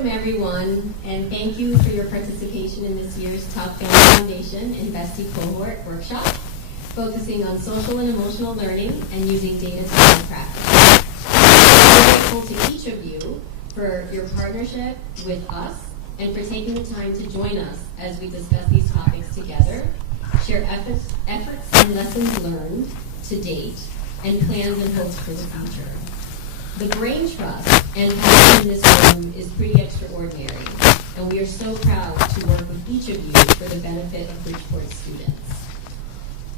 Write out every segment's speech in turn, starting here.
Welcome everyone, and thank you for your participation in this year's Tauck Family Foundation Investee Cohort Workshop, focusing on social and emotional learning and using data to learn practice. We're grateful to each of you for your partnership with us and for taking the time to join us as we discuss these topics together, share efforts and lessons learned to date, and plans and hopes for the future. The Brain Trust and having in this room is pretty extraordinary, and we are so proud to work with each of you for the benefit of Bridgeport students.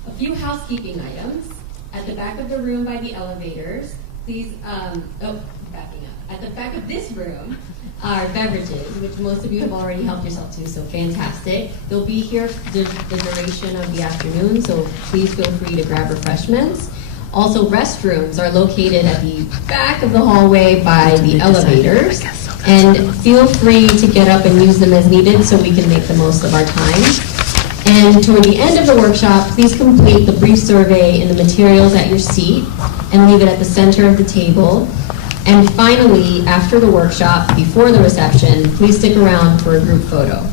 A few housekeeping items. At the back of the room by the elevators, please, backing up. At the back of this room are beverages, which most of you have already helped yourself to, so fantastic. They'll be here the duration of the afternoon, so please feel free to grab refreshments. Also, restrooms are located at the back of the hallway by the elevators, and feel free to get up and use them as needed so we can make the most of our time. And toward the end of the workshop, please complete the brief survey in the materials at your seat and leave it at the center of the table. And finally, after the workshop, before the reception, please stick around for a group photo.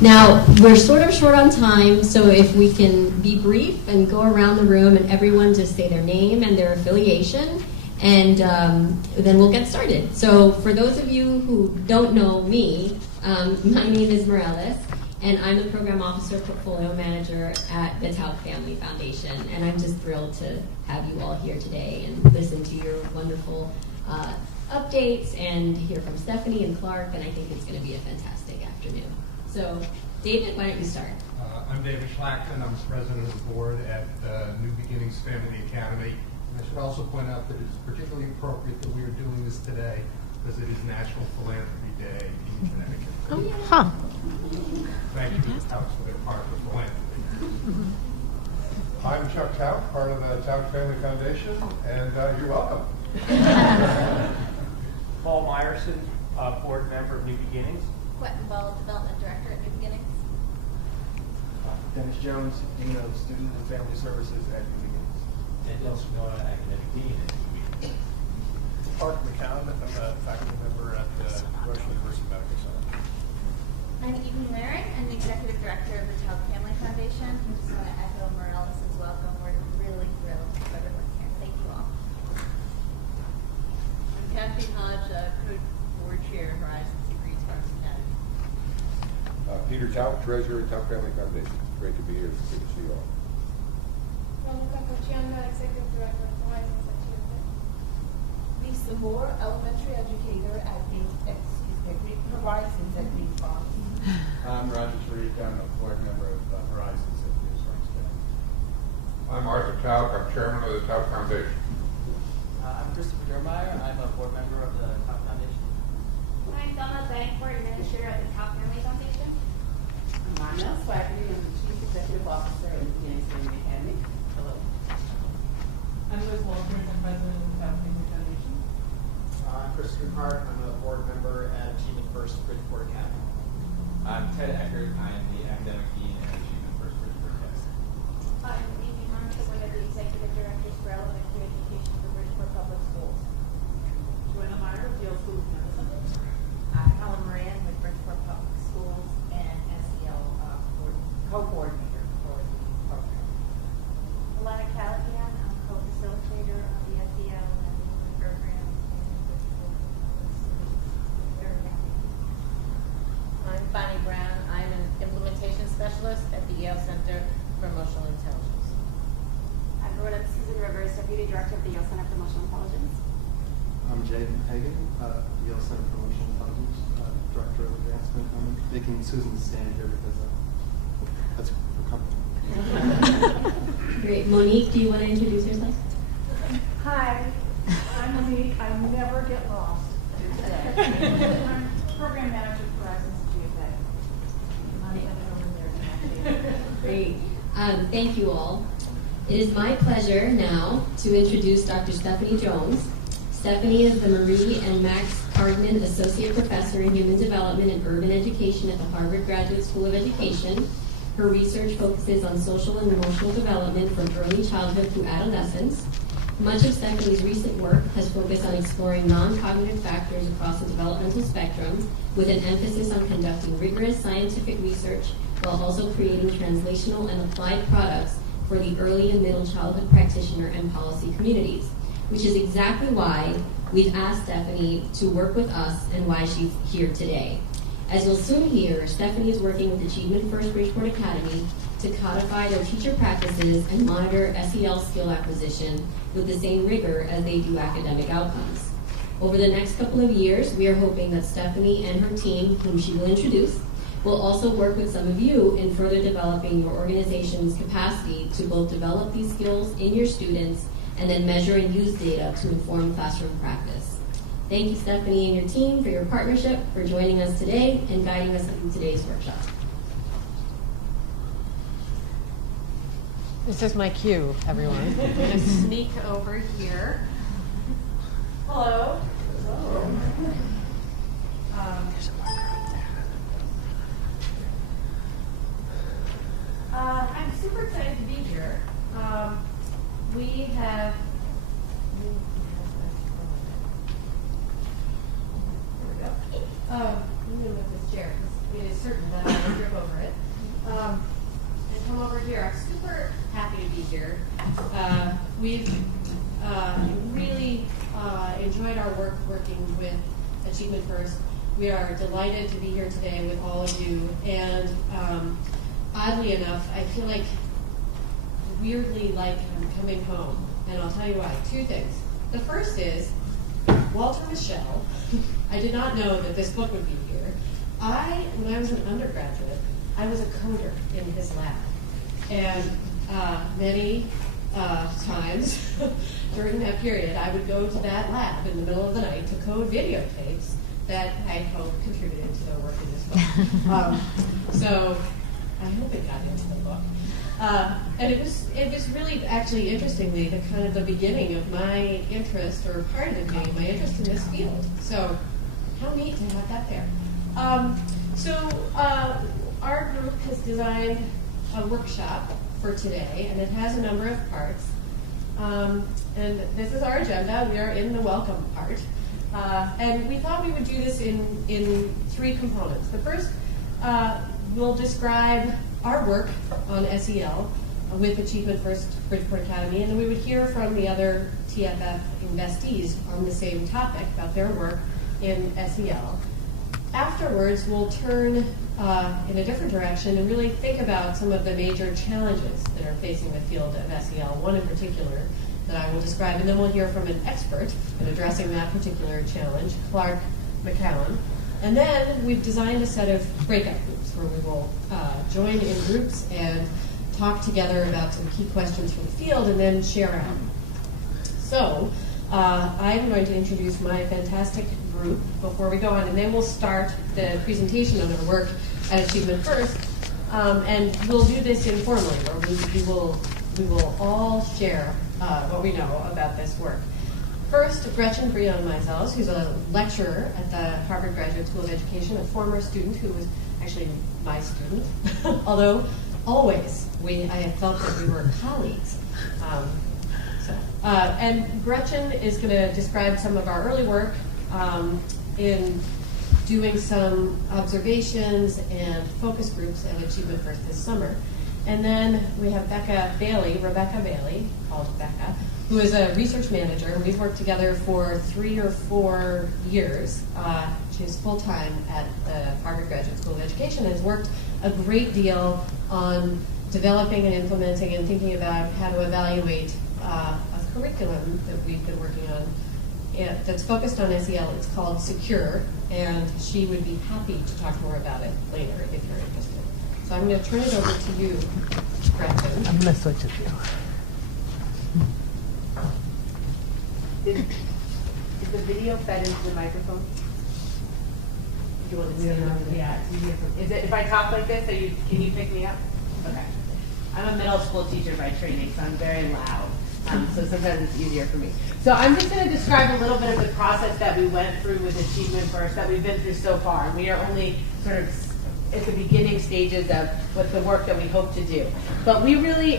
Now, we're sort of short on time, so if we can be brief and go around the room and everyone just say their name and their affiliation, and then we'll get started. So for those of you who don't know me, my name is Morales, and I'm the Program Officer Portfolio Manager at the Tauck Family Foundation, and I'm just thrilled to have you all here today and listen to your wonderful updates and hear from Stephanie and Clark, and I think it's going to be a fantastic afternoon. So, David, why don't you start? I'm David Schlackman. I'm the president of the board at New Beginnings Family Academy. And I should also point out that it is particularly appropriate that we are doing this today because it is National Philanthropy Day in Connecticut. Oh, yeah. Huh. Thank you to the Taucks for their part of the philanthropy. I'm Chuck Tauck, part of the Tauck Family Foundation, and you're welcome. Paul Meyerson, board member of New Beginnings. Quentin-Ball, Development Director at New Beginnings. Dennis Jones, Dean of Student and Family Services at New Beginnings. Danielle Spinola, Academic Dean at New Beginnings. Clark McCown, I'm a faculty member at the Rush University Medical Center. I'm Eden Laring. I'm the Executive Director of the Tauck Family Foundation. I just want to echo Morales' welcome. We're really thrilled to have everyone here. Thank you all. I'm Kathy Hodge, co-board chair, Horizons Degrees Arts Academy. Peter Tauck, treasurer at Tauck Family Foundation. Great to be here. Good to see you all. Veronica Cochianga, executive director of Horizons at TFA. Lisa Moore, elementary educator at Horizons at Green Farms. I'm Roger Tariq. I'm a board member of Horizons at Green Farms. I'm Arthur Tauck. I'm chairman of the Tauck Foundation. I'm Christopher Dermeyer. I'm a board member of the Tauck Foundation. I'm Donna Bankford, administrator at the Tauck Family Foundation. I'm Mel Swaggerty. I'm the chief executive officer at New Beginnings Family Academy. Hello. I'm Liz Walters. I'm president of the Tauck Family Foundation. I'm Christopher Hart. I'm a board member at Achievement First Bridgeport Academy. I'm Ted Eckert. I am the academic dean at Achievement First Bridgeport Academy. I'm Amy Hunt, one of the executive directors for elementary education for Bridgeport Public Schools. Joanna Meyer, Yale School of Medicine. Helen Moran with Bridgeport Public Schools and SEL co-coordinator for the program. Alana Callaghan, I'm co-facilitator of the SEL and program. I'm Bonnie Brown. I'm an implementation specialist at the Yale Center for Emotional Intelligence. I'm Susan Rivers, deputy director of the Yale Center for Emotional Intelligence. I'm Jay Hagan, Yale Center for Emotional Intelligence, director of advancement. I'm making Susan stand here because that's her company. Great. Monique, do you want to introduce yourself? Hi, I'm Monique. I never get lost. I'm program manager for Horizons GFA. Great. Thank you all. It is my pleasure now to introduce Dr. Stephanie Jones. Stephanie is the Marie and Max Cardman Associate Professor in Human Development and Urban Education at the Harvard Graduate School of Education. Her research focuses on social and emotional development from early childhood through adolescence. Much of Stephanie's recent work has focused on exploring non-cognitive factors across the developmental spectrum, with an emphasis on conducting rigorous scientific research while also creating translational and applied products for the early and middle childhood practitioner and policy communities, which is exactly why we've asked Stephanie to work with us and why she's here today. As you'll soon hear, Stephanie is working with Achievement First Bridgeport Academy to codify their teacher practices and monitor SEL skill acquisition with the same rigor as they do academic outcomes. Over the next couple of years, we are hoping that Stephanie and her team, whom she will introduce, will also work with some of you in further developing your organization's capacity to both develop these skills in your students and then measure and use data to inform classroom practice. Thank you, Stephanie and your team, for your partnership, for joining us today and guiding us through today's workshop. This is my cue, everyone. I'm going to sneak over here. Hello. I'm super excited to be here. We have. There we go. I'm going to move this chair because it is certain that I will trip over it. And come over here. I'm super happy to be here. We've really enjoyed our work working with Achievement First. We are delighted to be here today with all of you. And oddly enough, I feel like weirdly like I'm coming home. And I'll tell you why. Two things. The first is Walter Michel. I did not know that this book would be here. When I was an undergraduate, I was a coder in his lab. And many times during that period, I would go to that lab in the middle of the night to code videotapes that I hope contributed to their work in this book. So I hope it got into the book. And it was really, actually, interestingly, the kind of the beginning of my interest, or part of me, my interest in this field. So how neat to have that there. Our group has designed a workshop for today, and it has a number of parts. And this is our agenda. We are in the welcome part. And we thought we would do this in three components. The first, we'll describe our work on SEL with Achievement First Bridgeport Academy, and then we would hear from the other TFF investees on the same topic about their work in SEL. Afterwards, we'll turn in a different direction and really think about some of the major challenges that are facing the field of SEL, one in particular that I will describe, and then we'll hear from an expert in addressing that particular challenge, Clark McCowan. And then we've designed a set of breakout groups where we will join in groups and talk together about some key questions from the field and then share out. So I'm going to introduce my fantastic group before we go on, and then we'll start the presentation on our work at Achievement First. And we'll do this informally, where we will all share what we know about this work. First, Gretchen Brion-Meisels, who's a lecturer at the Harvard Graduate School of Education, a former student who was actually my student, although always I had felt that we were colleagues. And Gretchen is going to describe some of our early work in doing some observations and focus groups at Achievement First this summer. And then we have Rebecca Bailey, called Becca, who is a research manager. We've worked together for 3 or 4 years. She's full-time at the Harvard Graduate School of Education and has worked a great deal on developing and implementing and thinking about how to evaluate a curriculum that we've been working on that's focused on SEL. It's called Secure, and she would be happy to talk more about it later if you're interested. So I'm going to turn it over to you, Gretchen. I'm going to switch it to you. Is the video fed into the microphone? Do you want to see it? Yeah, it's easier for, is it, if I talk like this, can you pick me up? Okay. I'm a middle school teacher by training, so I'm very loud. So sometimes it's easier for me. So I'm just going to describe a little bit of the process that we went through with Achievement First, that we've been through so far. We are only sort of at the beginning stages of what the work that we hope to do. But we really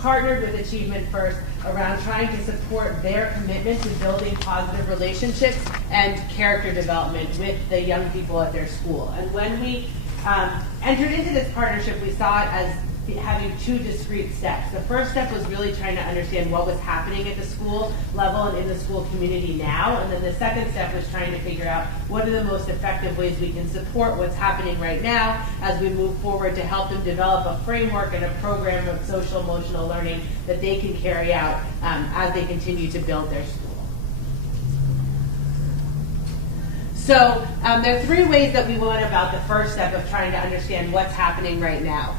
partnered with Achievement First around trying to support their commitment to building positive relationships and character development with the young people at their school. And when we entered into this partnership, we saw it as having two discrete steps. The first step was really trying to understand what was happening at the school level and in the school community now, and then the second step was trying to figure out what are the most effective ways we can support what's happening right now as we move forward to help them develop a framework and a program of social emotional learning that they can carry out as they continue to build their school. So there are three ways that we went about the first step of trying to understand what's happening right now.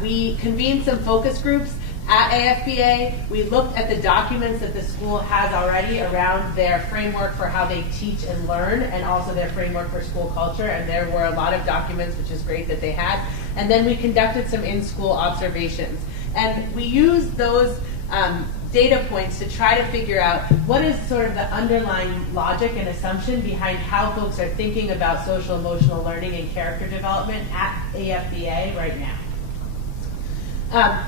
We convened some focus groups at AFBA. We looked at the documents that the school has already around their framework for how they teach and learn, and also their framework for school culture, and there were a lot of documents, which is great that they had. And then we conducted some in-school observations. And we used those data points to try to figure out what is sort of the underlying logic and assumption behind how folks are thinking about social emotional learning and character development at AFBA right now.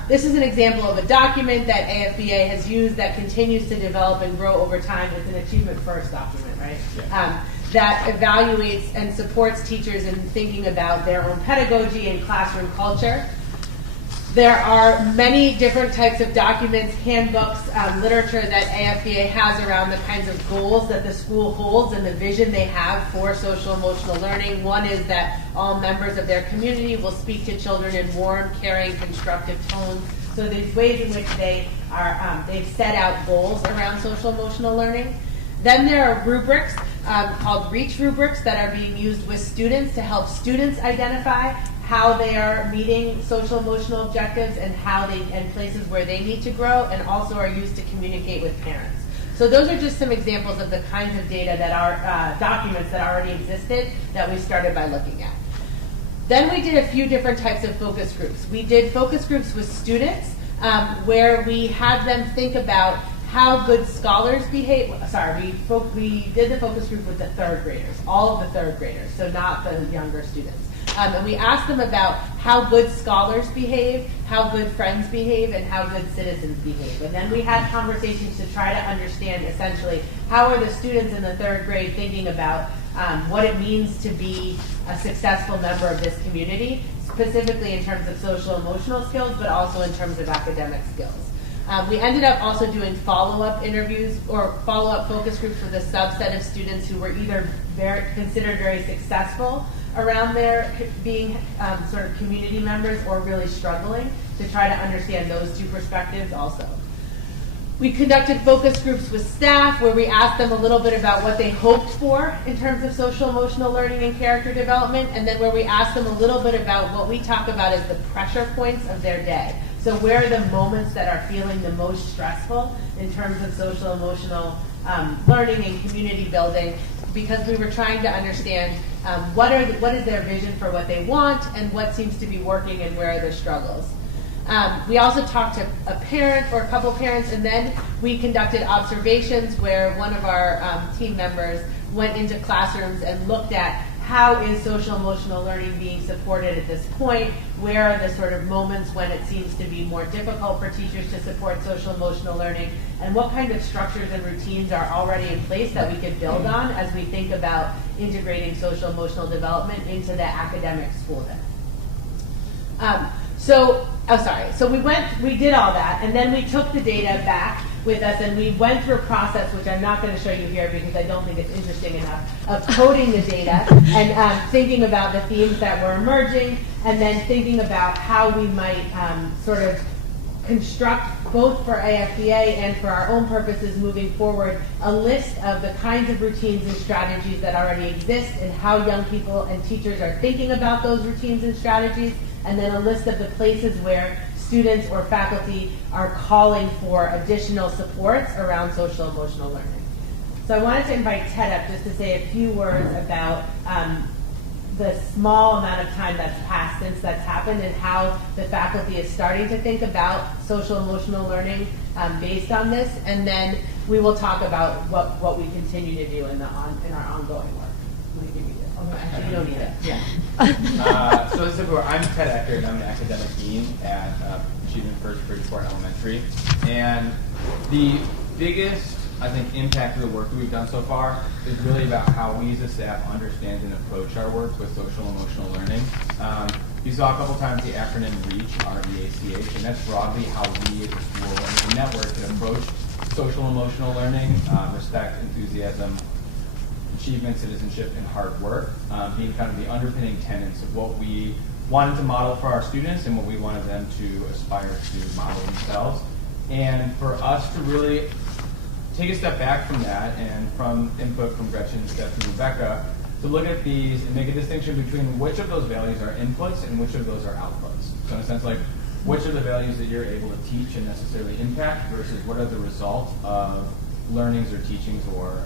This is an example of a document that AFBA has used that continues to develop and grow over time. It's an Achievement First document, right? Yeah. That evaluates and supports teachers in thinking about their own pedagogy and classroom culture. There are many different types of documents, handbooks, literature that AFBA has around the kinds of goals that the school holds and the vision they have for social emotional learning. One is that all members of their community will speak to children in warm, caring, constructive tones. So there's ways in which they are, they've set out goals around social emotional learning. Then there are rubrics called REACH rubrics that are being used with students to help students identify how they are meeting social emotional objectives and and places where they need to grow, and also are used to communicate with parents. So those are just some examples of the kinds of data that are documents that already existed that we started by looking at. Then we did a few different types of focus groups. We did focus groups with students where we had them think about how good scholars behave. Sorry, we did the focus group with the third graders, all of the third graders, so not the younger students. And we asked them about how good scholars behave, how good friends behave, and how good citizens behave. And then we had conversations to try to understand essentially how are the students in the third grade thinking about what it means to be a successful member of this community, specifically in terms of social emotional skills, but also in terms of academic skills. We ended up also doing follow-up interviews or follow-up focus groups with a subset of students who were either considered very successful around their being sort of community members or really struggling, to try to understand those two perspectives also. We conducted focus groups with staff where we asked them a little bit about what they hoped for in terms of social emotional learning and character development, and then where we asked them a little bit about what we talk about as the pressure points of their day. So where are the moments that are feeling the most stressful in terms of social emotional learning and community building, because we were trying to understand what is their vision for what they want and what seems to be working and where are their struggles. We also talked to a parent or a couple parents, and then we conducted observations where one of our team members went into classrooms and looked at how is social emotional learning being supported at this point, where are the sort of moments when it seems to be more difficult for teachers to support social emotional learning, and what kind of structures and routines are already in place that we could build on as we think about integrating social emotional development into the academic school day. So we did all that, and then we took the data back with us, and we went through a process, which I'm not going to show you here because I don't think it's interesting enough, of coding the data and thinking about the themes that were emerging, and then thinking about how we might sort of construct, both for AFBA and for our own purposes moving forward, a list of the kinds of routines and strategies that already exist and how young people and teachers are thinking about those routines and strategies, and then a list of the places where students or faculty are calling for additional supports around social emotional learning. So I wanted to invite Ted up just to say a few words about the small amount of time that's passed since that's happened and how the faculty is starting to think about social emotional learning based on this, and then we will talk about what we continue to do in our ongoing work. Let me give you this. Oh, no, actually, you don't need it. Yeah. So I'm Ted Eckert, I'm an academic dean at Achievement First Bridgeport Elementary. And the biggest, I think, impact of the work that we've done so far is really about how we as a staff understand and approach our work with social emotional learning. You saw a couple times the acronym REACH, R-E-A-C-H, and that's broadly how we as a school and as a network can approach social emotional learning, respect, enthusiasm, achievement, citizenship, and hard work, being kind of the underpinning tenets of what we wanted to model for our students and what we wanted them to aspire to model themselves. And for us to really take a step back from that and from input from Gretchen, Steph, and Rebecca to look at these and make a distinction between which of those values are inputs and which of those are outputs. So in a sense, like, which are the values that you're able to teach and necessarily impact versus what are the result of learnings or teachings or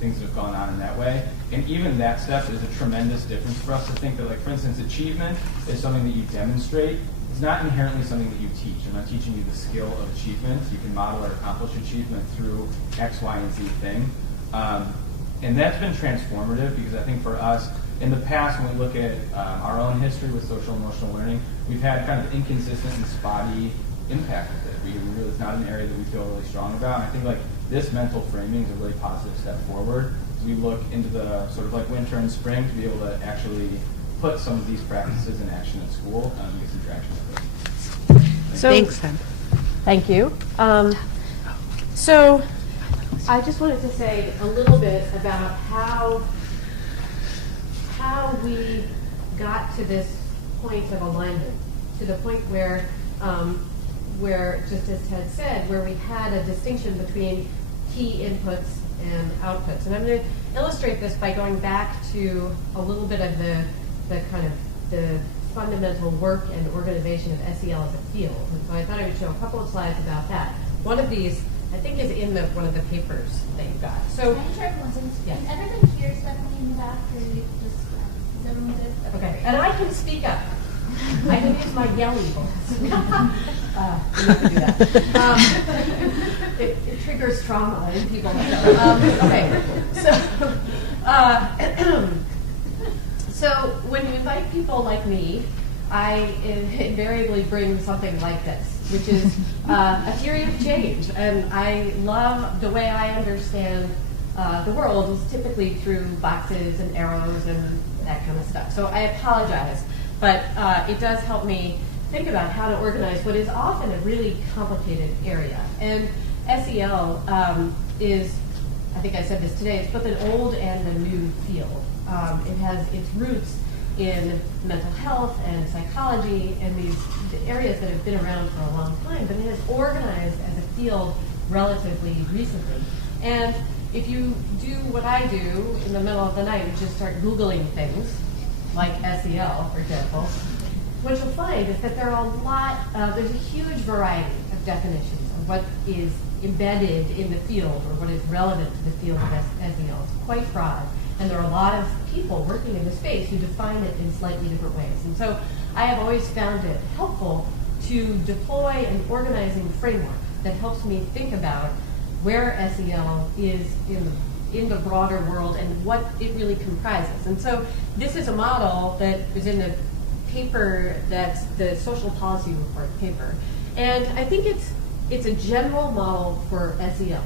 things that have gone on in that way. And even that step is a tremendous difference for us to think that, like, for instance, achievement is something that you demonstrate. It's not inherently something that you teach. I'm not teaching you the skill of achievement. You can model or accomplish achievement through X, Y, and Z thing. And that's been transformative because I think for us, in the past, when we look at our own history with social emotional learning, we've had kind of inconsistent and spotty impact with it. It's not an area that we feel really strong about. And I think, like, this mental framing is a really positive step forward as we look into the sort of like winter and spring to be able to actually put some of these practices in action at school and get some traction with it. So, Thanks, Sam. Thank you. So I just wanted to say a little bit about how we got to this point of alignment, to the point where, just as Ted said, where we had a distinction between key inputs and outputs. And I'm going to illustrate this by going back to a little bit of the kind of the fundamental work and organization of SEL as a field. And so I thought I would show a couple of slides about that. One of these, I think, is in one of the papers that you got. So, can I interrupt one second? Yeah. Can everybody hear Stephanie in the back, or you just is everyone good? okay, and I can speak up. I can use my yelly voice. You have to do that. It triggers trauma in people. Okay, so when you invite people like me, I invariably bring something like this, which is a theory of change. And I love the way I understand the world is typically through boxes and arrows and that kind of stuff. So I apologize, but it does help me think about how to organize what is often a really complicated area. And SEL is, I think I said this today, it's both an old and a new field. It has its roots in mental health and psychology and these areas that have been around for a long time, but it has organized as a field relatively recently. And if you do what I do in the middle of the night, you just start Googling things, like SEL, for example, what you'll find is that there's a huge variety of definitions of what is embedded in the field or what is relevant to the field of SEL. It's quite broad. And there are a lot of people working in the space who define it in slightly different ways. And so I have always found it helpful to deploy an organizing framework that helps me think about where SEL is in the broader world and what it really comprises. And so this is a model that is in the paper that's the social policy report paper. And I think it's a general model for SEL.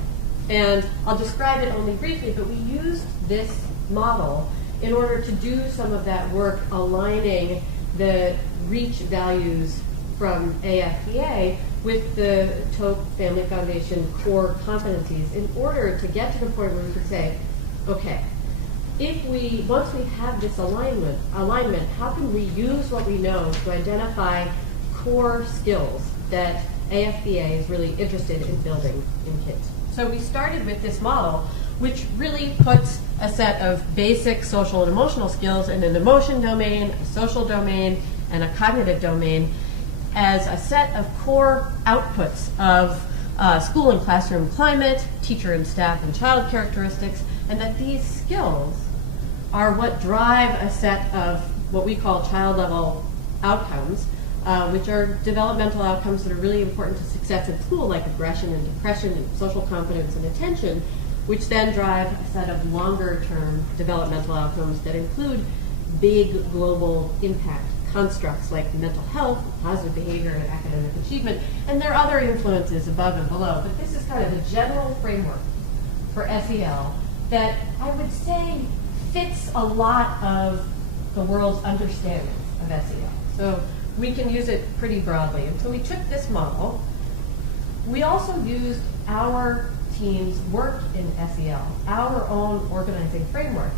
And I'll describe it only briefly, but we used this model in order to do some of that work aligning the REACH values from AFPA with the Tauck Family Foundation core competencies in order to get to the point where we could say, okay, once we have this alignment, how can we use what we know to identify core skills that AFPA is really interested in building in kids? So we started with this model, which really puts a set of basic social and emotional skills in an emotion domain, a social domain, and a cognitive domain as a set of core outputs of school and classroom climate, teacher and staff and child characteristics, and that these skills are what drive a set of what we call child-level outcomes, which are developmental outcomes that are really important to success in school, like aggression and depression and social competence and attention, which then drive a set of longer-term developmental outcomes that include big global impact constructs like mental health, positive behavior, and academic achievement, and there are other influences above and below, but this is kind of the general framework for SEL that I would say fits a lot of the world's understanding of SEL. So we can use it pretty broadly. And so we took this model. We also used our team's work in SEL, our own organizing framework,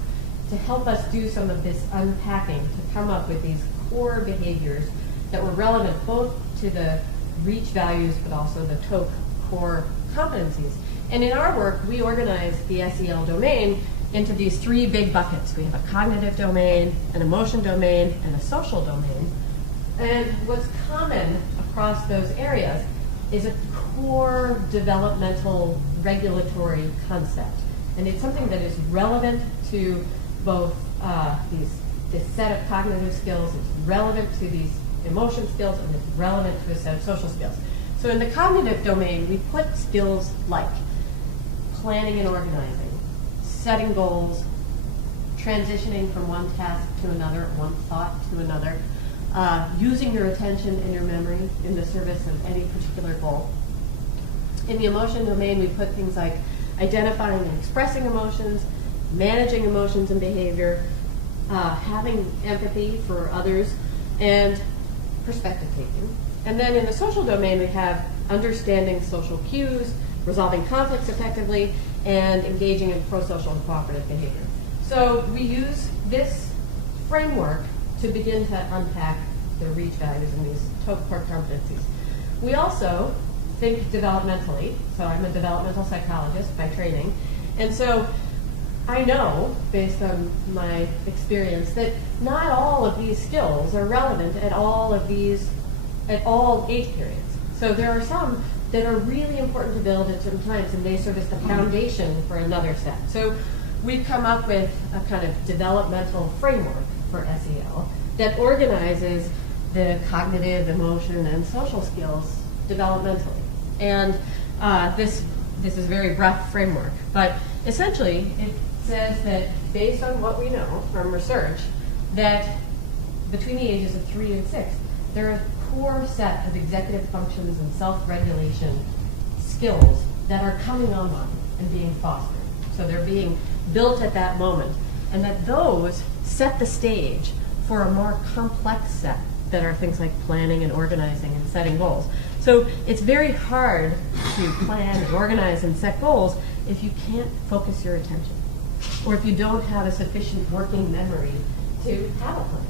to help us do some of this unpacking, to come up with these core behaviors that were relevant both to the REACH values but also the Tauck core competencies. And in our work, we organized the SEL domain into these three big buckets. We have a cognitive domain, an emotion domain, and a social domain. And what's common across those areas is a core developmental regulatory concept. And it's something that is relevant to both this set of cognitive skills, it's relevant to these emotion skills, and it's relevant to a set of social skills. So in the cognitive domain, we put skills like planning and organizing, setting goals, transitioning from one task to another, one thought to another, using your attention and your memory in the service of any particular goal. In the emotion domain, we put things like identifying and expressing emotions, managing emotions and behavior, having empathy for others, and perspective taking. And then in the social domain, we have understanding social cues, resolving conflicts effectively, and engaging in pro-social and cooperative behavior. So we use this framework to begin to unpack the REACH values and these Tauck core competencies. We also think developmentally. So I'm a developmental psychologist by training. And so I know, based on my experience, that not all of these skills are relevant at all age periods. So there are some that are really important to build at certain times, and they serve as the foundation for another set. So we've come up with a kind of developmental framework for SEL that organizes the cognitive, emotion, and social skills developmentally. And this is a very rough framework, but essentially it says that based on what we know from research, that between the ages of 3 and 6, there are a core set of executive functions and self-regulation skills that are coming online and being fostered. So they're being built at that moment, and that those set the stage for a more complex set that are things like planning and organizing and setting goals. So it's very hard to plan and organize and set goals if you can't focus your attention, or if you don't have a sufficient working memory to have a plan.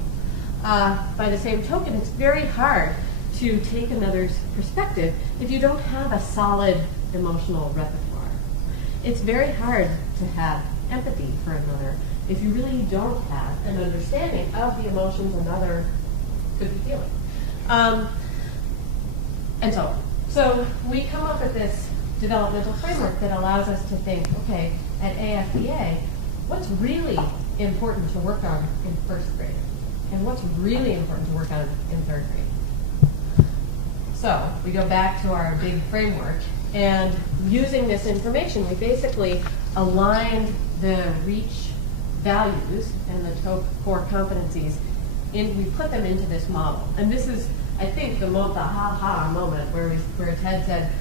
By the same token, it's very hard to take another's perspective if you don't have a solid emotional repertoire. It's very hard to have empathy for another if you really don't have an understanding of the emotions another could be feeling. And so on. So we come up with this developmental framework that allows us to think, okay, at AFBA, what's really important to work on in first grade? And what's really important to work on in third grade? So we go back to our big framework, and using this information, we basically aligned the REACH values and the Tauck core competencies, and we put them into this model. And this is, I think, the ha-ha moment where Ted said,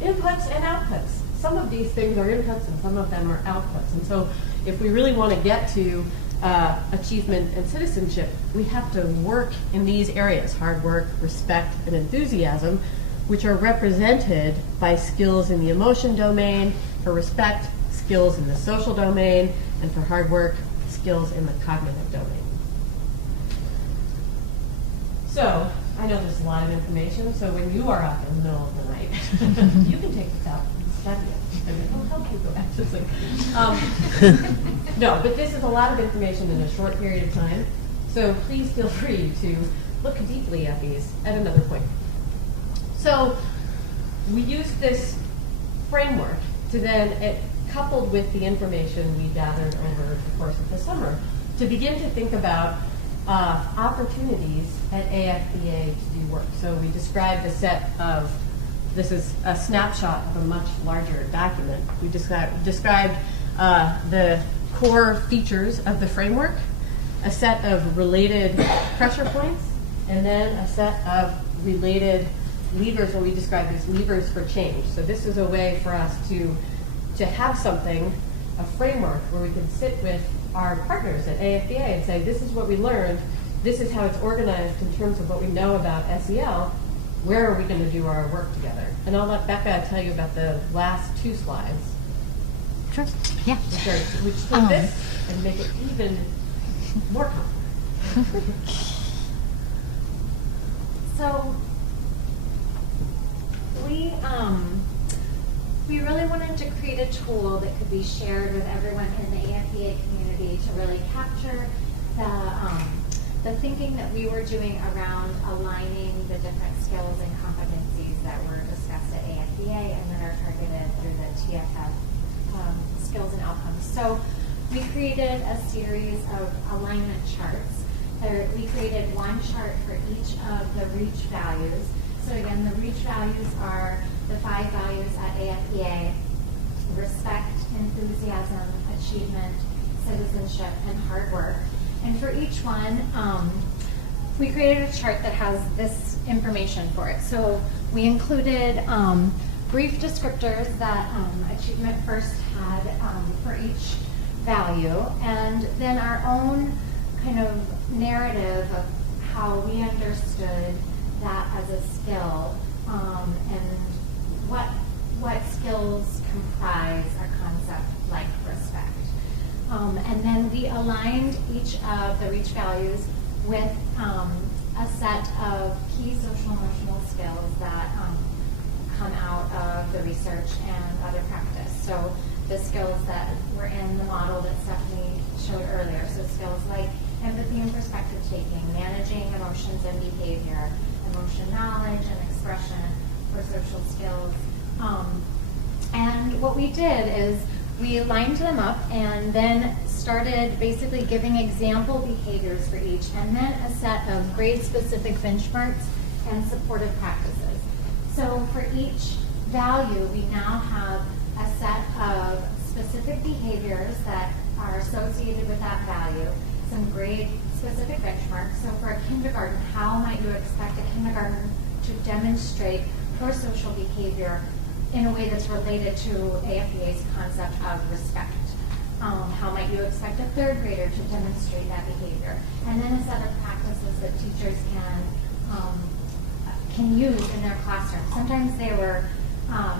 inputs and outputs. Some of these things are inputs and some of them are outputs. And so if we really want to get to achievement and citizenship, we have to work in these areas: hard work, respect, and enthusiasm, which are represented by skills in the emotion domain, for respect, skills in the social domain, and for hard work, skills in the cognitive domain. So, I know there's a lot of information, so when you are up in the middle of the night, you can take this out and study it. It'll help you go back to sleep. No, but this is a lot of information in a short period of time, so please feel free to look deeply at these at another point. So, we used this framework to then, coupled with the information we gathered over the course of the summer, to begin to think about opportunities at AFBA to do work. So we described a set of, this is a snapshot of a much larger document. We described the core features of the framework, a set of related pressure points, and then a set of related levers, what we describe as levers for change. So this is a way for us to have something, a framework where we can sit with our partners at AFBA and say, this is what we learned, this is how it's organized in terms of what we know about SEL, where are we going to do our work together? And I'll let Becca tell you about the last 2 slides. Sure. Yeah. Which take this and make it even more complicated. So we really wanted to create a tool that could be shared with everyone in the AFBA community to really capture the thinking that we were doing around aligning the different skills and competencies that were discussed at AFBA and that are targeted through the TFF skills and outcomes. So we created a series of alignment charts. We created one chart for each of the REACH values. So again, the REACH values are the 5 values at AFBA: respect, enthusiasm, achievement, citizenship, and hard work. And for each one, we created a chart that has this information for it. So we included brief descriptors that Achievement First had for each value, and then our own kind of narrative of how we understood that as a skill, and what skills comprise a concept like respect. And then we aligned each of the REACH values with a set of key social emotional skills that come out of the research and other practice. So the skills that were in the model that Stephanie showed earlier. So skills like empathy and perspective taking, managing emotions and behavior, emotion knowledge and expression for social skills. And what we did is we lined them up and then started basically giving example behaviors for each, and then a set of grade-specific benchmarks and supportive practices. So for each value, we now have a set of specific behaviors that are associated with that value, some grade-specific benchmarks. So for a kindergarten, how might you expect a kindergarten to demonstrate pro-social behavior in a way that's related to AFBA's concept of respect? How might you expect a third grader to demonstrate that behavior? And then a set of practices that teachers can use in their classroom. Sometimes they were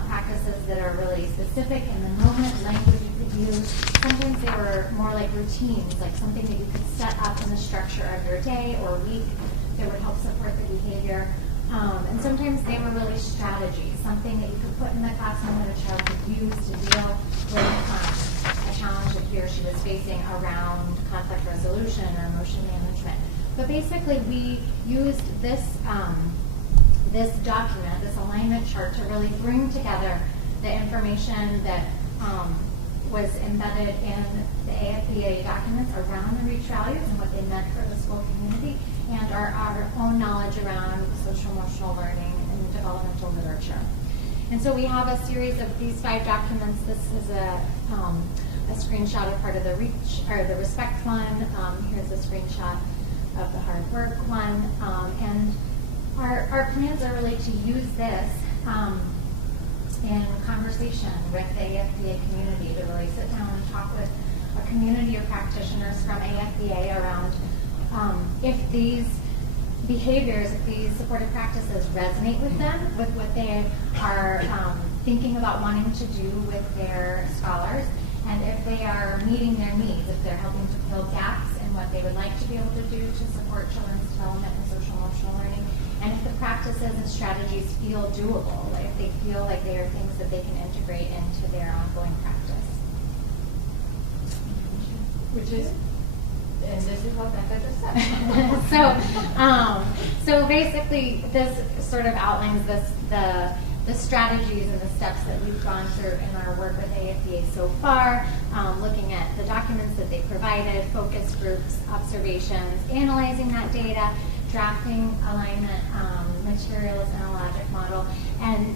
practices that are really specific in the moment, language you could use. Sometimes they were more like routines, like something that you could set up in the structure of your day or week that would help support the behavior. And sometimes they were really strategies, something that you could put in the classroom that a child could use to deal with a challenge that he or she was facing around conflict resolution or emotion management. But basically, we used this document, this alignment chart, to really bring together the information that was embedded in the AFBA documents around the REACH values and what they meant for the school community, and our own knowledge around social emotional learning and developmental literature. And so we have a series of these 5 documents. This is a screenshot of part of the REACH, or the respect one. Here's a screenshot of the hard work one. And our plans are really to use this in conversation with the AFBA community, to really sit down and talk with a community of practitioners from AFBA around if these behaviors, if these supportive practices resonate with them, with what they are thinking about wanting to do with their scholars, and if they are meeting their needs, if they're helping to fill gaps in what they would like to be able to do to support children's development and social emotional learning, and if the practices and strategies feel doable, if they feel like they are things that they can integrate into their ongoing practice. Which is, and this is what Becca just said. So basically, this sort of outlines the strategies and the steps that we've gone through in our work with AFBA so far, looking at the documents that they provided, focus groups, observations, analyzing that data, drafting alignment materials and a logic model, and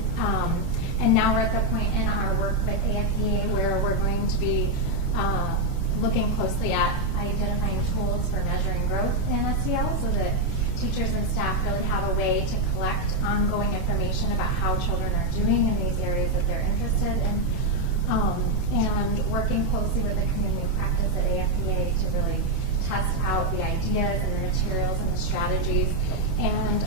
now we're at the point in our work with AFBA where we're going to be looking closely at identifying tools for measuring growth in SEL so that teachers and staff really have a way to collect ongoing information about how children are doing in these areas that they're interested in, and working closely with the community practice at AFPA to really test out the ideas and the materials and the strategies, and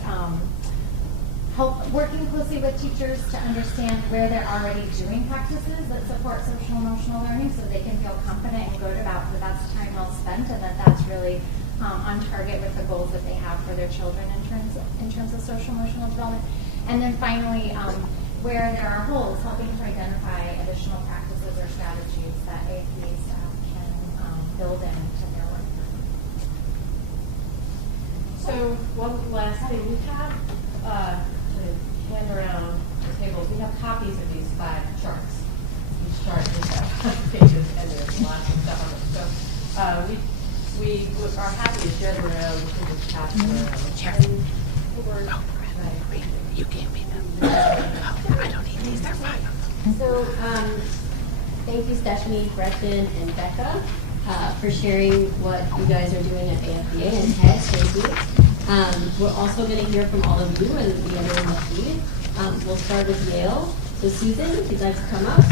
working closely with teachers to understand where they're already doing practices that support social emotional learning so they can feel confident and good about that that's time well spent and that that's really on target with the goals that they have for their children in terms of social emotional development. And then finally, where there are holes, helping to identify additional practices or strategies that AFPA staff can build into their work. So one last thing, we have to hand around the tables. We have copies of these 5 charts. Each chart is 5 pages, and there's lots of stuff on it. So we are happy to share them around. We can just pass them around. You can't beat them. I don't need these. They're fine. So, thank you, Stephanie, Gretchen, and Becca, for sharing what you guys are doing at AFBA, and Ted, thank you. We're also going to hear from all of you and the other in the feed. We'll start with Yale. So, Susan, if you'd like to come up.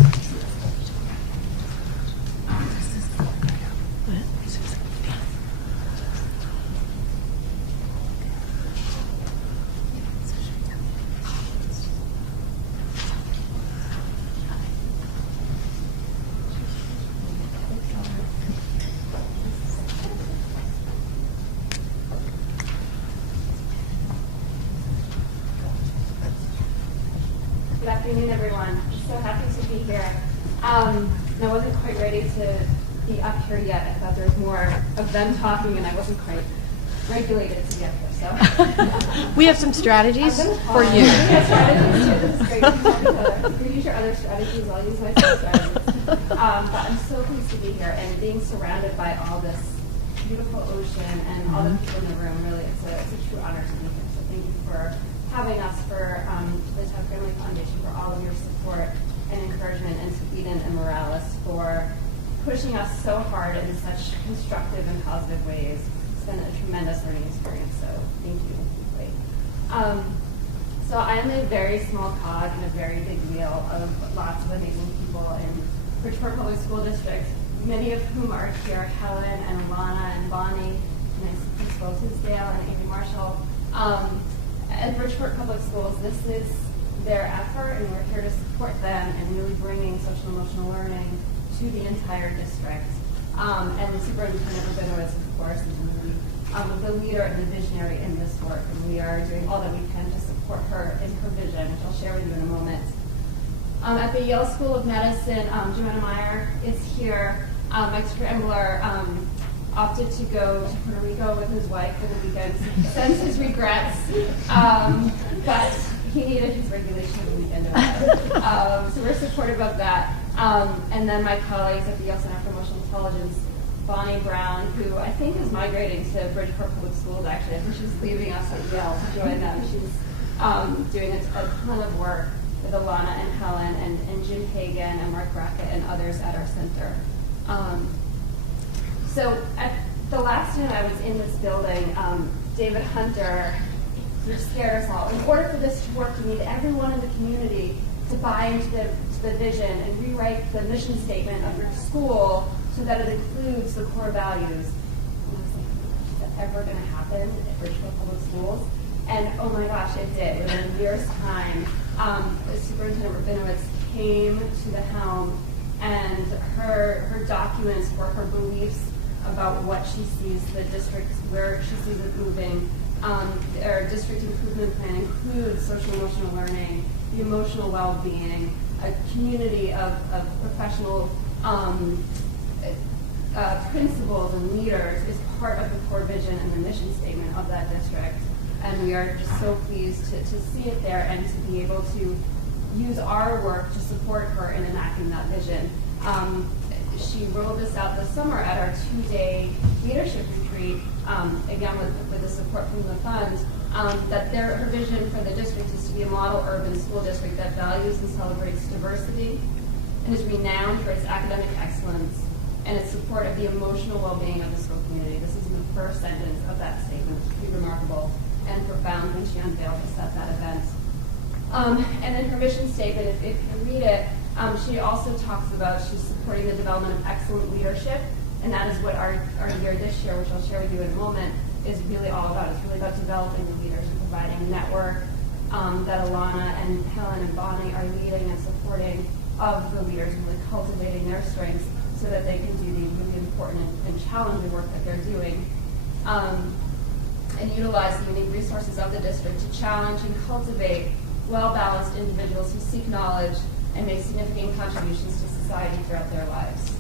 Good afternoon, everyone. So happy to be here. I wasn't quite ready to be up here yet. I thought there was more of them talking, and I wasn't quite regulated to get here. So We have some strategies for you. We have strategies too. This is great. You use your other strategies. I'll use my strategies. But I'm so pleased to be here and being surrounded by all this beautiful ocean and all the people in the room. Really, it's a true honor to be here. So thank you for having us, for the Tauck Family Foundation, for all of your support and encouragement, and to Eden and Morales for pushing us so hard in such constructive and positive ways. It's been a tremendous learning experience, so thank you. So I'm a very small cog in a very big wheel of lots of amazing people in Bridgeport Public School District, many of whom are here, Helen and Alana and Bonnie, and Principal Tisdale and Amy Marshall. At Bridgeport Public Schools, this is their effort, and we're here to support them in really bringing social emotional learning to the entire district. And the Superintendent Rabinowitz, of course, is really the leader and the visionary in this work, and we are doing all that we can to support her in her vision, which I'll share with you in a moment. At the Yale School of Medicine, Joanna Meyer is here. Mike Scrambler opted to go to Puerto Rico with his wife for the weekend, sends his regrets, but he needed his regulation of the weekend. So we're supportive of that. And then my colleagues at the Yale Center for Emotional Intelligence, Bonnie Brown, who I think is migrating to Bridgeport Public Schools, actually. I think she's leaving us at Yale to join them. She's doing a ton of work with Alana and Helen and Jim Hagan and Mark Brackett and others at our center. So at the last time I was in this building, David Hunter sort of scared us all. In order for this to work, you need everyone in the community to buy into the vision and rewrite the mission statement of your school so that it includes the core values. And I was like, is that ever going to happen at Bridgeport Public Schools? And oh my gosh, it did. Within a year's time, Superintendent Rabinowitz came to the helm, and her documents for her beliefs about what she sees the district, where she sees it moving. Our district improvement plan includes social emotional learning, the emotional well-being, a community of professional principals and leaders is part of the core vision and the mission statement of that district. And we are just so pleased to see it there and to be able to use our work to support her in enacting that vision. She rolled this out this summer at our 2-day leadership retreat, again with the support from the fund, that her vision for the district is to be a model urban school district that values and celebrates diversity and is renowned for its academic excellence, and its support of the emotional well-being of the school community. This is in the first sentence of that statement, which is pretty remarkable and profound when she unveiled this at that event. And in her mission statement, if you read it, she also talks about she's supporting the development of excellent leadership, and that is what our year this year, which I'll share with you in a moment, is really all about. It's really about developing the leaders and providing a network that Alana and Helen and Bonnie are leading and supporting of the leaders and really cultivating their strengths so that they can do the really important and challenging work that they're doing. And utilize the unique resources of the district to challenge and cultivate well-balanced individuals who seek knowledge and make significant contributions to society throughout their lives.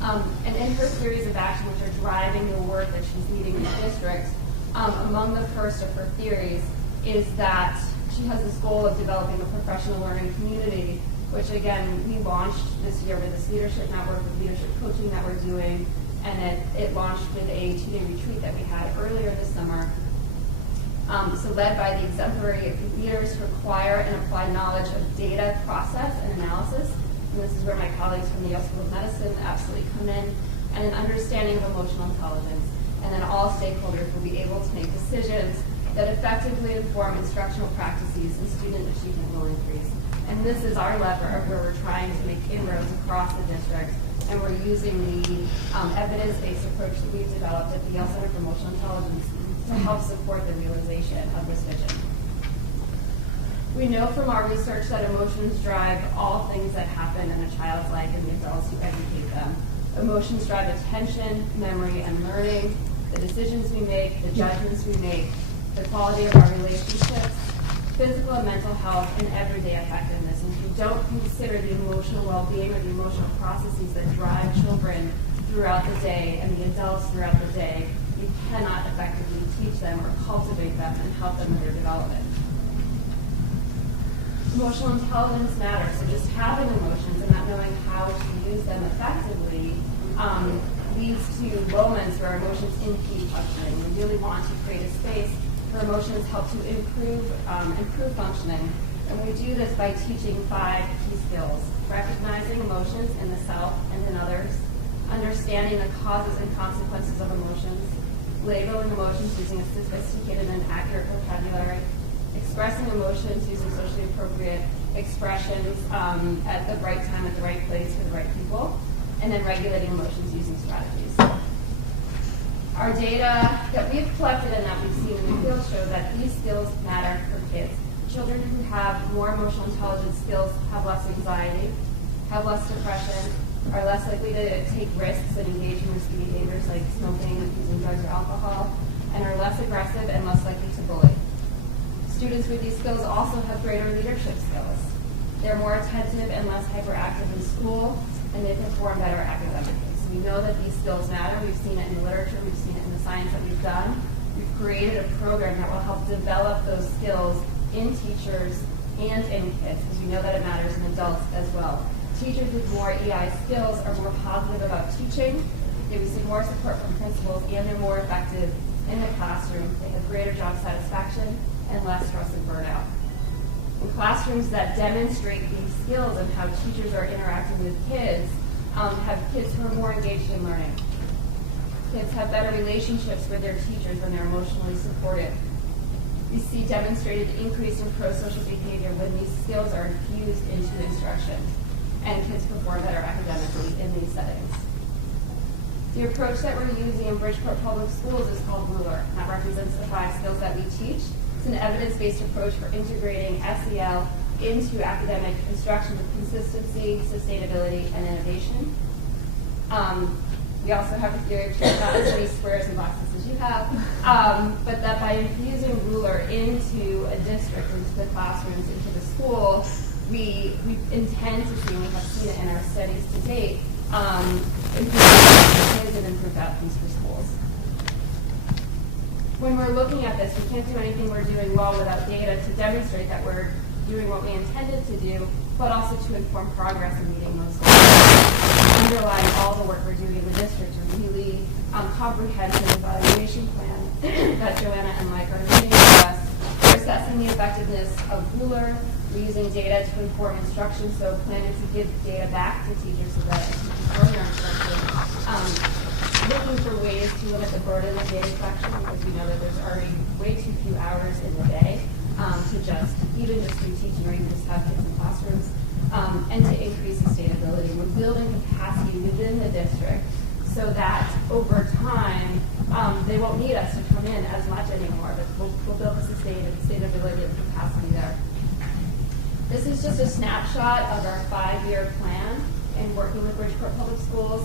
And in her series of action, which are driving the work that she's leading in the district, among the first of her theories is that she has this goal of developing a professional learning community, which again, we launched this year with this leadership network, with leadership coaching that we're doing, and it launched with a 2-day retreat that we had earlier this summer. So led by the exemplary leaders who acquire and apply knowledge of data process and analysis. And this is where my colleagues from the Yale School of Medicine absolutely come in, and an understanding of emotional intelligence. And then all stakeholders will be able to make decisions that effectively inform instructional practices and student achievement will increase. And this is our lever of where we're trying to make inroads across the district. And we're using the evidence-based approach that we've developed at the Yale Center for Emotional Intelligence to help support the realization of this vision. We know from our research that emotions drive all things that happen in a child's life and the adults who educate them. Emotions drive attention, memory, and learning, the decisions we make, the judgments we make, the quality of our relationships, physical and mental health, and everyday effectiveness. And if you don't consider the emotional well-being or the emotional processes that drive children throughout the day and the adults throughout the day, you cannot effectively teach them or cultivate them and help them in their development. Emotional intelligence matters, so just having emotions and not knowing how to use them effectively leads to moments where emotions impede functioning. We really want to create a space where emotions help to improve functioning. And we do this by teaching 5 key skills: recognizing emotions in the self and in others, understanding the causes and consequences of emotions, labeling emotions using a sophisticated and accurate vocabulary, expressing emotions using socially appropriate expressions at the right time, at the right place, for the right people, and then regulating emotions using strategies. Our data that we've collected and that we've seen in the field show that these skills matter for kids. Children who have more emotional intelligence skills have less anxiety, have less depression, are less likely to take risks and engage in risky behaviors like smoking, using drugs or alcohol, and are less aggressive and less likely to bully. Students with these skills also have greater leadership skills. They're more attentive and less hyperactive in school, and they perform better academically. So we know that these skills matter. We've seen it in the literature. We've seen it in the science that we've done. We've created a program that will help develop those skills in teachers and in kids, because we know that it matters in adults as well. Teachers with more EI skills are more positive about teaching. They receive more support from principals, and they're more effective in the classroom. They have greater job satisfaction and less stress and burnout. In classrooms that demonstrate these skills and how teachers are interacting with kids, have kids who are more engaged in learning. Kids have better relationships with their teachers when they're emotionally supported. We see demonstrated increase in pro-social behavior when these skills are infused into instruction, and kids perform better academically in these settings. The approach that we're using in Bridgeport Public Schools is called Ruler, and that represents the 5 skills that we teach. It's an evidence-based approach for integrating SEL into academic instruction with consistency, sustainability, and innovation. We also have a theory of change, not as many squares and boxes as you have, but that by infusing Ruler into a district, into the classrooms, into the school, we intend to see, and we have seen it in our studies to date, improve and improved outcomes for schools. When we're looking at this, we can't do anything we're doing well without data to demonstrate that we're doing what we intended to do, but also to inform progress in meeting those goals. Underlying all the work we're doing in the district are really comprehensive evaluation plan that Joanna and Mike are leading with us for assessing assessing the effectiveness of Ruler. We're using data to inform instruction, so planning to give data back to teachers so that teachers inform their instruction. Looking for ways to limit the burden of data collection because we know that there's already way too few hours in the day to just do teaching or even just have kids in classrooms, and to increase sustainability. We're building capacity within the district so that over time they won't need us to come in as much anymore, but we'll build the sustainability of capacity there. This is just a snapshot of our 5-year plan in working with Bridgeport Public Schools.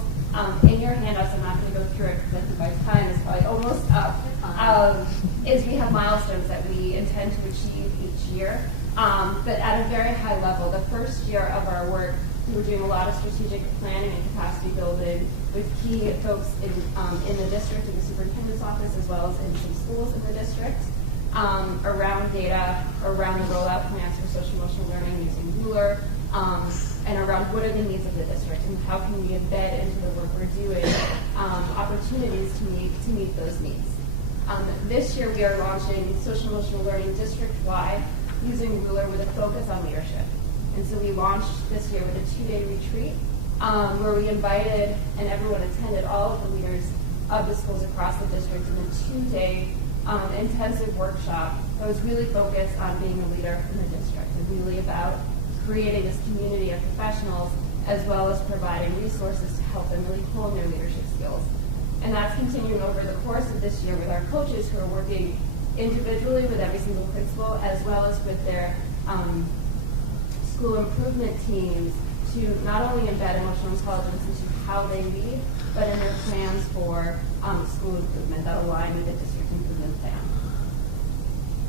In your handouts, I'm not going to go through it because I think my time is probably almost up, is we have milestones that we intend to achieve each year. But at a very high level, the first year of our work, we were doing a lot of strategic planning and capacity building with key folks in the district, in the superintendent's office, as well as in some schools in the district, around data, around the rollout plans for social emotional learning using Ruler, and around what are the needs of the district and how can we embed into the work we're doing opportunities to meet those needs. This year we are launching social emotional learning district-wide using Ruler with a focus on leadership. And so we launched this year with a 2-day retreat where we invited and everyone attended, all of the leaders of the schools across the district, in a 2-day intensive workshop that was really focused on being a leader in the district and really about creating this community of professionals as well as providing resources to help them really hone their leadership skills. And that's continuing over the course of this year with our coaches who are working individually with every single principal as well as with their school improvement teams to not only embed emotional intelligence into how they lead, but in their plans for school improvement that align with the district improvement plan.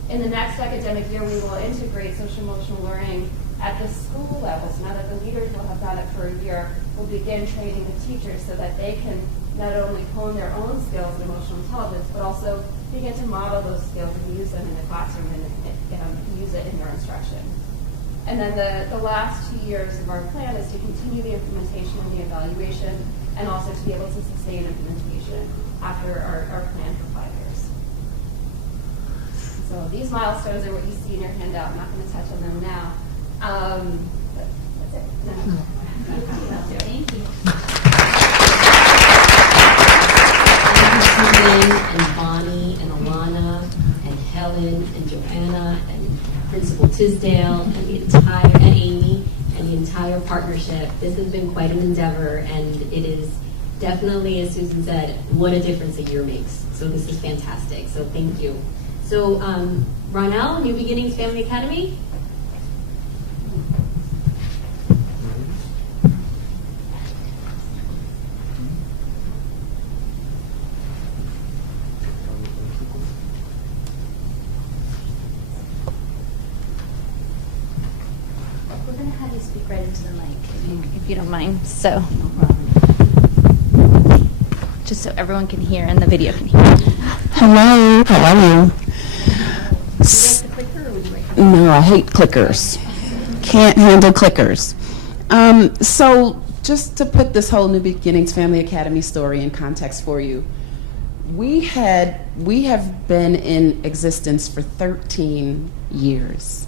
In the next academic year, we will integrate social emotional learning at the school level. So now that the leaders will have done it for a year, we'll begin training the teachers so that they can not only hone their own skills in emotional intelligence, but also begin to model those skills and use them in the classroom and use it in their instruction. And then the last 2 years of our plan is to continue the implementation and the evaluation and also to be able to sustain implementation after our plan for 5 years. So these milestones are what you see in your handout. I'm not going to touch on them now. But that's it. Thank you. Susan and Bonnie and Alana and Helen and Joanna and Principal Tisdale and and Amy and the entire partnership. This has been quite an endeavor, and it is definitely, as Susan said, what a difference a year makes. So this is fantastic. So thank you. So Ronell, New Beginnings Family Academy. We're going to have you speak right into the mic, if you don't mind. So, just so everyone can hear and the video can hear. Hello, how are you? Would you like the clicker or would you like the No, I hate clickers. Can't handle clickers. So just to put this whole New Beginnings Family Academy story in context for you, we have been in existence for 13 years.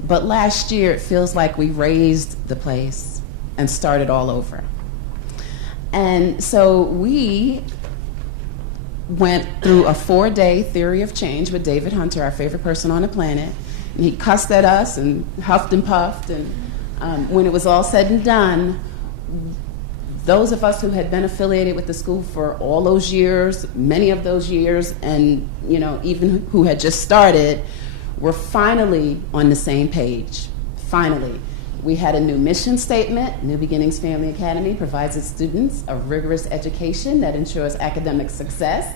But last year, it feels like we raised the place and started all over. And so we went through a 4-day theory of change with David Hunter, our favorite person on the planet. And he cussed at us and huffed and puffed. And when it was all said and done, those of us who had been affiliated with the school for all those years, many of those years, and even who had just started, were finally on the same page. Finally. We had a new mission statement. New Beginnings Family Academy provides its students a rigorous education that ensures academic success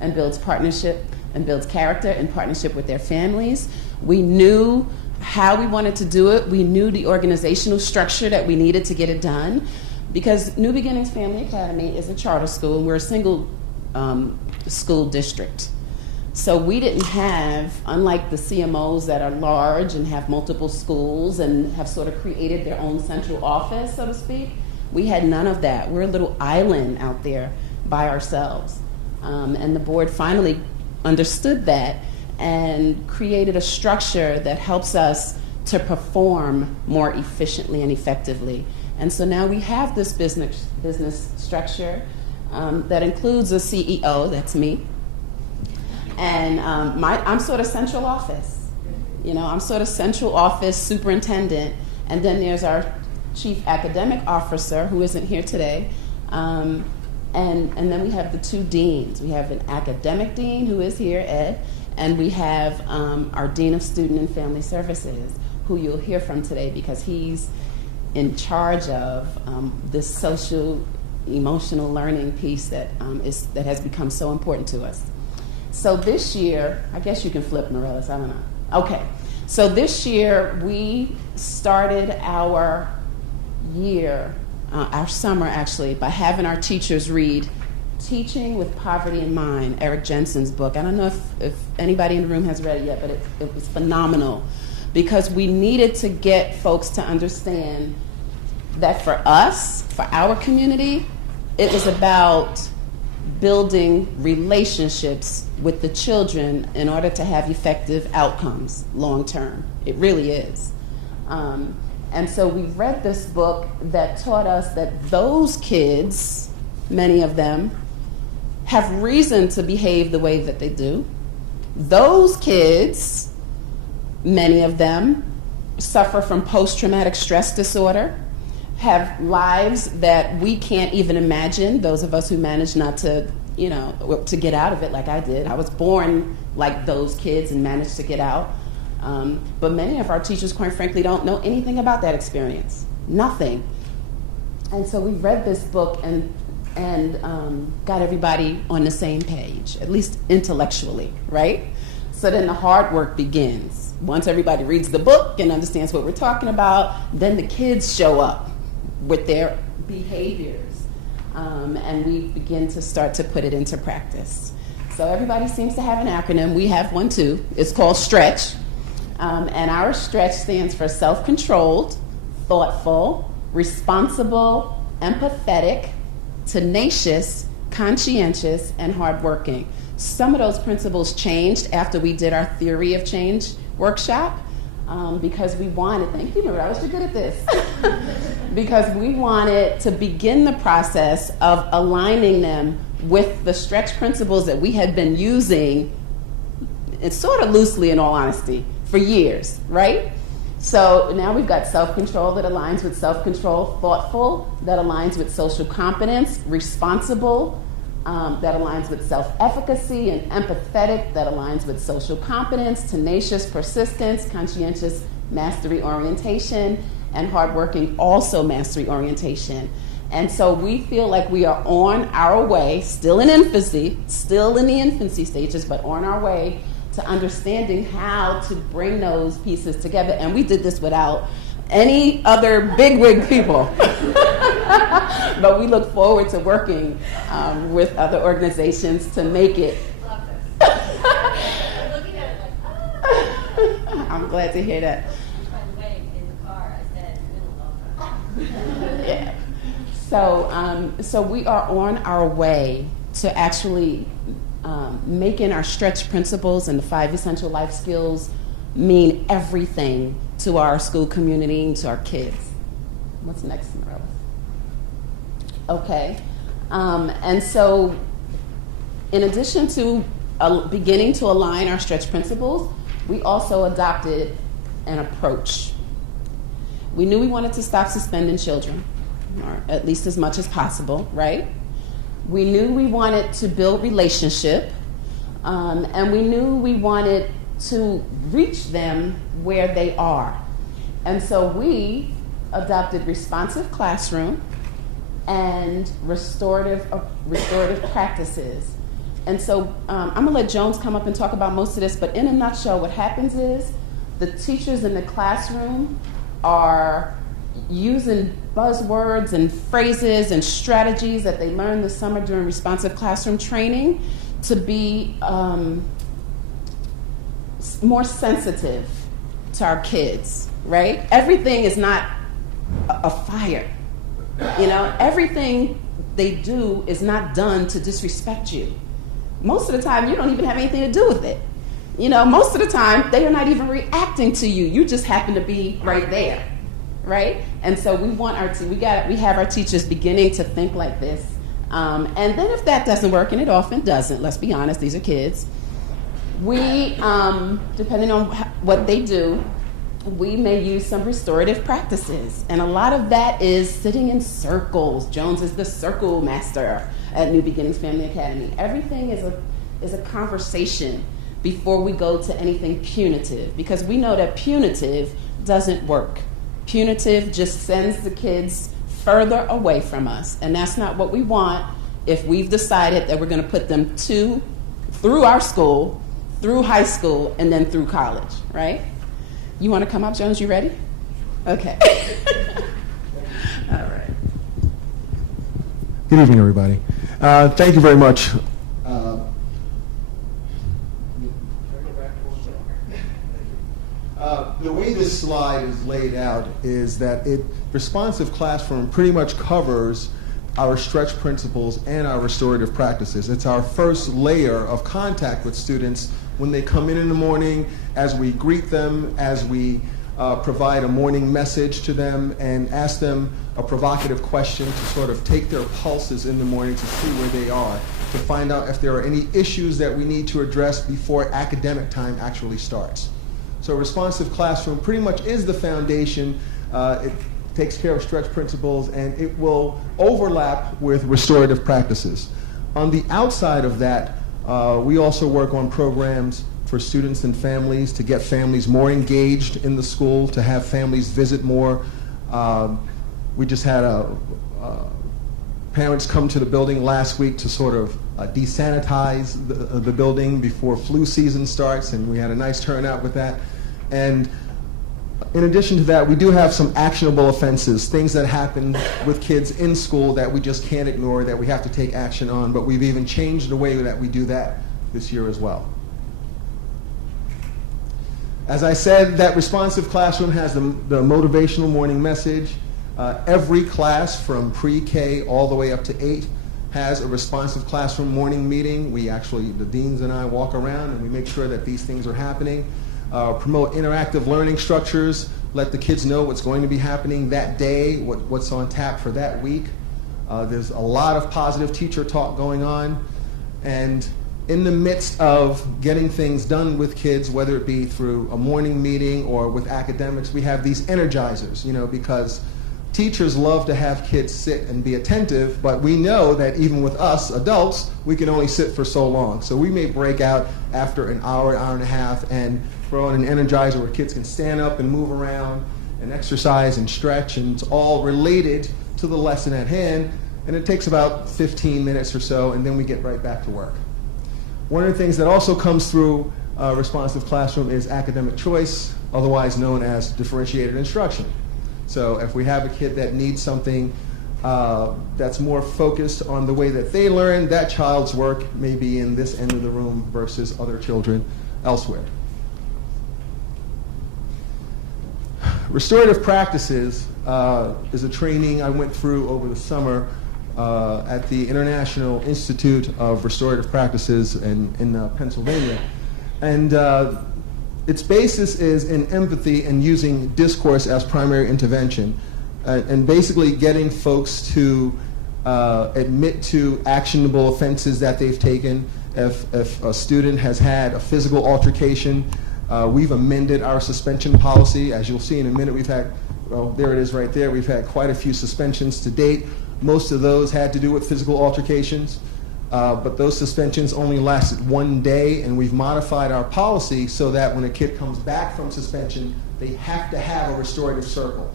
and builds partnership and builds character in partnership with their families. We knew how we wanted to do it. We knew the organizational structure that we needed to get it done, because New Beginnings Family Academy is a charter school, and we're a single school district. So we didn't have, unlike the CMOs that are large and have multiple schools and have sort of created their own central office, so to speak, we had none of that. We're a little island out there by ourselves. And the board finally understood that and created a structure that helps us to perform more efficiently and effectively. And so now we have this business structure that includes a CEO, that's me, and I'm sort of central office. I'm sort of central office superintendent, and then there's our chief academic officer, who isn't here today, and then we have the two deans. We have an academic dean, who is here, Ed, and we have our dean of student and family services, who you'll hear from today because he's in charge of this social emotional learning piece that has become so important to us. So this year, I guess you can flip, Morellis, I don't know. Okay, so this year we started our year, our summer actually, by having our teachers read Teaching with Poverty in Mind, Eric Jensen's book. I don't know if anybody in the room has read it yet, but it was phenomenal because we needed to get folks to understand that for us, for our community, it was about building relationships with the children in order to have effective outcomes long term. It really is. And so we read this book that taught us that those kids, many of them, have reason to behave the way that they do. Those kids, many of them, suffer from post-traumatic stress disorder, have lives that we can't even imagine, those of us who manage not to, to get out of it like I did. I was born like those kids and managed to get out. But many of our teachers, quite frankly, don't know anything about that experience. Nothing. And so we read this book and got everybody on the same page, at least intellectually, right? So then the hard work begins. Once everybody reads the book and understands what we're talking about, then the kids show up with their behaviors, and we begin to start to put it into practice. So everybody seems to have an acronym. We have one too. It's called STRETCH, and our STRETCH stands for self-controlled, thoughtful, responsible, empathetic, tenacious, conscientious, and hardworking. Some of those principles changed after we did our Theory of Change workshop, because we wanted, thank you, Morellis, you're good at this, because we wanted to begin the process of aligning them with the STRETCH principles that we had been using, it's sort of loosely in all honesty, for years, right? So now we've got self-control that aligns with self-control, thoughtful that aligns with social competence, responsible that aligns with self-efficacy, and empathetic that aligns with social competence, tenacious, persistence, conscientious, mastery orientation, and hardworking, also mastery orientation. And so we feel like we are on our way, still in infancy, still in the infancy stages, but on our way to understanding how to bring those pieces together. And we did this without any other bigwig people. But we look forward to working with other organizations to make it. Love this. I'm looking at it like, I'm glad to hear that. By the way, in the car, I said, we love that. Yeah. So we are on our way to actually making our STRETCH principles and the 5 essential life skills mean everything to our school community and to our kids. What's next, Morellis? Okay. And so in addition to beginning to align our STRETCH principles, we also adopted an approach. We knew we wanted to stop suspending children, or at least as much as possible, right? We knew we wanted to build relationship, and we knew we wanted to reach them where they are. And so we adopted responsive classroom and restorative practices. And so I'm going to let Jones come up and talk about most of this, but in a nutshell, what happens is the teachers in the classroom are using buzzwords and phrases and strategies that they learned this summer during responsive classroom training to be more sensitive to our kids, right? Everything is not a fire. Everything they do is not done to disrespect you. Most of the time, you don't even have anything to do with it. You know, most of the time, they are not even reacting to you. You just happen to be right there, right? And so we want we have our teachers beginning to think like this. And then if that doesn't work, and it often doesn't, let's be honest, these are kids, we, depending on what they do, we may use some restorative practices. And a lot of that is sitting in circles. Jones is the circle master at New Beginnings Family Academy. Everything is a conversation before we go to anything punitive, because we know that punitive doesn't work. Punitive just sends the kids further away from us, and that's not what we want if we've decided that we're going to put them through our school, through high school, and then through college, right? You want to come up, Jones? You ready? Okay. All right. Good evening, everybody. Thank you very much. The way this slide is laid out is that responsive classroom pretty much covers our stretch principles and our restorative practices. It's our first layer of contact with students when they come in the morning, as we greet them, as we provide a morning message to them and ask them a provocative question to sort of take their pulses in the morning to see where they are, to find out if there are any issues that we need to address before academic time actually starts. So responsive classroom pretty much is the foundation. It takes care of stretch principles, and it will overlap with restorative practices. On the outside of that, we also work on programs for students and families to get families more engaged in the school, to have families visit more. We just had parents come to the building last week to sort of desanitize the building before flu season starts, and we had a nice turnout with that. And in addition to that, we do have some actionable offenses, things that happen with kids in school that we just can't ignore, that we have to take action on, but we've even changed the way that we do that this year as well. As I said, that responsive classroom has the motivational morning message. Every class from pre-K all the way up to 8 has a responsive classroom morning meeting. We actually, the deans and I, walk around and we make sure that these things are happening. Promote interactive learning structures, let the kids know what's going to be happening that day, what's on tap for that week. There's a lot of positive teacher talk going on. And in the midst of getting things done with kids, whether it be through a morning meeting or with academics, we have these energizers, because teachers love to have kids sit and be attentive, but we know that even with us adults, we can only sit for so long. So we may break out after an hour and a half, and throw in an energizer where kids can stand up and move around and exercise and stretch, and it's all related to the lesson at hand. And it takes about 15 minutes or so, and then we get right back to work. One of the things that also comes through responsive classroom is academic choice, otherwise known as differentiated instruction. So if we have a kid that needs something that's more focused on the way that they learn, that child's work may be in this end of the room versus other children elsewhere. Restorative practices is a training I went through over the summer at the International Institute of Restorative Practices in Pennsylvania. And its basis is in empathy and using discourse as primary intervention, and basically getting folks to admit to actionable offenses that they've taken. If a student has had a physical altercation, we've amended our suspension policy. As you'll see in a minute, we've had, well, there it is right there, we've had quite a few suspensions to date. Most of those had to do with physical altercations. But those suspensions only lasted 1 day, and we've modified our policy so that when a kid comes back from suspension, they have to have a restorative circle.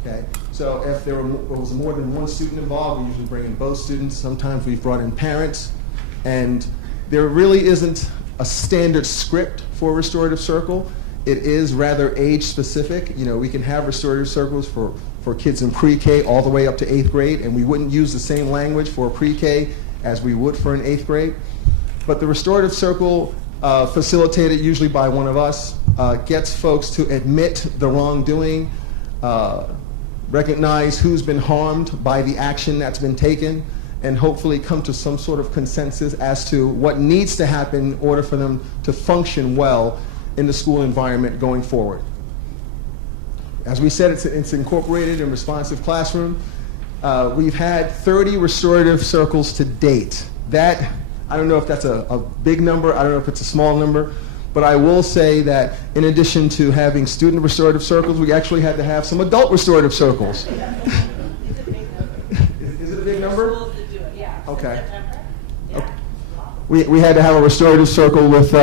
Okay? So if there was more than one student involved, we usually bring in both students. Sometimes we've brought in parents. And there really isn't a standard script for a restorative circle. It is rather age specific. We can have restorative circles for kids in pre-K all the way up to 8th grade, and we wouldn't use the same language for pre-K as we would for an 8th grade. But the restorative circle, facilitated usually by one of us, gets folks to admit the wrongdoing, recognize who's been harmed by the action that's been taken, and hopefully come to some sort of consensus as to what needs to happen in order for them to function well in the school environment going forward. As we said, it's incorporated in Responsive Classroom. We've had 30 restorative circles to date. That, I don't know if that's a big number, I don't know if it's a small number, but I will say that in addition to having student restorative circles, we actually had to have some adult restorative circles. Is it a big number? Okay. We had to have a restorative circle with 2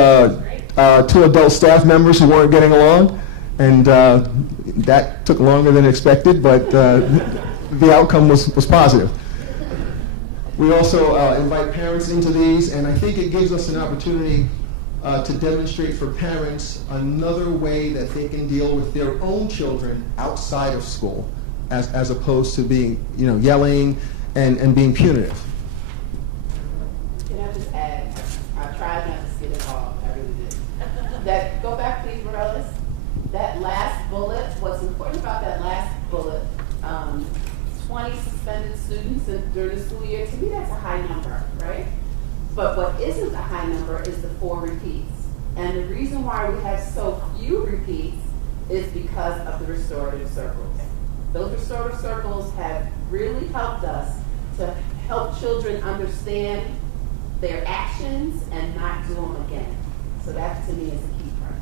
adult staff members who weren't getting along, and that took longer than expected, but the outcome was positive. We also invite parents into these, and I think it gives us an opportunity to demonstrate for parents another way that they can deal with their own children outside of school, as opposed to being, yelling and being punitive. Can I just add, I tried not to skip it all, I really did. That, go back please, Morellis. That last bullet, what's important about that last bullet, 20 suspended students during the school year, to me that's a high number, right? But what isn't a high number is the 4 repeats. And the reason why we have so few repeats is because of the restorative circles. Those restorative circles have really helped us to help children understand their actions and not do them again. So that to me is a key part.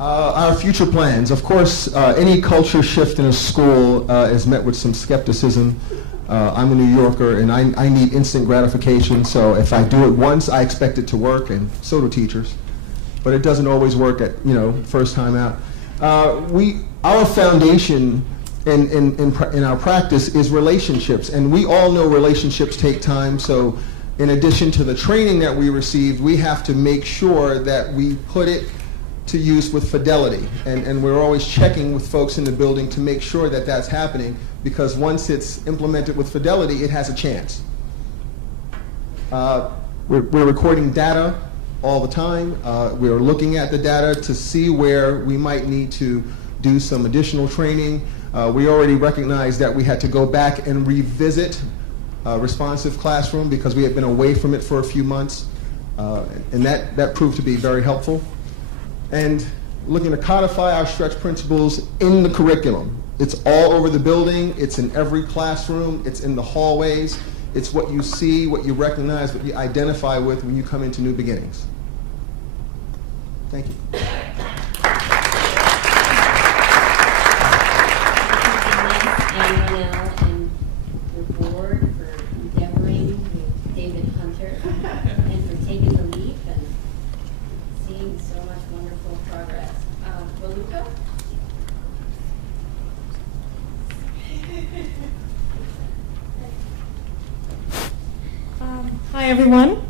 Our future plans. Of course, any culture shift in a school is met with some skepticism. I'm a New Yorker, and I need instant gratification, so if I do it once, I expect it to work, and so do teachers. But it doesn't always work at, first time out. Our foundation in our practice is relationships, and we all know relationships take time, so in addition to the training that we received, we have to make sure that we put it to use with fidelity, and we're always checking with folks in the building to make sure that that's happening, because once it's implemented with fidelity, it has a chance. We're recording data all the time. We're looking at the data to see where we might need to do some additional training. We already recognized that we had to go back and revisit Responsive Classroom because we had been away from it for a few months, and that proved to be very helpful. And looking to codify our stretch principles in the curriculum. It's all over the building, it's in every classroom, it's in the hallways, it's what you see, what you recognize, what you identify with when you come into New Beginnings. Thank you. And the board for endeavoring with David Hunter and for taking the leap and seeing so much wonderful progress. Raluca? Hi, everyone.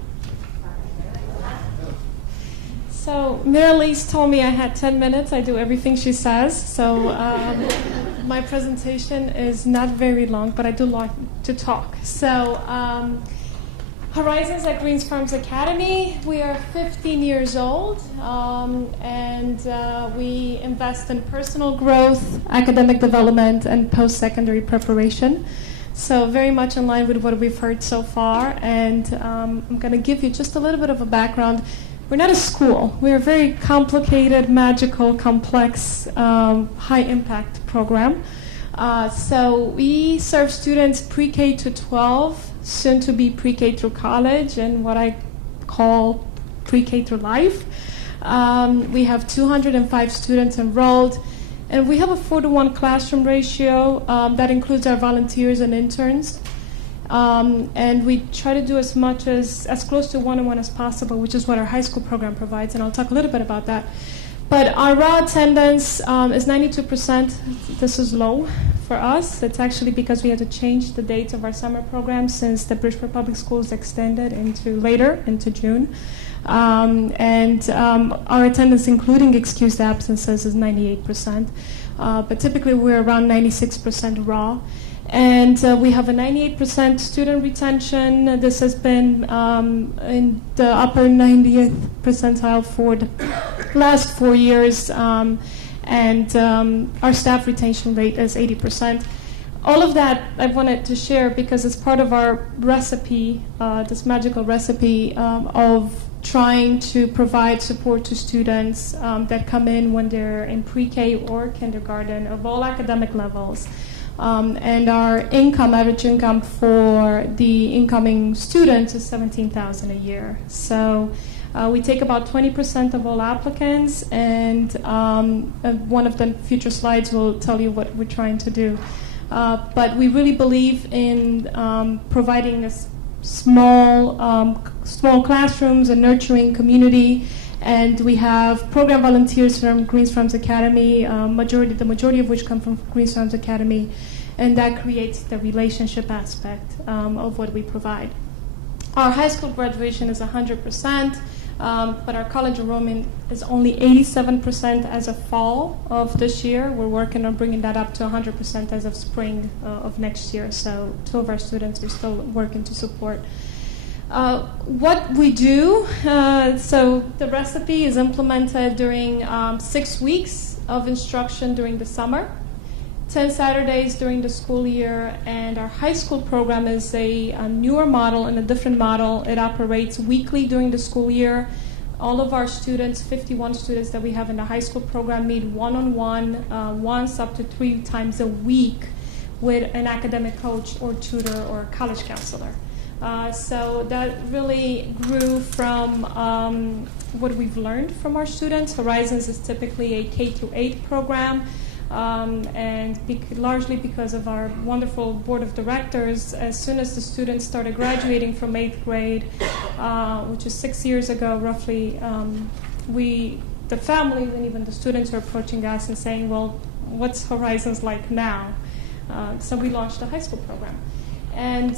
So Miralise told me I had 10 minutes. I do everything she says. So my presentation is not very long, but I do like to talk. So Horizons at Greens Farms Academy, we are 15 years old, and we invest in personal growth, academic development, and post-secondary preparation. So very much in line with what we've heard so far, and I'm going to give you just a little bit of a background. We're not a school. We're a very complicated, magical, complex, high-impact program. So we serve students pre-K to 12, soon to be pre-K through college, and what I call pre-K through life. We have 205 students enrolled, and we have a 4-to-1 classroom ratio that includes our volunteers and interns. And we try to do as close to one-on-one as possible, which is what our high school program provides, and I'll talk a little bit about that. But our raw attendance is 92%. This is low for us. It's actually because we had to change the dates of our summer program since the Bridgeport Public Schools extended into June. And our attendance, including excused absences, is 98%. But typically we're around 96% raw. And we have a 98% student retention. This has been in the upper 90th percentile for the last 4 years. And our staff retention rate is 80%. all of that I wanted to share because it's part of our recipe, this magical recipe of trying to provide support to students that come in when they're in pre-K or kindergarten of all academic levels. And our average income for the incoming students is $17,000 a year. So we take about 20% of all applicants, and one of the future slides will tell you what we're trying to do. But we really believe in providing a small classrooms and nurturing community. And we have program volunteers from Greens Farms Academy, the majority of which come from Greens Farms Academy, and that creates the relationship aspect of what we provide. Our high school graduation is 100%, but our college enrollment is only 87% as of fall of this year. We're working on bringing that up to 100% as of spring of next year. So 2 of our students we're still working to support. What we do, so the recipe is implemented during 6 weeks of instruction during the summer, 10 Saturdays during the school year, and our high school program is a newer model and a different model. It operates weekly during the school year. All of our students, 51 students that we have in the high school program, meet one-on-one, once up to 3 times a week with an academic coach or tutor or a college counselor. So that really grew from what we've learned from our students. Horizons is typically a K-8 program, and largely because of our wonderful board of directors, as soon as the students started graduating from 8th grade, which is 6 years ago roughly, the families and even the students are approaching us and saying, well, what's Horizons like now? So we launched a high school program. And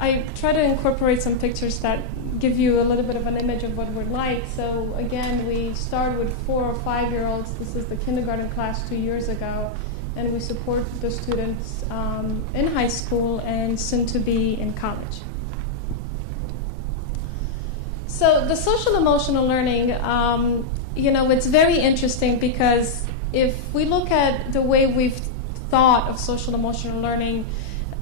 I try to incorporate some pictures that give you a little bit of an image of what we're like. So again, we start with 4 or 5-year-olds. This is the kindergarten class 2 years ago, and we support the students in high school and soon to be in college. So the social emotional learning, it's very interesting because if we look at the way we've thought of social emotional learning,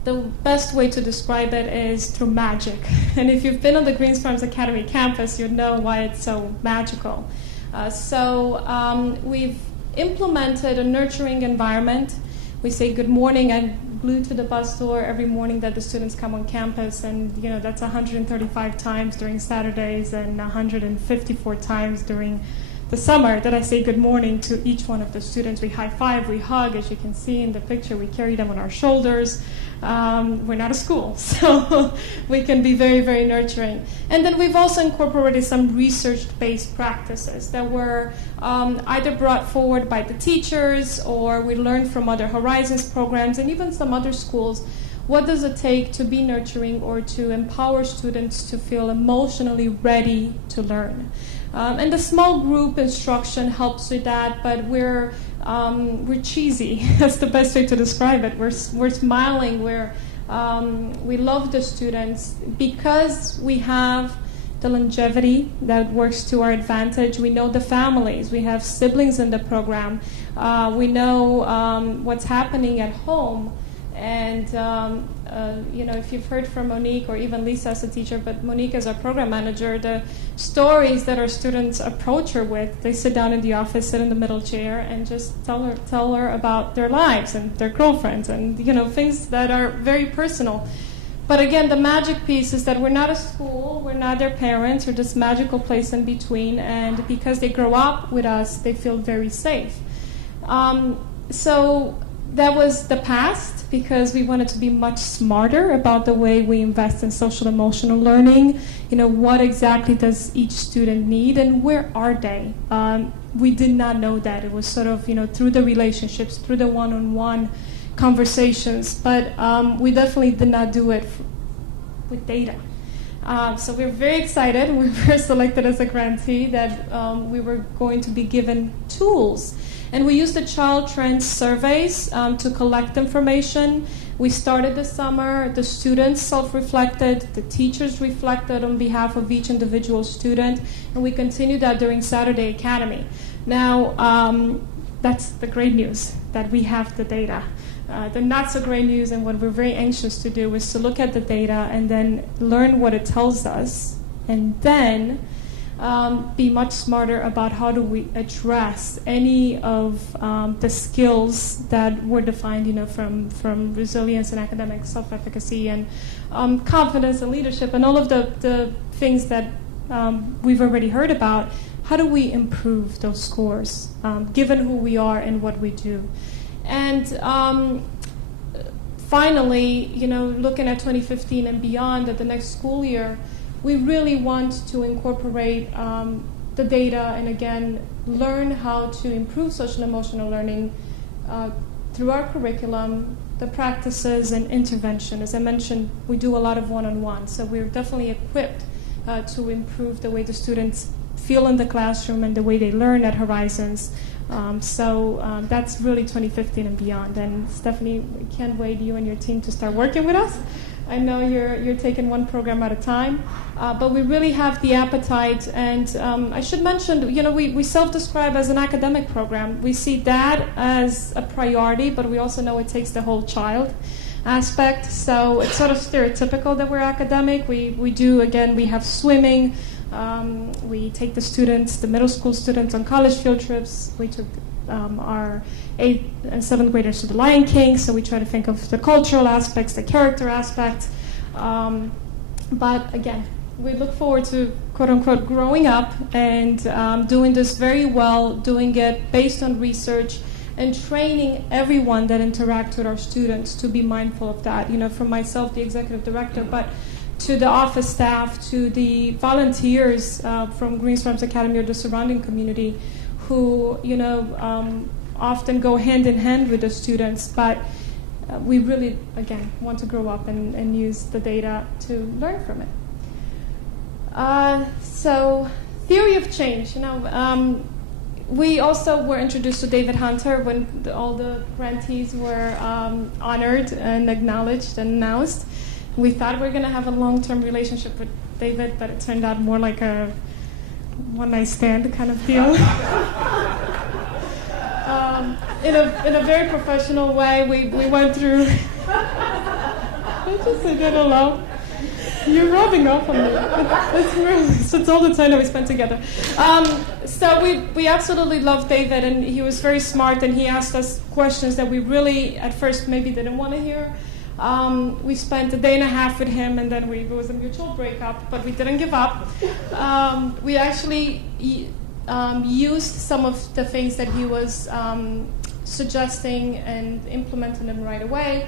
the best way to describe it is through magic. And if you've been on the Greens Farms Academy campus, you'd know why it's so magical. We've implemented a nurturing environment. We say good morning and glued to the bus door every morning that the students come on campus, and that's 135 times during Saturdays and 154 times during the summer that I say good morning to each one of the students. We high five, we hug, as you can see in the picture, we carry them on our shoulders. We're not a school, so we can be very, very nurturing. And then we've also incorporated some research-based practices that were either brought forward by the teachers, or we learned from other Horizons programs and even some other schools. What does it take to be nurturing or to empower students to feel emotionally ready to learn? And the small group instruction helps with that, but we're cheesy. That's the best way to describe it. We're smiling. We love the students because we have the longevity that works to our advantage. We know the families. We have siblings in the program. We know what's happening at home. And if you've heard from Monique or even Lisa as a teacher, but Monique as our program manager, the stories that our students approach her with, they sit down in the office, sit in the middle chair, and just tell her about their lives and their girlfriends and things that are very personal. But again, the magic piece is that we're not a school, we're not their parents, we're this magical place in between, and because they grow up with us, they feel very safe. So that was the past, because we wanted to be much smarter about the way we invest in social emotional learning. What exactly does each student need and where are they? We did not know that. It was sort of, through the relationships, through the one-on-one conversations, but we definitely did not do it with data. So we're very excited. We were selected as a grantee that we were going to be given tools. And we used the child trends surveys to collect information. We started this summer. The students self-reflected. The teachers reflected on behalf of each individual student. And we continued that during Saturday Academy. Now, that's the great news, that we have the data. The not so great news, and what we're very anxious to do, is to look at the data and then learn what it tells us, and then be much smarter about how do we address any of the skills that were defined, from resilience and academic self-efficacy and confidence and leadership and all of the things that we've already heard about. How do we improve those scores, given who we are and what we do? And finally, looking at 2015 and beyond, at the next school year, we really want to incorporate the data and, again, learn how to improve social emotional learning through our curriculum, the practices, and intervention. As I mentioned, we do a lot of one-on-one, so we're definitely equipped to improve the way the students feel in the classroom and the way they learn at Horizons. So that's really 2015 and beyond. And Stephanie, we can't wait you and your team to start working with us. I know you're taking one program at a time, but we really have the appetite. And I should mention, we self-describe as an academic program. We see that as a priority, but we also know it takes the whole child aspect. So it's sort of stereotypical that we're academic. We do, again, we have swimming. We take the middle school students on college field trips. We took our 8th and 7th graders to the Lion King, so we try to think of the cultural aspects, the character aspects. But again, we look forward to, quote unquote, growing up and doing this very well, doing it based on research, and training everyone that interacts with our students to be mindful of that. From myself, the executive director, but to the office staff, to the volunteers from Greens Farms Academy or the surrounding community, who often go hand in hand with the students. But we really, again, want to grow up and use the data to learn from it. So, theory of change. We also were introduced to David Hunter when all the grantees were honored and acknowledged and announced. We thought we were going to have a long-term relationship with David, but it turned out more like a one-night stand kind of deal. In a very professional way, we went through. I just said that aloud. You're rubbing off on me. It's really, it's all the time that we spent together. So we absolutely loved David, and he was very smart, and he asked us questions that we really, at first, maybe didn't want to hear. We spent a day and a half with him, and then it was a mutual breakup, but we didn't give up. We actually used some of the things that he was suggesting and implemented them right away.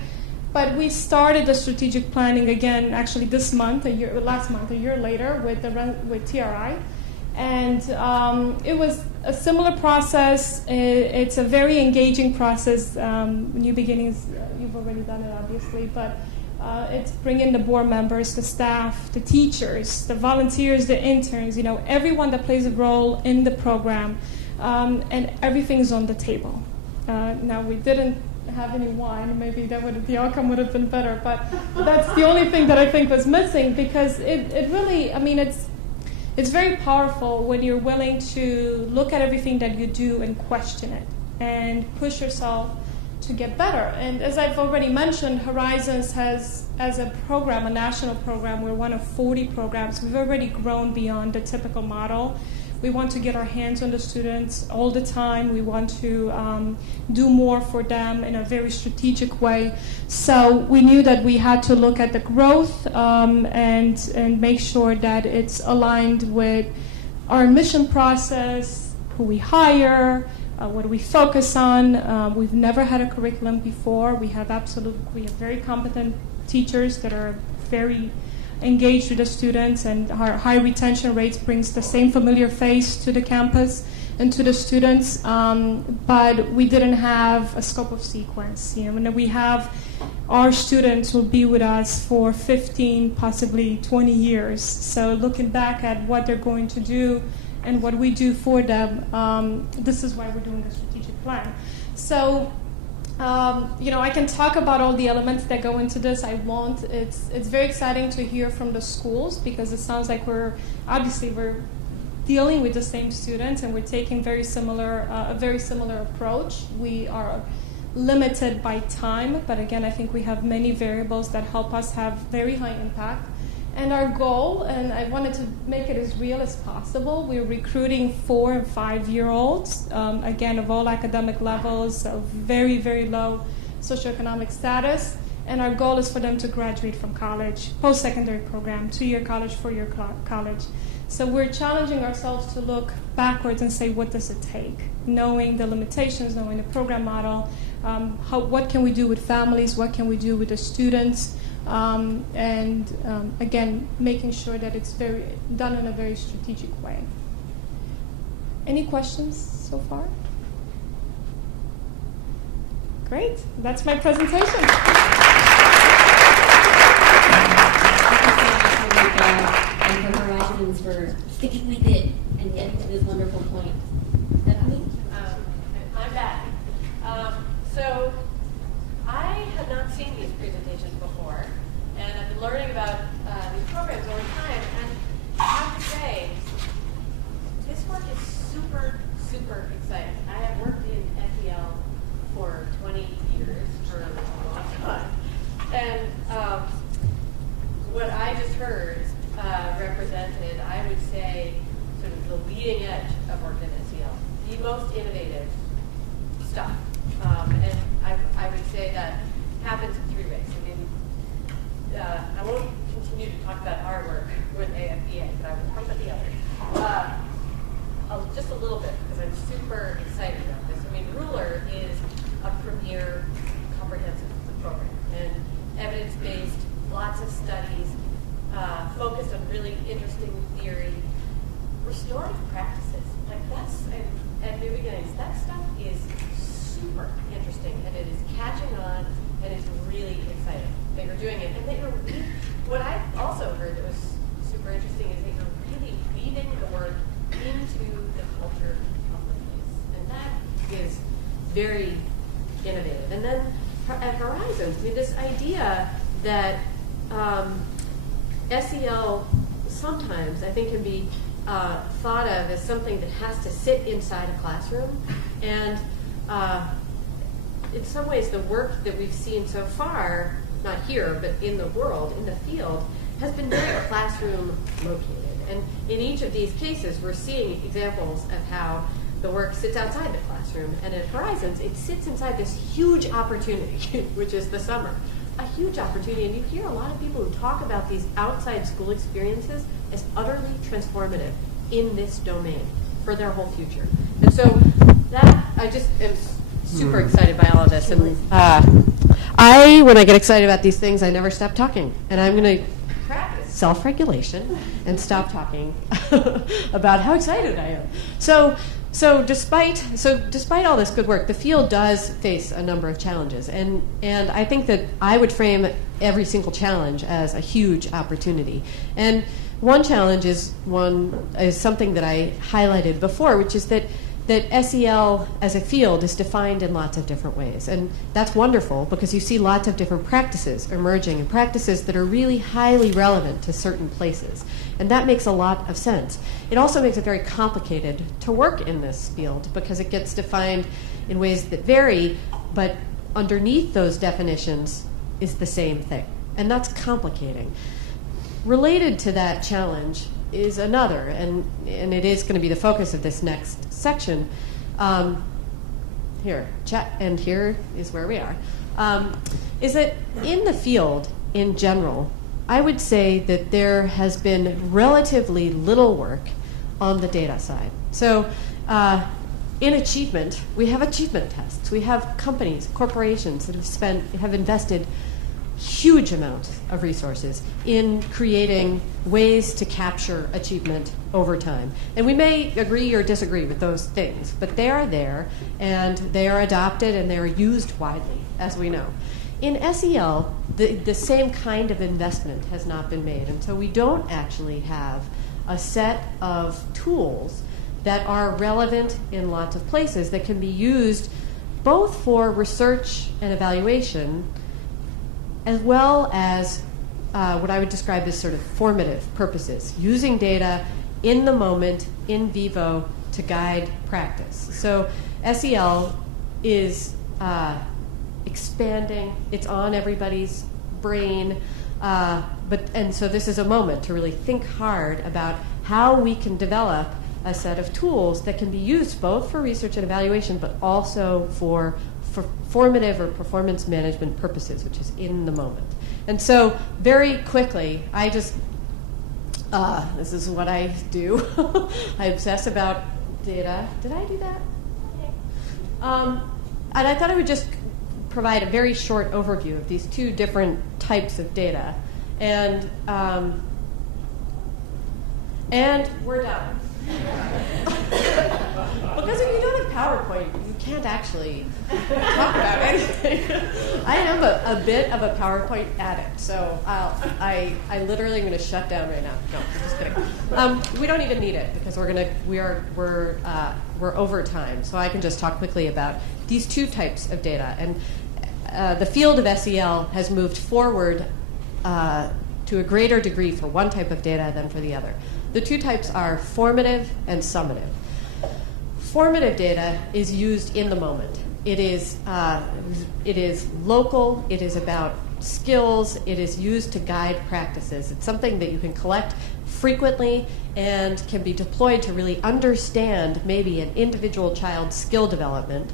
But we started the strategic planning again, actually last month, a year later, with TRI. And it was a similar process. It's a very engaging process. New Beginnings, you've already done it, obviously, but it's bringing the board members, the staff, the teachers, the volunteers, the interns, everyone that plays a role in the program, and everything's on the table. Now, we didn't have any wine. Maybe the outcome would have been better, but that's the only thing that I think was missing, because it really, it's very powerful when you're willing to look at everything that you do and question it and push yourself to get better. And as I've already mentioned, Horizons has, as a program, a national program, we're one of 40 programs. We've already grown beyond the typical model. We want to get our hands on the students all the time. We want to do more for them in a very strategic way. So we knew that we had to look at the growth and make sure that it's aligned with our mission process, who we hire, what do we focus on. We've never had a curriculum before. We have very competent teachers that are very engaged with the students, and our high retention rates brings the same familiar face to the campus and to the students, but we didn't have a scope of sequence. When we have our students will be with us for 15, possibly 20 years. So looking back at what they're going to do and what we do for them, this is why we're doing the strategic plan. So I can talk about all the elements that go into this. I won't. It's very exciting to hear from the schools, because it sounds like we're dealing with the same students, and we're taking a very similar approach. We are limited by time, but again, I think we have many variables that help us have very high impact. And our goal, and I wanted to make it as real as possible, we're recruiting 4 and 5-year-olds, again, of all academic levels, of very, very low socioeconomic status. And our goal is for them to graduate from college, post-secondary program, 2-year college, 4-year college. So we're challenging ourselves to look backwards and say, what does it take? Knowing the limitations, knowing the program model, what can we do with families, what can we do with the students, and again, making sure that it's done in a very strategic way. Any questions so far? Great, that's my presentation. And for Horizons for sticking with it and getting to this wonderful point. Stephanie? I'm back. So I have not seen these presentations before, and I've been learning about these programs over time, and I have to say, this work is super, super exciting. I have worked in SEL for 20 years, for a long time, and what I just heard represented, I would say, sort of the leading edge of work in SEL, the most innovative stuff. And I would say that happens in 3 ways. I mean, I won't continue to talk about our work with AFBA, but I will talk about the others. Just a little bit, because I'm super excited about this. I mean, Ruler is a premier comprehensive program, and evidence-based, lots of studies, focused on really interesting theory, restorative practices. Like that's, at New Beginnings, that stuff is super interesting, and it is catching on, and it's really exciting that you're doing it. And that you're what I also heard that was super interesting is that you're really weaving the work into the culture of the place. And that is very innovative. And then at Horizons, I mean, this idea that SEL sometimes, I think, can be thought of as something that has to sit inside a classroom. And in some ways, the work that we've seen so far, not here, but in the world, in the field, has been very classroom located. And in each of these cases, we're seeing examples of how the work sits outside the classroom. And at Horizons, it sits inside this huge opportunity, which is the summer. A huge opportunity, and you hear a lot of people who talk about these outside school experiences as utterly transformative in this domain for their whole future. And so that, I just am super excited by all of this. And when I get excited about these things, I never stop talking. And I'm going to practice self-regulation and stop talking about how excited I am. So despite all this good work, the field does face a number of challenges, and I think that I would frame every single challenge as a huge opportunity. And one challenge is something that I highlighted before, which is that SEL as a field is defined in lots of different ways, and that's wonderful because you see lots of different practices emerging, and practices that are really highly relevant to certain places. And that makes a lot of sense. It also makes it very complicated to work in this field because it gets defined in ways that vary, but underneath those definitions is the same thing. And that's complicating. Related to that challenge is another, and it is going to be the focus of this next section. Here is where we are. Is that in the field in general, I would say that there has been relatively little work on the data side. So in achievement, we have achievement tests. We have companies, corporations that have invested huge amounts of resources in creating ways to capture achievement over time. And we may agree or disagree with those things, but they are there, and they are adopted, and they are used widely, as we know. In SEL, the same kind of investment has not been made, and so we don't actually have a set of tools that are relevant in lots of places that can be used both for research and evaluation, as well as what I would describe as sort of formative purposes, using data in the moment, in vivo, to guide practice. So SEL is expanding. It's on everybody's brain. And so this is a moment to really think hard about how we can develop a set of tools that can be used both for research and evaluation, but also for formative or performance management purposes, which is in the moment. And so very quickly, I just, this is what I do. I obsess about data. Did I do that? And I thought I would just provide a very short overview of these two different types of data. And we're done. Because if you don't have PowerPoint, you can't actually talk about anything. I am a bit of a PowerPoint addict, so I literally am going to shut down right now. No, I'm just kidding. We don't even need it because we're over time, so I can just talk quickly about these two types of data. And the field of SEL has moved forward to a greater degree for one type of data than for the other. The two types are formative and summative. Formative data is used in the moment. It is local. It is about skills. It is used to guide practices. It's something that you can collect frequently and can be deployed to really understand maybe an individual child's skill development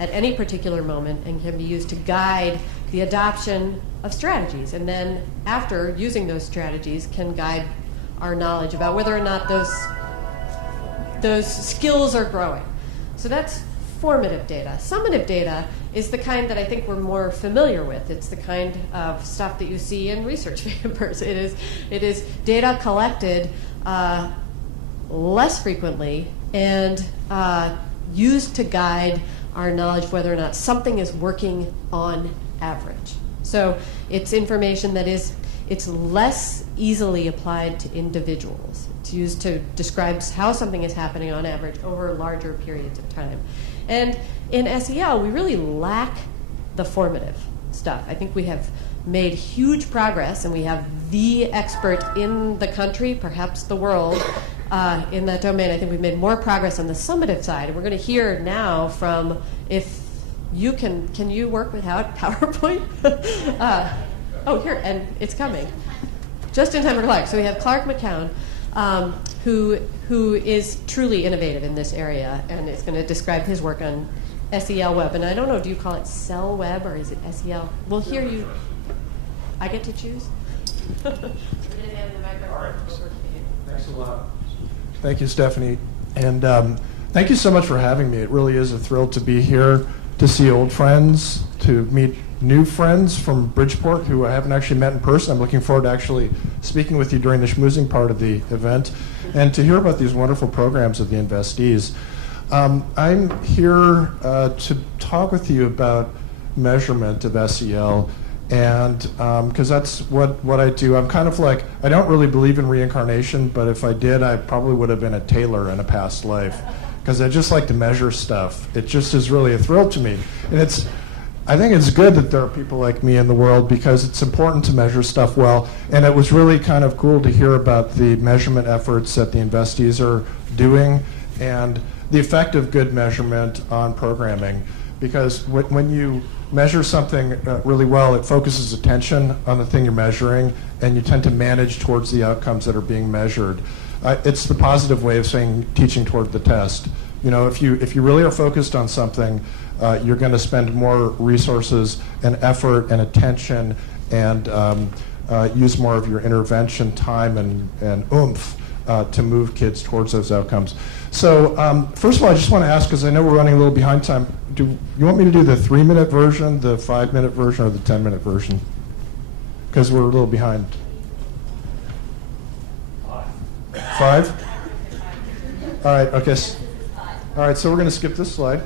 at any particular moment, and can be used to guide the adoption of strategies. And then after using those strategies can guide our knowledge about whether or not those skills are growing. So that's formative data. Summative data is the kind that I think we're more familiar with. It's the kind of stuff that you see in research papers. It is data collected less frequently and used to guide our knowledge of whether or not something is working on average. So it's information that it's less easily applied to individuals. It's used to describe how something is happening on average over larger periods of time. And in SEL, we really lack the formative stuff. I think we have made huge progress, and we have the expert in the country, perhaps the world, in that domain. I think we've made more progress on the summative side. And we're going to hear now from, if you can you work without PowerPoint? Oh, here, and it's coming. Just in time for Clark. So we have Clark McCown, who is truly innovative in this area and is going to describe his work on SEL Web. And I don't know, do you call it Cell Web or is it SEL? We'll hear you. I get to choose? I'm going to hand the microphone over to you. Thanks a lot. Thank you, Stephanie. And thank you so much for having me. It really is a thrill to be here, to see old friends, to meet new friends from Bridgeport who I haven't actually met in person. I'm looking forward to actually speaking with you during the schmoozing part of the event and to hear about these wonderful programs of the investees. I'm here to talk with you about measurement of SEL, and because that's what I do. I'm kind of like, I don't really believe in reincarnation, but if I did, I probably would have been a tailor in a past life, because I just like to measure stuff. It just is really a thrill to me. And I think it's good that there are people like me in the world, because it's important to measure stuff well. And it was really kind of cool to hear about the measurement efforts that the investees are doing and the effect of good measurement on programming. Because when you measure something really well, it focuses attention on the thing you're measuring, and you tend to manage towards the outcomes that are being measured. It's the positive way of saying teaching toward the test. You know, if you really are focused on something, you're going to spend more resources and effort and attention and use more of your intervention time and oomph to move kids towards those outcomes. So first of all, I just want to ask, because I know we're running a little behind time, do you want me to do the 3-minute version, the 5-minute version, or the 10-minute version? Because we're a little behind. 5? All right, okay. All right, so we're going to skip this slide.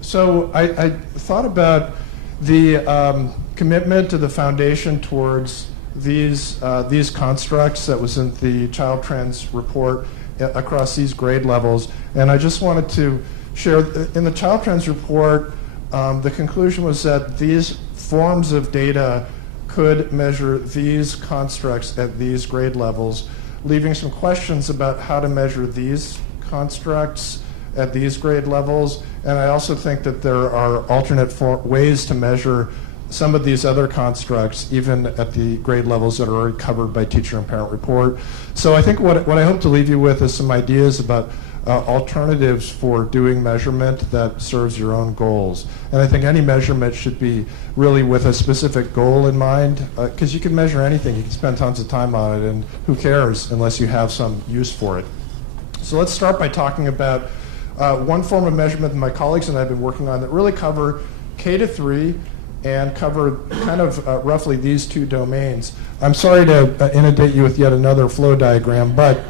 So I thought about the commitment to the foundation towards these constructs that was in the Child Trends report across these grade levels. And I just wanted to share, in the Child Trends report, the conclusion was that these forms of data could measure these constructs at these grade levels leaving some questions about how to measure these constructs at these grade levels. And I also think that there are alternate ways to measure some of these other constructs, even at the grade levels that are already covered by teacher and parent report. So I think what I hope to leave you with is some ideas about alternatives for doing measurement that serves your own goals. And I think any measurement should be really with a specific goal in mind, because you can measure anything. You can spend tons of time on it, and who cares unless you have some use for it. So let's start by talking about one form of measurement that my colleagues and I have been working on that really cover K to 3 and cover kind of roughly these two domains. I'm sorry to inundate you with yet another flow diagram, but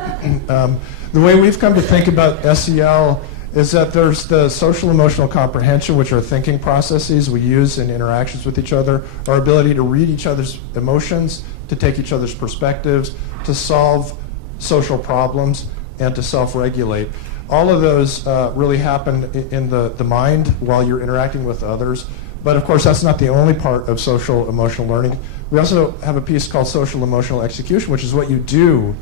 the way we've come to think about SEL is that there's the social emotional comprehension, which are thinking processes we use in interactions with each other, our ability to read each other's emotions, to take each other's perspectives, to solve social problems, and to self-regulate. All of those really happen in the mind while you're interacting with others. But of course, that's not the only part of social emotional learning. We also have a piece called social emotional execution, which is what you do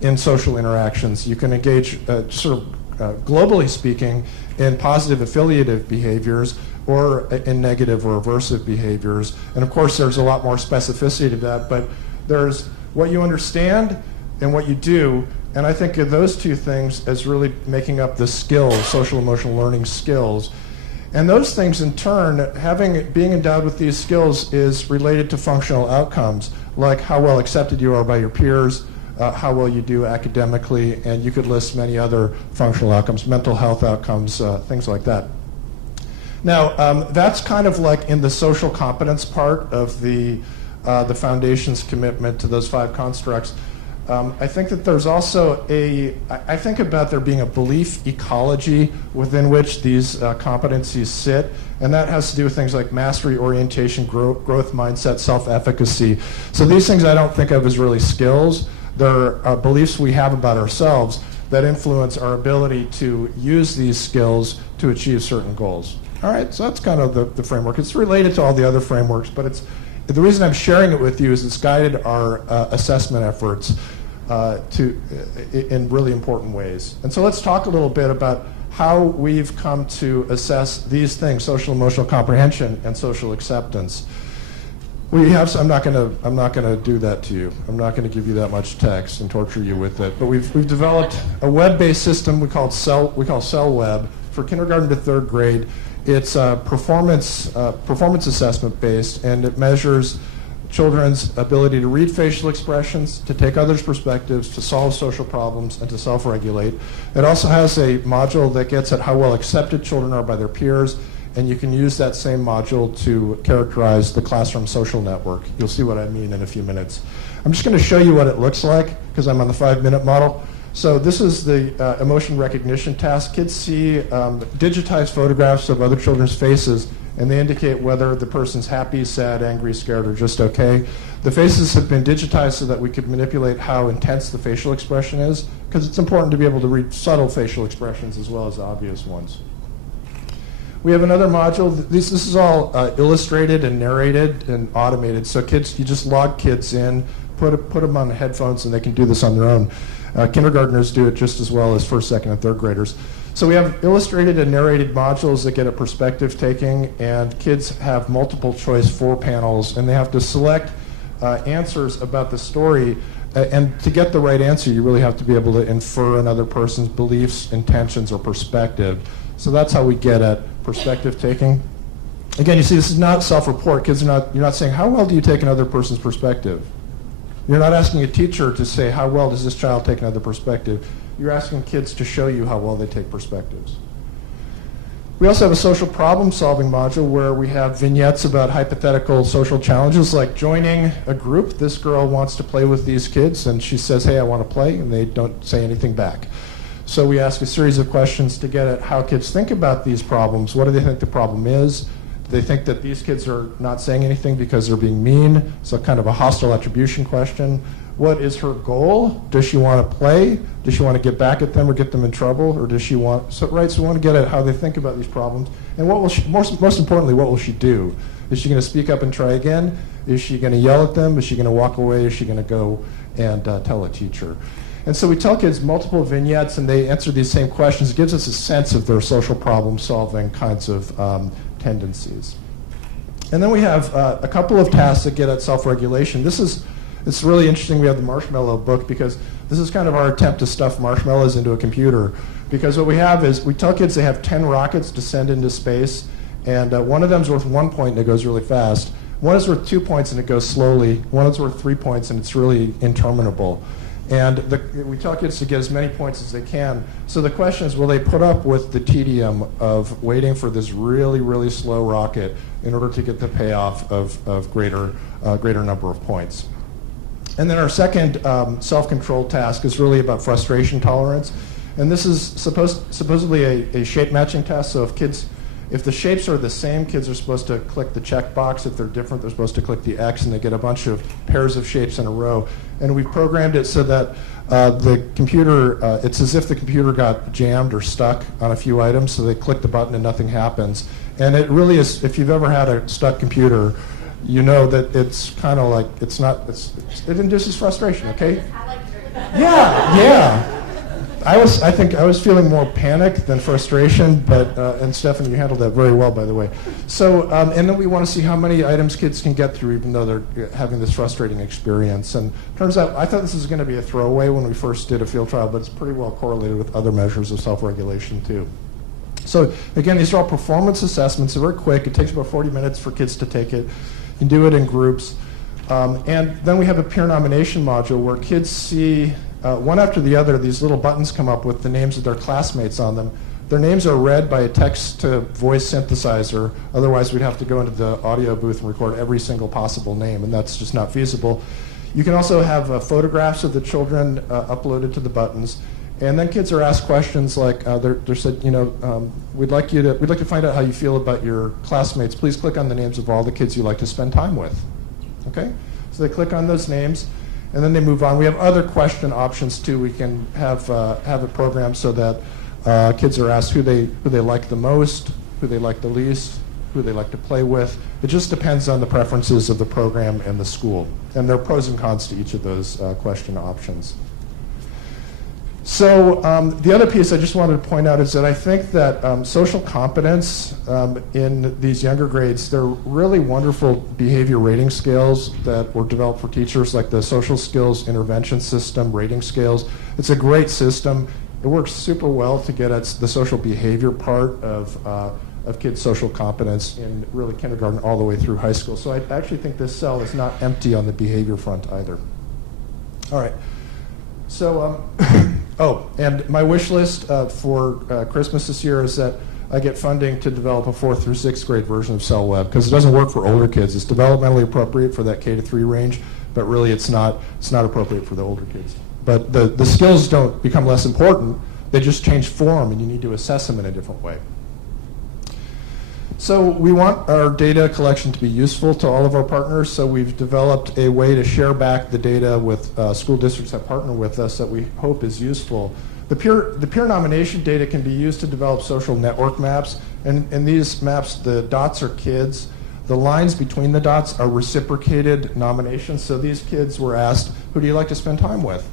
in social interactions. You can engage globally speaking in positive affiliative behaviors or in negative or aversive behaviors. And of course, there's a lot more specificity to that, but there's what you understand and what you do. And I think of those two things as really making up the skills, social emotional learning skills. And those things in turn, being endowed with these skills is related to functional outcomes, like how well accepted you are by your peers, how well you do academically, and you could list many other functional outcomes, mental health outcomes, things like that. Now, that's kind of like in the social competence part of the Foundation's commitment to those 5 constructs. I think that there's also I think about there being a belief ecology within which these competencies sit, and that has to do with things like mastery, orientation, growth mindset, self-efficacy. So these things I don't think of as really skills. They're beliefs we have about ourselves that influence our ability to use these skills to achieve certain goals. All right, so that's kind of the framework. It's related to all the other frameworks, but the reason I'm sharing it with you is it's guided our assessment efforts in really important ways. And so let's talk a little bit about how we've come to assess these things, social emotional comprehension and social acceptance. We have. I'm not going to do that to you. I'm not going to give you that much text and torture you with it. But we've developed a web-based system we call CellWeb for kindergarten to 3rd grade. It's performance assessment based, and it measures children's ability to read facial expressions, to take others' perspectives, to solve social problems, and to self-regulate. It also has a module that gets at how well accepted children are by their peers, and you can use that same module to characterize the classroom social network. You'll see what I mean in a few minutes. I'm just going to show you what it looks like because I'm on the 5-minute model. So this is the emotion recognition task. Kids see digitized photographs of other children's faces, and they indicate whether the person's happy, sad, angry, scared, or just okay. The faces have been digitized so that we could manipulate how intense the facial expression is, because it's important to be able to read subtle facial expressions as well as obvious ones. We have another module. This is all illustrated and narrated and automated. So kids, you just log kids in, put them on headphones, and they can do this on their own. Kindergartners do it just as well as 1st, 2nd, and 3rd graders. So we have illustrated and narrated modules that get a perspective taking, and kids have multiple choice 4 panels, and they have to select answers about the story. And to get the right answer, you really have to be able to infer another person's beliefs, intentions, or perspective. So that's how we get at perspective taking. Again, you see, this is not self-report. Kids you're not saying, how well do you take another person's perspective? You're not asking a teacher to say, how well does this child take another perspective? You're asking kids to show you how well they take perspectives. We also have a social problem-solving module where we have vignettes about hypothetical social challenges, like joining a group. This girl wants to play with these kids, and she says, hey, I want to play, and they don't say anything back. So we ask a series of questions to get at how kids think about these problems. What do they think the problem is? Do they think that these kids are not saying anything because they're being mean? So kind of a hostile attribution question. What is her goal? Does she want to play? Does she want to get back at them or get them in trouble? Or does she want, so we want to get at how they think about these problems. And what will she, most importantly, what will she do? Is she going to speak up and try again? Is she going to yell at them? Is she going to walk away? Is she going to go and tell a teacher? And so we tell kids multiple vignettes, and they answer these same questions. It gives us a sense of their social problem-solving kinds of tendencies. And then we have a couple of tasks that get at self-regulation. It's really interesting we have the marshmallow book, because this is kind of our attempt to stuff marshmallows into a computer. Because what we have is, we tell kids they have 10 rockets to send into space, and one of them is worth 1 point and it goes really fast. One is worth 2 points and it goes slowly. One is worth 3 points and it's really interminable. And we tell kids to get as many points as they can. So the question is, will they put up with the tedium of waiting for this really, really slow rocket in order to get the payoff of greater number of points? And then our second self-control task is really about frustration tolerance. And this is supposedly a shape matching test. So if the shapes are the same, kids are supposed to click the check box. If they're different, they're supposed to click the X, and they get a bunch of pairs of shapes in a row. And we've programmed it so that the computer, it's as if the computer got jammed or stuck on a few items, so they click the button and nothing happens. And it really is, if you've ever had a stuck computer, you know that it's kind of like, it induces frustration, okay? Yeah. I think I was feeling more panic than frustration, but and Stephanie, you handled that very well, by the way. So, and then we want to see how many items kids can get through, even though they're having this frustrating experience. And turns out, I thought this was going to be a throwaway when we first did a field trial, but it's pretty well correlated with other measures of self-regulation too. So again, these are all performance assessments. They're very quick. It takes about 40 minutes for kids to take it. You can do it in groups. And then we have a peer nomination module where kids see one after the other, these little buttons come up with the names of their classmates on them. Their names are read by a text-to-voice synthesizer. Otherwise, we'd have to go into the audio booth and record every single possible name, and that's just not feasible. You can also have photographs of the children uploaded to the buttons. And then kids are asked questions like, they're said, we'd like to find out how you feel about your classmates. Please click on the names of all the kids you like to spend time with. Okay? So they click on those names, and then they move on. We have other question options too. We can have it programmed so that kids are asked who they like the most, who they like the least, who they like to play with. It just depends on the preferences of the program and the school. And there are pros and cons to each of those question options. So the other piece I just wanted to point out is that I think that social competence in these younger grades, they're really wonderful behavior rating scales that were developed for teachers, like the social skills intervention system rating scales. It's a great system. It works super well to get at the social behavior part of kids' social competence in really kindergarten all the way through high school. So I actually think this cell is not empty on the behavior front either. All right. So, and my wish list for Christmas this year is that I get funding to develop a 4th through 6th grade version of Cell Web, because it doesn't work for older kids. It's developmentally appropriate for that K-3 range, but really it's not appropriate for the older kids. But the skills don't become less important. They just change form, and you need to assess them in a different way. So we want our data collection to be useful to all of our partners, so we've developed a way to share back the data with school districts that partner with us that we hope is useful. The peer nomination data can be used to develop social network maps, and in these maps, the dots are kids. The lines between the dots are reciprocated nominations, so these kids were asked, who do you like to spend time with?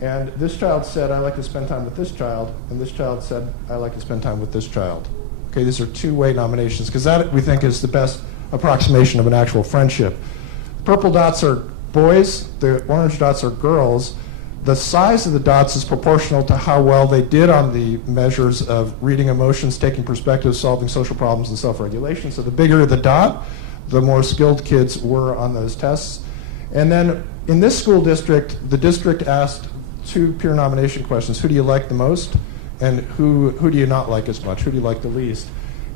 And this child said, I like to spend time with this child, and this child said, I like to spend time with this child. Okay, these are two-way nominations, because that, we think, is the best approximation of an actual friendship. Purple dots are boys, the orange dots are girls. The size of the dots is proportional to how well they did on the measures of reading emotions, taking perspectives, solving social problems, and self-regulation. So the bigger the dot, the more skilled kids were on those tests. And then in this school district, the district asked 2 peer nomination questions. Who do you like the most? And who do you not like as much? Who do you like the least?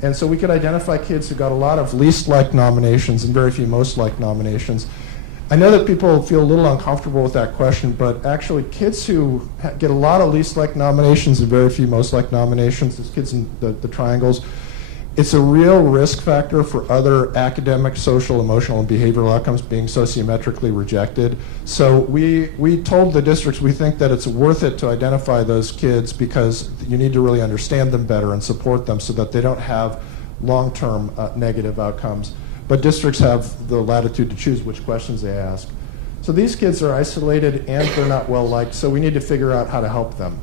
And so we could identify kids who got a lot of least-liked nominations and very few most-liked nominations. I know that people feel a little uncomfortable with that question, but actually kids who get a lot of least-liked nominations and very few most-liked nominations, these kids in the triangles, it's a real risk factor for other academic, social, emotional, and behavioral outcomes being sociometrically rejected. So we told the districts we think that it's worth it to identify those kids because you need to really understand them better and support them so that they don't have long-term negative outcomes. But districts have the latitude to choose which questions they ask. So these kids are isolated and they're not well liked, so we need to figure out how to help them.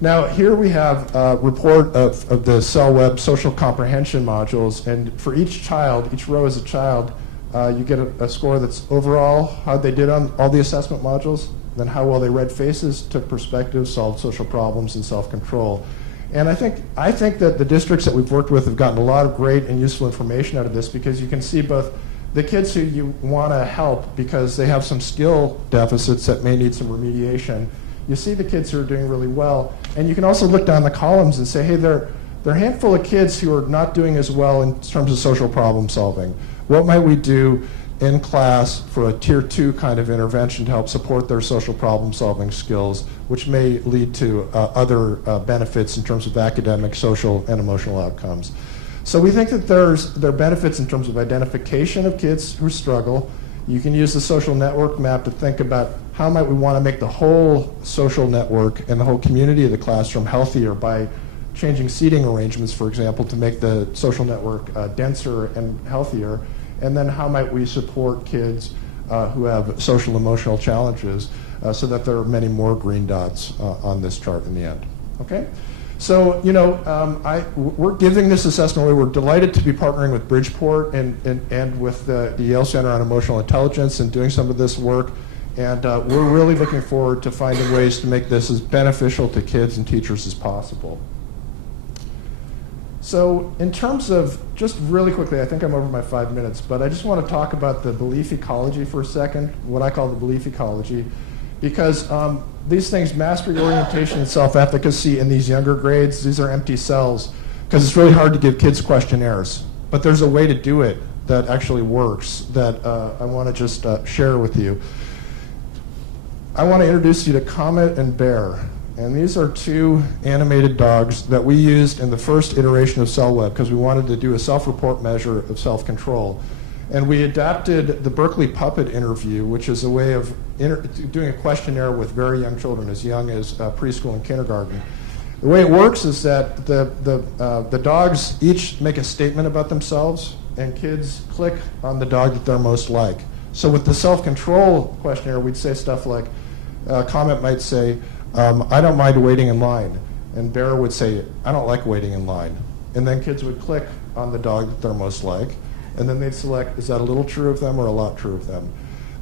Now, here we have a report of the Cell Web social comprehension modules, and for each child, each row is a child, you get a score that's overall how they did on all the assessment modules, then how well they read faces, took perspective, solved social problems, and self-control. And I think that the districts that we've worked with have gotten a lot of great and useful information out of this, because you can see both the kids who you want to help because they have some skill deficits that may need some remediation. You see the kids who are doing really well, and you can also look down the columns and say, hey, there are a handful of kids who are not doing as well in terms of social problem solving. What might we do in class for a tier 2 kind of intervention to help support their social problem solving skills, which may lead to other benefits in terms of academic, social, and emotional outcomes. So we think that there are benefits in terms of identification of kids who struggle. You can use the social network map to think about how might we want to make the whole social network and the whole community of the classroom healthier by changing seating arrangements, for example, to make the social network denser and healthier. And then how might we support kids who have social emotional challenges so that there are many more green dots on this chart in the end. Okay? So, we're giving this assessment away. We're delighted to be partnering with Bridgeport and with the Yale Center on Emotional Intelligence and doing some of this work. And we're really looking forward to finding ways to make this as beneficial to kids and teachers as possible. So in terms of, just really quickly, I think I'm over my 5 minutes, but I just want to talk about the belief ecology for a second, what I call the belief ecology, because these things, mastery, orientation, and self-efficacy in these younger grades, these are empty cells, because it's really hard to give kids questionnaires. But there's a way to do it that actually works that I want to just share with you. I want to introduce you to Comet and Bear. And these are 2 animated dogs that we used in the first iteration of Cell Web because we wanted to do a self-report measure of self-control. And we adapted the Berkeley Puppet interview, which is a way of doing a questionnaire with very young children, as young as preschool and kindergarten. The way it works is that the dogs each make a statement about themselves, and kids click on the dog that they're most like. So with the self-control questionnaire, we'd say stuff like, Comet might say, I don't mind waiting in line. And Bear would say, I don't like waiting in line. And then kids would click on the dog that they're most like. And then they'd select, is that a little true of them or a lot true of them?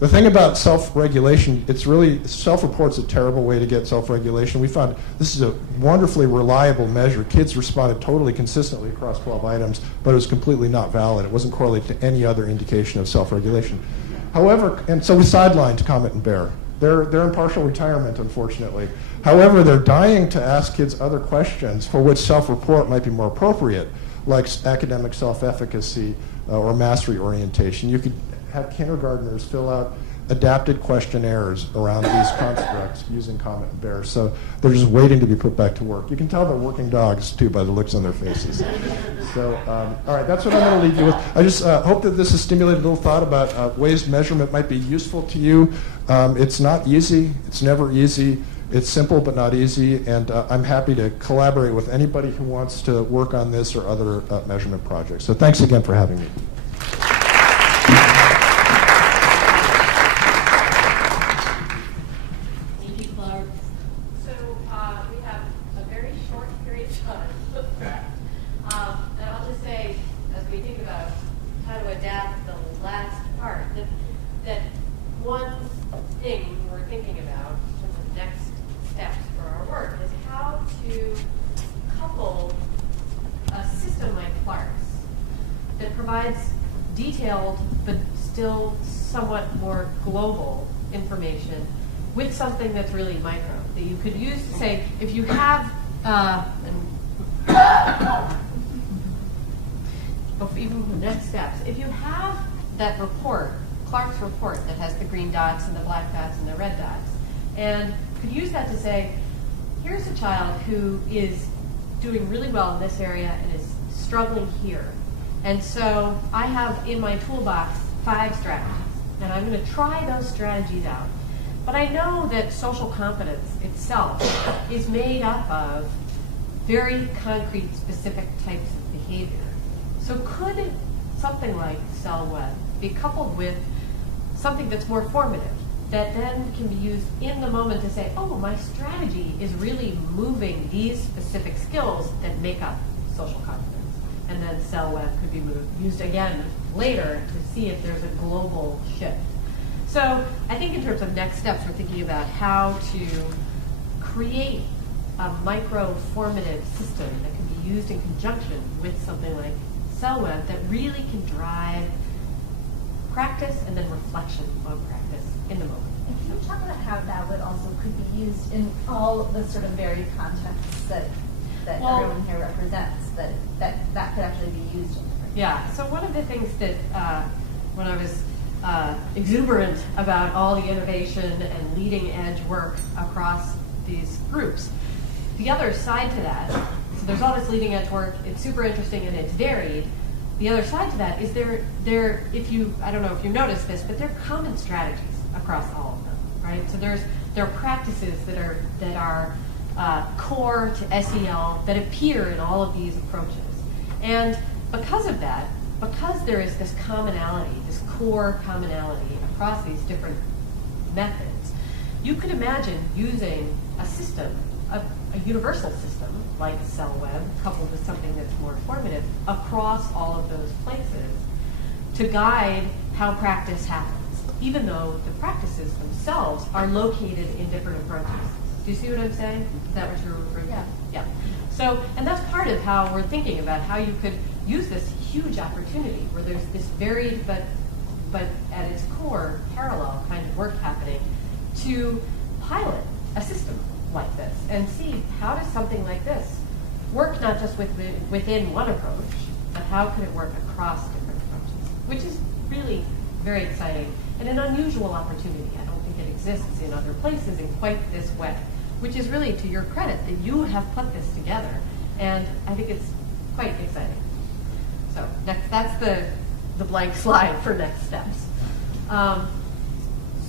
The thing about self-regulation, it's really, self-report's a terrible way to get self-regulation. We found this is a wonderfully reliable measure. Kids responded totally consistently across 12 items, but it was completely not valid. It wasn't correlated to any other indication of self-regulation. However, and so we sidelined Comet and Bear. They're in partial retirement, unfortunately. However, they're dying to ask kids other questions for which self-report might be more appropriate, like academic self-efficacy or mastery orientation. You could have kindergartners fill out adapted questionnaires around these constructs using Comet and Bear. So they're just waiting to be put back to work. You can tell they're working dogs, too, by the looks on their faces. So, all right, that's what I'm going to leave you with. I just hope that this has stimulated a little thought about ways measurement might be useful to you. It's not easy. It's never easy. It's simple but not easy, and I'm happy to collaborate with anybody who wants to work on this or other measurement projects. So thanks again for having me. Detailed but still somewhat more global information with something that's really micro that you could use to say if you have even the next steps, if you have that report, Clark's report that has the green dots and the black dots and the red dots, and could use that to say, here's a child who is doing really well in this area and is struggling here. And so I have in my toolbox 5 strategies, and I'm going to try those strategies out. But I know that social competence itself is made up of very concrete, specific types of behavior. So could something like Cell Web be coupled with something that's more formative, that then can be used in the moment to say, oh, my strategy is really moving these specific skills that make up social confidence. And then cell web could be used again later to see if there's a global shift. So I think in terms of next steps, we're thinking about how to create a micro-formative system that can be used in conjunction with something like cell web that really can drive practice and then reflection on practice in the moment. And can you talk about how that would also could be used in all the sort of varied contexts that everyone here represents, that could actually be used in? Yeah, so one of the things that when I was exuberant about all the innovation and leading edge work across these groups, the other side to that, so there's all this leading edge work, it's super interesting and it's varied. The other side to that is I don't know if you noticed this, but there are common strategies across all of them, right? So there are practices that are core to SEL that appear in all of these approaches. And because of that, because there is this commonality, this core commonality across these different methods, you could imagine using a system, a universal system like cell web coupled with something that's more formative across all of those places to guide how practice happens, even though the practices themselves are located in different approaches. Do you see what I'm saying? Is that what you're referring to? Yeah. So, and that's part of how we're thinking about how you could use this huge opportunity where there's this varied but at its core parallel kind of work happening to pilot a system like this and see how does something like this work not just within one approach, but how could it work across different approaches, which is really very exciting and an unusual opportunity. I don't think it exists in other places in quite this way, which is really to your credit that you have put this together, and I think it's quite exciting. So that's the blank slide for next steps.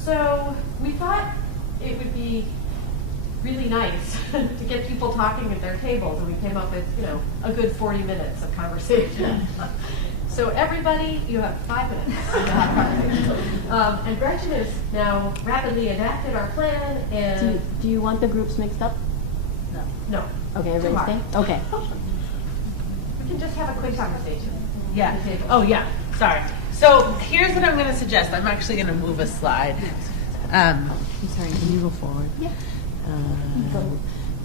So we thought it would be really nice to get people talking at their tables, and we came up with, a good 40 minutes of conversation. So everybody, you have 5 minutes to have conversation. And Gretchen has now rapidly adapted our plan, and... Do you want the groups mixed up? No. Okay, everybody stay? Okay. We can just have a quick conversation. Yeah. Oh, yeah. Sorry. So here's what I'm going to suggest. I'm actually going to move a slide. I'm sorry, can you go forward? Yeah.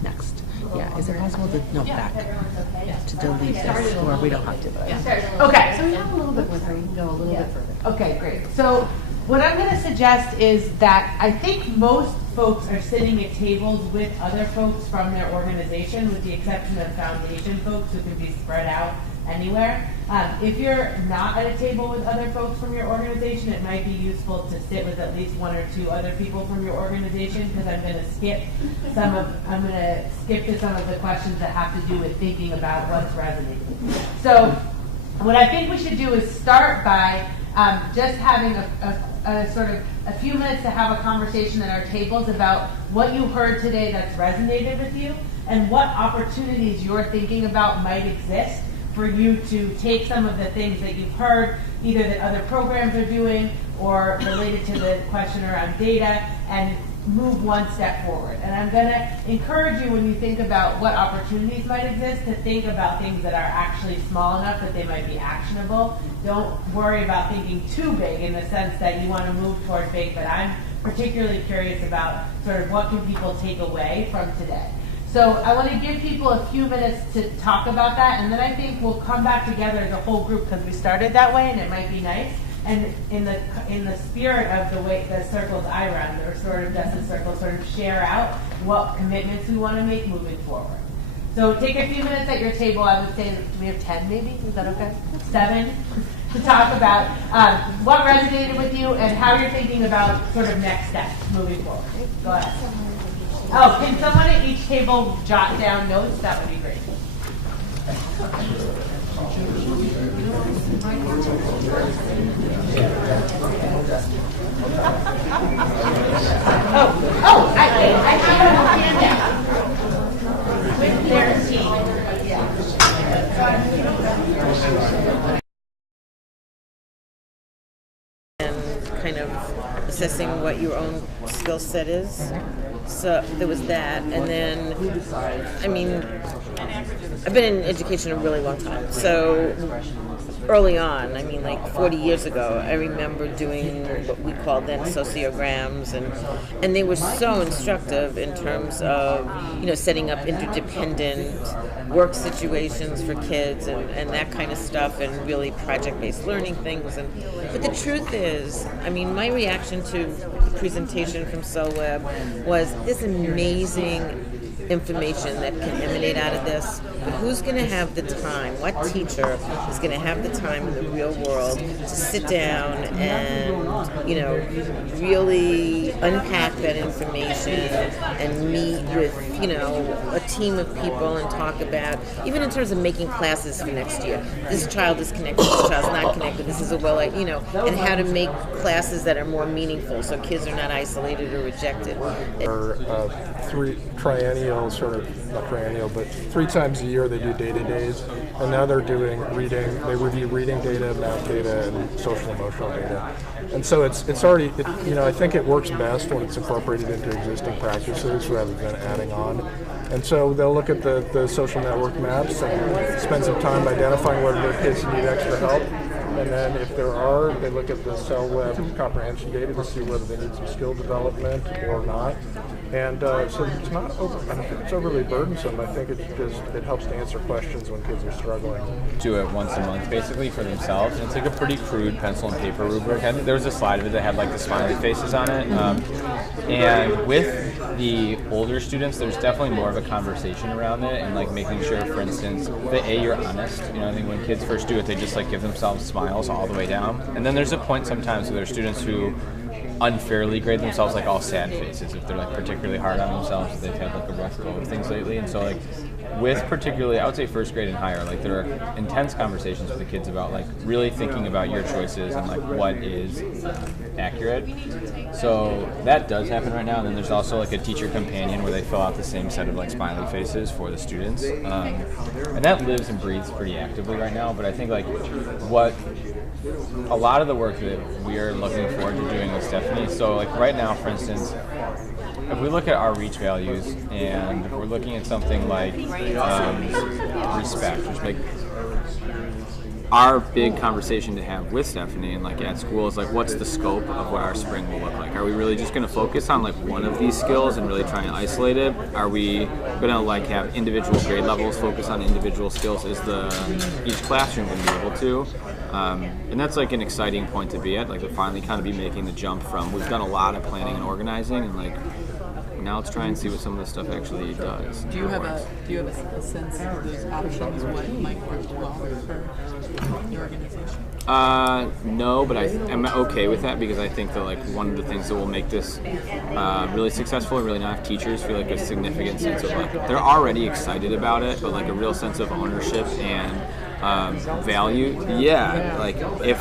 Next. Yeah, is it possible to, no, back, to delete Yeah. this, or we don't have to, but. Okay. So we have a little bit more time, we can go a little bit further. Okay, great. So what I'm going to suggest is that I think most folks are sitting at tables with other folks from their organization, with the exception of foundation folks who can be spread out anywhere. If you're not at a table with other folks from your organization, it might be useful to sit with at least 1 or 2 other people from your organization, because I'm going to skip to some of the questions that have to do with thinking about what's resonating. So what I think we should do is start by just having a sort of a few minutes to have a conversation at our tables about what you heard today that's resonated with you and what opportunities you're thinking about might exist for you to take some of the things that you've heard, either that other programs are doing or related to the question around data, and move one step forward. And I'm going to encourage you, when you think about what opportunities might exist, to think about things that are actually small enough that they might be actionable. Don't worry about thinking too big in the sense that you want to move toward big, but I'm particularly curious about sort of what can people take away from today. So I want to give people a few minutes to talk about that, and then I think we'll come back together as a whole group, because we started that way and it might be nice. And in the spirit of the way the circles I run, or sort of just a circle, sort of share out what commitments we want to make moving forward. So take a few minutes at your table. I would say, do we have 10 maybe? Is that okay? 7 to talk about what resonated with you and how you're thinking about sort of next steps moving forward. Go ahead. Oh, can someone at each table jot down notes? That would be great. I have a handout with their team. And kind of assessing what your own skill set is. So there was that, and then, I mean, I've been in education a really long time. So early on, I mean, like 40 years ago, I remember doing what we called then sociograms, and they were so instructive in terms of, you know, setting up interdependent work situations for kids and that kind of stuff, and really project-based learning things. But the truth is, I mean, my reaction to the presentation from CellWeb was this amazing information that can emanate out of this, but who's going to have the time? What teacher is going to have the time in the real world to sit down and, you know, really unpack that information and meet with, you know, a team of people and talk about, even in terms of making classes for next year, this child is connected, this child's not connected, this is a you know, and how to make classes that are more meaningful so kids are not isolated or rejected. Three triennial, sort of not triennial, but 3 times a year they do data days, and now they're doing reading. They review reading data, math data, and social emotional data. And so it's already, you know, I think it works best when it's incorporated into existing practices rather than adding on. And so they'll look at the social network maps and spend some time identifying whether their kids need extra help. And then if there are, they look at the CellWeb comprehension data to see whether they need some skill development or not. And so it's not I don't think it's overly burdensome. I think it helps to answer questions when kids are struggling. Do it once a month, basically, for themselves. And it's like a pretty crude pencil and paper rubric. I think there was a slide of it that had like the smiley faces on it. And with the older students, there's definitely more of a conversation around it, and like making sure, for instance, that you're honest. You know, I think when kids first do it, they just like give themselves smiles all the way down. And then there's a point sometimes where there's students who unfairly grade themselves like all sad faces if they're like particularly hard on themselves, if they've had like a rough go of things lately. And so like with particularly, I would say first grade and higher, like there are intense conversations with the kids about like really thinking about your choices and like what is accurate. So that does happen right now. And then there's also like a teacher companion where they fill out the same set of like smiley faces for the students. And that lives and breathes pretty actively right now. But I think like what a lot of the work that we are looking forward to doing with Stephanie, so like right now, for instance, if we look at our reach values and if we're looking at something like respect, which like our big conversation to have with Stephanie and like at school is like, what's the scope of what our spring will look like? Are we really just going to focus on like one of these skills and really try and isolate it? Are we going to like have individual grade levels focus on individual skills? Is each classroom going to be able to? And that's like an exciting point to be at, like to finally kind of be making the jump from, we've done a lot of planning and organizing, and like now let's try and see what some of this stuff actually does. Do you have a sense of those options, what might work well for your organization? No, but I am okay with that because I think that like one of the things that will make this really successful and really not have teachers feel like a significant sense of like they're already excited about it, but like a real sense of ownership and value. Yeah, like if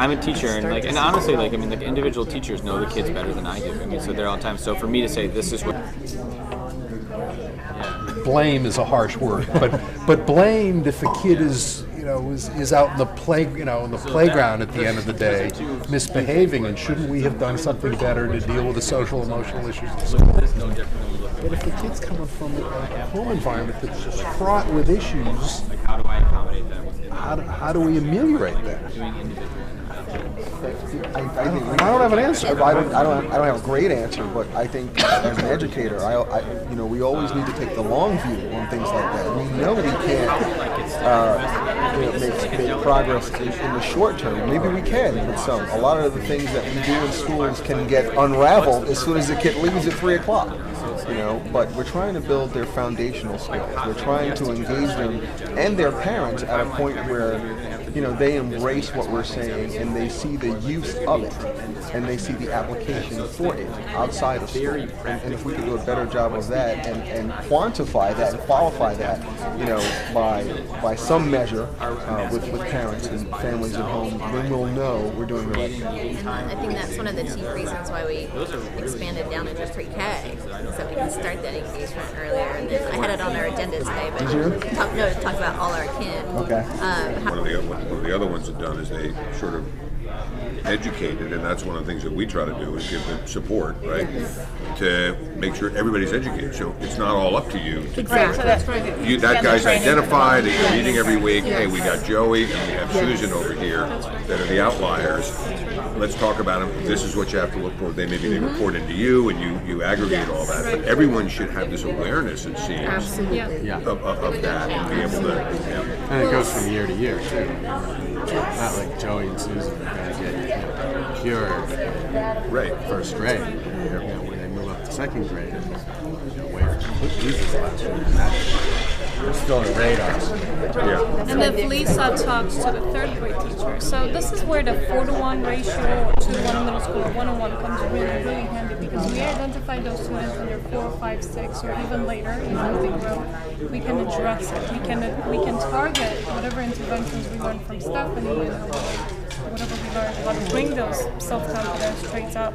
I'm a teacher and like, and honestly, like I mean, like individual teachers know the kids better than I do. I mean, so they're all the time. So for me to say this is what. Blame is a harsh word, but blamed if a kid is out in the playground at the end of the day, misbehaving, and shouldn't we have done something better to deal with the social emotional issues in school? But if the kid's coming from a home environment that's just fraught with issues, like how do I accommodate that? How do we ameliorate that? Doing individual. I don't have an answer. I don't have a great answer, but I think as an educator, we always need to take the long view on things like that. We know we can't make progress in the short term. Maybe we can with some. A lot of the things that we do in schools can get unraveled as soon as the kid leaves at 3 o'clock. But we're trying to build their foundational skills. We're trying to engage them and their parents at a point where they embrace what we're saying and they see the use of it and they see the application for it outside of school. And if we could do a better job of that and quantify that and qualify that, by some measure with parents and families at home, then we'll know we're doing the right thing. I think that's one of the chief reasons why we expanded down into pre-K, so we can start that engagement earlier. And then I had it on our agenda today, but talk about all our kin. Okay. One of the other ones have done is they sort of educated, and that's one of the things that we try to do is give the support, right, to make sure everybody's educated. So it's not all up to you. Exactly. That's right. That guy's identified, that you're meeting every week. Hey, we got Joey and we have Susan over here that are the outliers. Let's talk about them. This is what you have to look for. Maybe they report into you, and you aggregate all that. But everyone should have this awareness, it seems, of that and be able to. And it goes from year to year too. Not like Joey and Susan are going to get cured first grade. When they move up to second grade, away from Jesus classroom, and they're still on the radar. And then Lisa talks to the third grade teacher. So this is where the 4-to-1 ratio or 2-to-1 in middle school or 1-on-1 comes really, really handy, because we identify those students when they're 4, 5, 6, or even later, even as they grow. We can address it. We can target whatever interventions we learn from Stephanie and whatever we learn, how to bring those self-confidence traits up,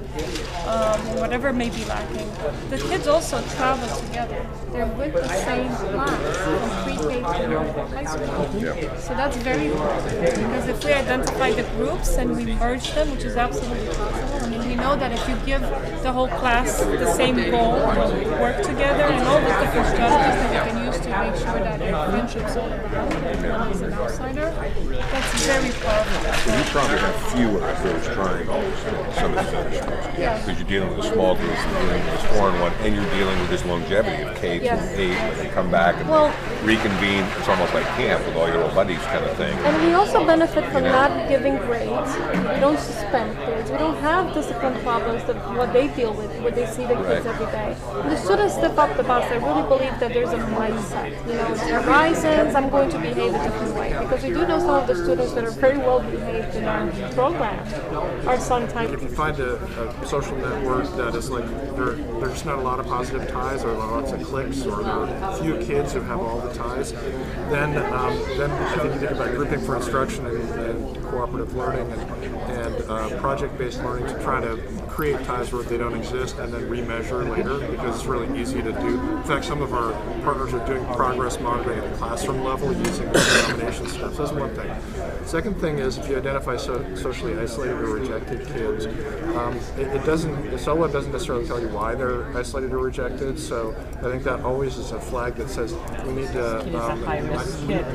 whatever may be lacking. The kids also travel together. They're with the same class from pre-K to high school. So that's very important, because if we identify the groups and we merge them, which is absolutely possible, I mean, we know that if you give the whole class the same goal, they'll work together, and all the different strategies that we can use to make sure that their friendships all around, one is an outsider, that's very powerful. You probably have fewer of those triangles than some of these other schools, because you're dealing with a small group, you're dealing with this foreign one, and you're dealing with this longevity of K through 8, where they come back and they reconvene. It's almost like camp with all your old buddies kind of thing. And we also benefit from not giving grades. We don't suspend kids. We don't have discipline problems that what they deal with, what they see the kids every day. And the students step up the bus. I really believe that there's a mindset. Horizons, I'm going to behave a different way, because we do know some of the students that are very well behaved in our program are sometimes. If you find a social network that is like there's just not a lot of positive ties, or lots of cliques, or there are few kids who have all the ties, then I think you think about grouping for instruction and cooperative learning and project-based learning to try to create ties where they don't exist, and then remeasure later, because it's really easy to do. In fact, some of our partners are doing progress monitoring at the classroom level using examination steps. That's one thing. Second thing is, if you identify socially isolated or rejected kids, SOLA doesn't necessarily tell you why they're isolated or rejected, so I think that always is a flag that says we need to,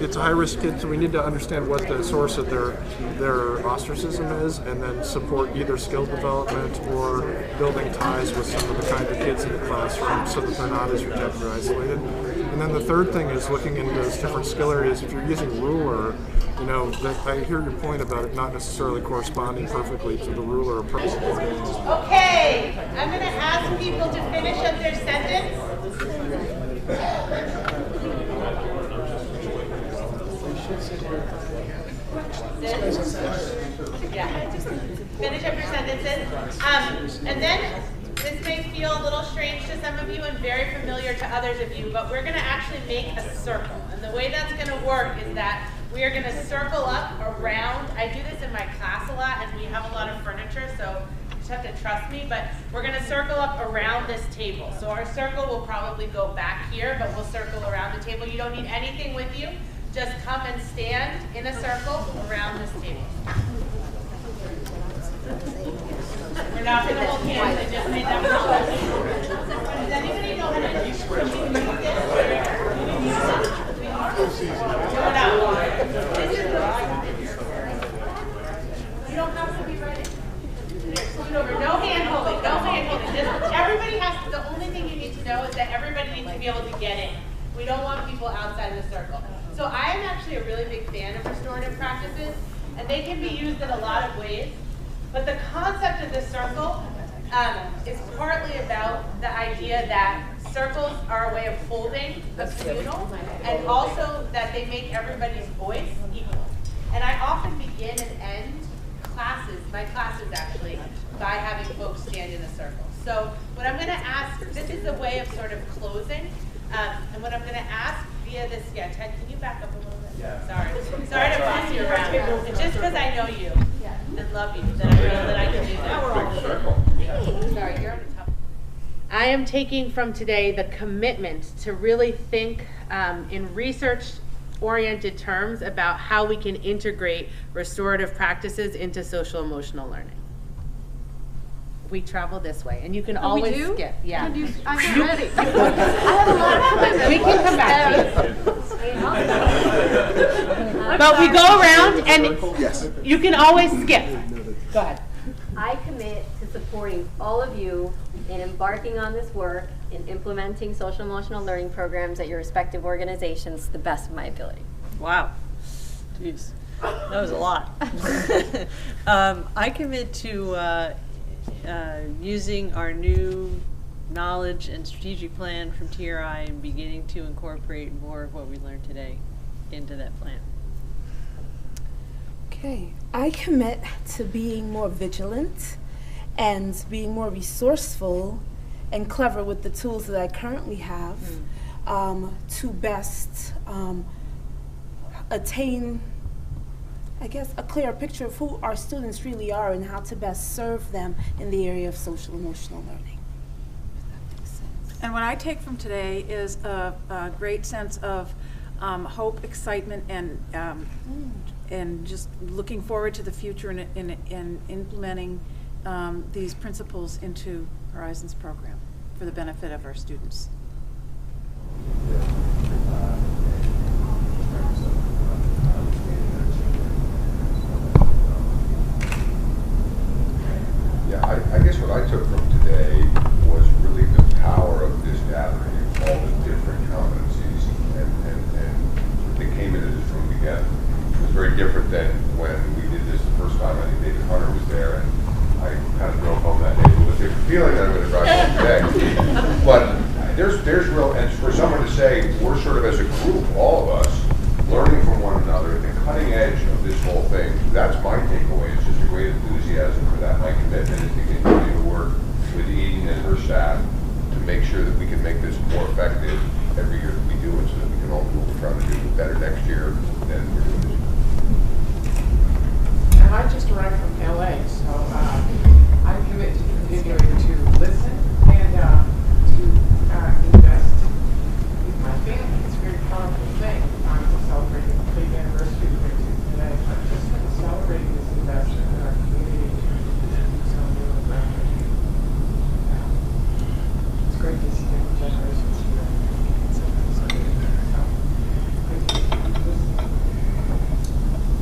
it's a high-risk kid, so we need to understand what the source of their ostracism is, and then support either skill development or building ties with some of the kind of kids in the classroom so that they're not as rejected or isolated. And then the third thing is looking into those different skill areas. If you're using ruler, I hear your point about it not necessarily corresponding perfectly to the ruler approach. Okay, I'm going to ask people to finish up their sentence. Yeah, finish up your sentences. And then this may feel a little strange to some of you and very familiar to others of you, but we're going to actually make a circle. And the way that's going to work is that we are going to circle up around. I do this in my class a lot, and we have a lot of furniture, so you just have to trust me. But we're going to circle up around this table. So our circle will probably go back here, but we'll circle around the table. You don't need anything with you. Just come and stand in a circle around this table. We're not going to hold hands. I just made that promise. Does anybody know how to use this? You don't have to be ready. Scoot over. No hand holding. No hand holding. Everybody has to, the only thing you need to know is that everybody needs to be able to get in. We don't want people outside the circle. So I am actually a really big fan of restorative practices, and they can be used in a lot of ways. But the concept of the circle is partly about the idea that circles are a way of holding a communal, and also that they make everybody's voice equal. And I often begin and end classes, my classes actually, by having folks stand in a circle. So what I'm going to ask, this is a way of sort of closing, and what I'm going to ask via this, Ted, can you back up a little bit? Yeah. Sorry to boss you around. It's just because I know you and love you that I feel that I can do that. Sorry, you're on the top. I am taking from today the commitment to really think in research oriented terms about how we can integrate restorative practices into social emotional learning. We travel this way, and you can Oh, we always do? skip. Yeah. I'm ready. I have a lot of questions. We can come back to you. But we go around, and you can always skip. Go ahead. I commit to supporting all of you in embarking on this work and implementing social emotional learning programs at your respective organizations to the best of my ability. Wow. Jeez. That was a lot. I commit to using our new knowledge and strategic plan from TRI and beginning to incorporate more of what we learned today into that plan. Okay, I commit to being more vigilant and being more resourceful and clever with the tools that I currently have to best attain, I guess, a clearer picture of who our students really are and how to best serve them in the area of social emotional learning. And what I take from today is a great sense of hope, excitement, and just looking forward to the future and implementing these principles into Horizons program for the benefit of our students. Yeah, I guess what I took from today was really the power of this gathering, all the different competencies and they came into this room together. It was very different than when we did this the first time. I think David Hunter was there, and I kind of drove home that day with a different feeling that I'm going to drive home today. But there's real, and for someone to say, we're sort of as a group, all of us, learning from one another at the cutting edge of this whole thing, that's my takeaway. It's just a great enthusiasm for that. My commitment is to continue to work with Eden and her staff to make sure that we can make this more effective every year that we do it, so that we can all do what we're trying to do better next year than we're doing this year. And I just arrived from LA, so I commit to continuing to listen and to invest with my family. It's a very powerful thing. I'm celebrating a big anniversary with you today. I'm just celebrating this investment in our community. So I'm really proud of you. It's great to see different generations here. So great to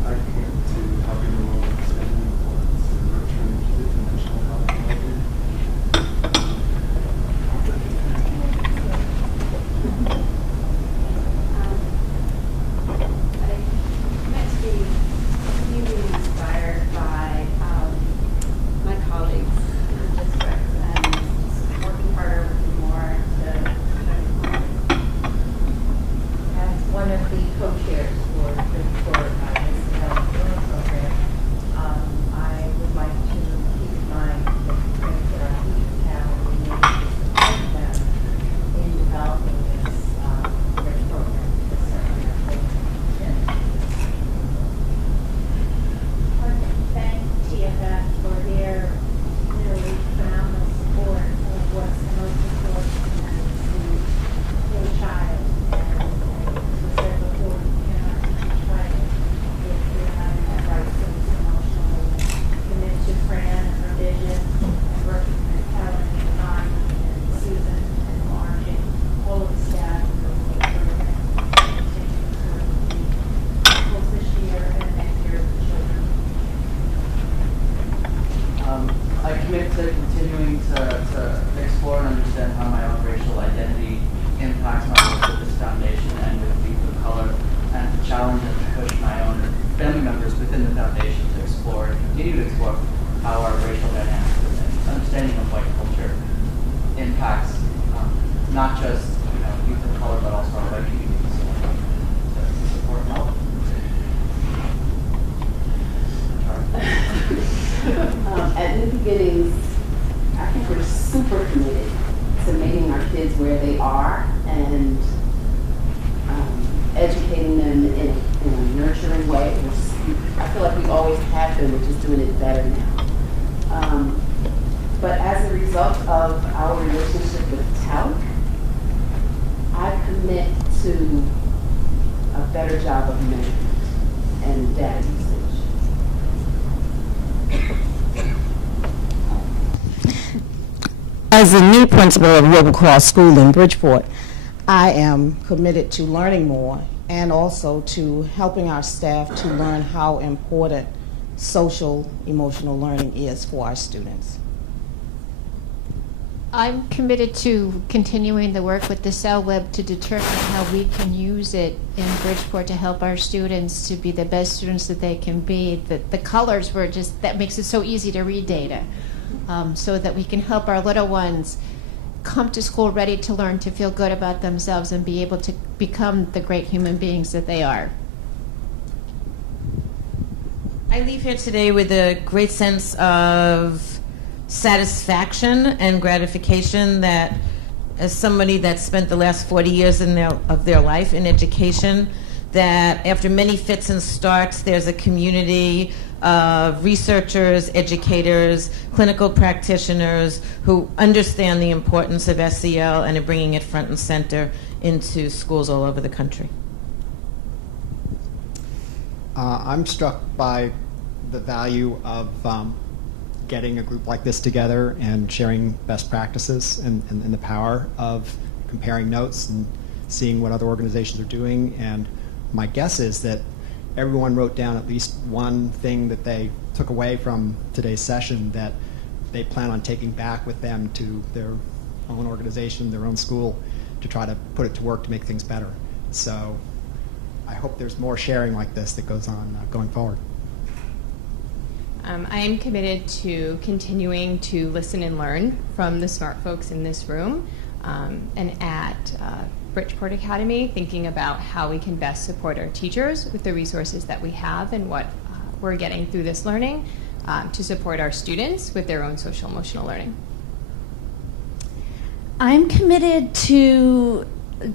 I commit to helping the world understand the importance of nurturing dimensional health and well-being. Meant to be really inspired by my colleagues in the district and just working harder, working more to as one of the co-chairs for this program. I would like to keep in mind the things that our teachers have and we need to support them in developing this great program. This certainly I think I want to thank TFF for their really phenomenal support of what's the most important to a child. And as we said before, we cannot teach writing if they're having that right sense emotionally. Commit to Fran and her vision and working with Helen and Bonnie and Susan and Margie, all of the staff and the program. Continuing to work with the schools this year and next year for children. I commit to continuing to explore and understand how my own racial identity impacts my work with this foundation and with people of color, and to challenge and to push my own family members within the foundation to explore and continue to explore how our racial dynamics and understanding of white culture impacts not just youth of color, but also our white communities to support and help. At New Beginnings, I think we're super committed to meeting our kids where they are and educating them in a nurturing way. I feel like we always have been, we're just doing it better now. But as a result of our relationship with Tauck, I commit to a better job of management and data usage. As the new principal of Wilbur Cross School in Bridgeport, I am committed to learning more and also to helping our staff to learn how important social emotional learning is for our students. I'm committed to continuing the work with the cell web to determine how we can use it in Bridgeport to help our students to be the best students that they can be. The colors were just, that makes it so easy to read data, so that we can help our little ones come to school ready to learn, to feel good about themselves, and be able to become the great human beings that they are. I leave here today with a great sense of satisfaction and gratification that, as somebody that spent the last 40 years of their life in education, that after many fits and starts, there's a community of researchers, educators, clinical practitioners who understand the importance of SEL and are bringing it front and center into schools all over the country. I'm struck by the value of getting a group like this together and sharing best practices, and the power of comparing notes and seeing what other organizations are doing. And my guess is that everyone wrote down at least one thing that they took away from today's session that they plan on taking back with them to their own organization, their own school, to try to put it to work to make things better. So I hope there's more sharing like this that goes on going forward. I am committed to continuing to listen and learn from the smart folks in this room, and at Bridgeport Academy, thinking about how we can best support our teachers with the resources that we have and what we're getting through this learning, to support our students with their own social emotional learning. I'm committed to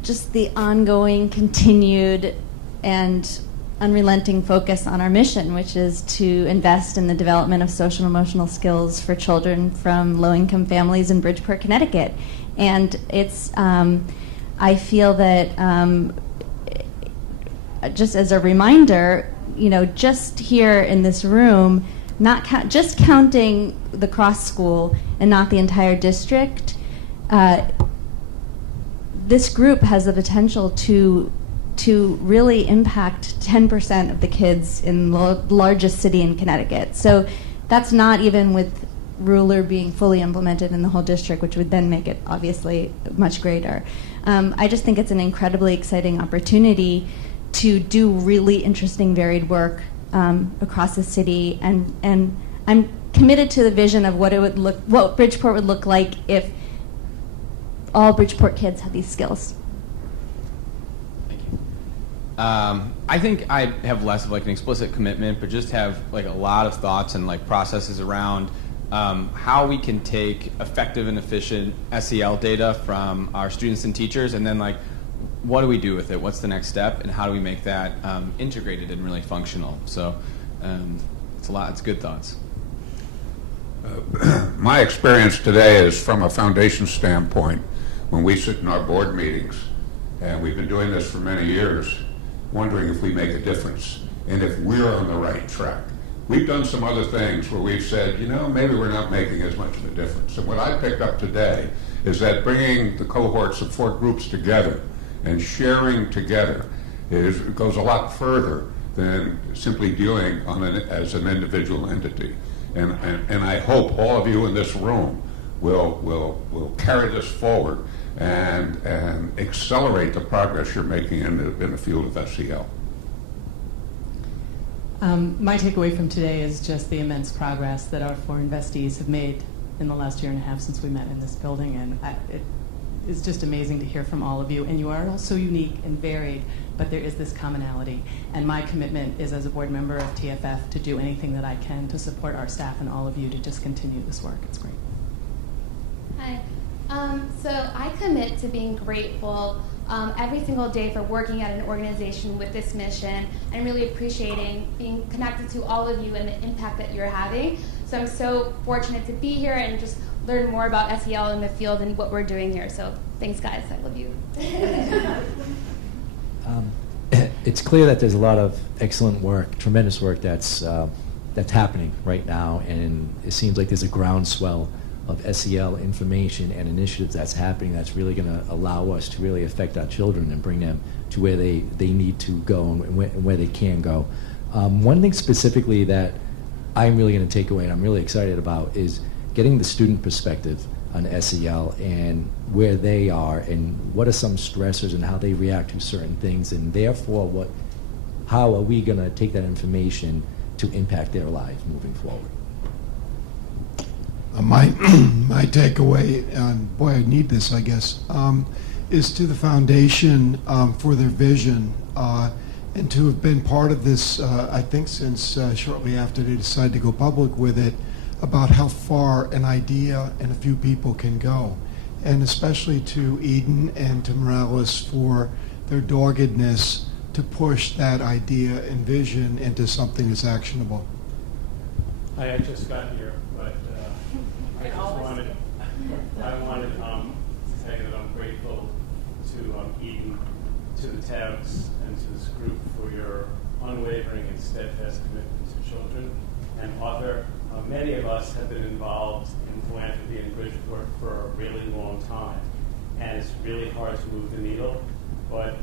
just the ongoing, continued, and unrelenting focus on our mission, which is to invest in the development of social and emotional skills for children from low-income families in Bridgeport, Connecticut. And it's, I feel that, just as a reminder, you know, just here in this room, not just counting the Cross School and not the entire district, this group has the potential to really impact 10% of the kids in the largest city in Connecticut. So that's not even with Ruler being fully implemented in the whole district, which would then make it obviously much greater. I just think it's an incredibly exciting opportunity to do really interesting, varied work across the city, and I'm committed to the vision of what Bridgeport would look like if all Bridgeport kids had these skills. I think I have less of like an explicit commitment, but just have like a lot of thoughts and like processes around how we can take effective and efficient SEL data from our students and teachers, and then like what do we do with it? What's the next step, and how do we make that integrated and really functional? So it's a lot. It's good thoughts. My experience today is from a foundation standpoint. When we sit in our board meetings, and we've been doing this for many years, wondering if we make a difference and if we're on the right track. We've done some other things where we've said, you know, maybe we're not making as much of a difference. And what I picked up today is that bringing the cohorts of 4 groups together and sharing together goes a lot further than simply dealing on as an individual entity. And I hope all of you in this room will carry this forward and accelerate the progress you're making in the field of SEL. My takeaway from today is just the immense progress that our 4 investees have made in the last year and a half since we met in this building, and it is just amazing to hear from all of you. And you are all so unique and varied, but there is this commonality. And my commitment is, as a board member of TFF, to do anything that I can to support our staff and all of you to just continue this work. It's great. Hi. So I commit to being grateful every single day for working at an organization with this mission, and really appreciating being connected to all of you and the impact that you're having. So I'm so fortunate to be here and just learn more about SEL in the field and what we're doing here. So thanks, guys. I love you. it's clear that there's a lot of excellent work, tremendous work that's happening right now, and it seems like there's a groundswell of SEL information and initiatives that's happening that's really going to allow us to really affect our children and bring them to where they need to go and where they can go. One thing specifically that I'm really going to take away and I'm really excited about is getting the student perspective on SEL and where they are and what are some stressors and how they react to certain things, and therefore how are we going to take that information to impact their lives moving forward. My takeaway, and boy, I need this, I guess, is to the foundation for their vision and to have been part of this, I think since shortly after they decided to go public with it, about how far an idea and a few people can go. And especially to Eden and to Morales for their doggedness to push that idea and vision into something that's actionable. I just got here, but I wanted to say that I'm grateful to Eden, to the Taucks, and to this group for your unwavering and steadfast commitment to children. And Arthur, many of us have been involved in philanthropy in Bridgeport for a really long time, and it's really hard to move the needle, but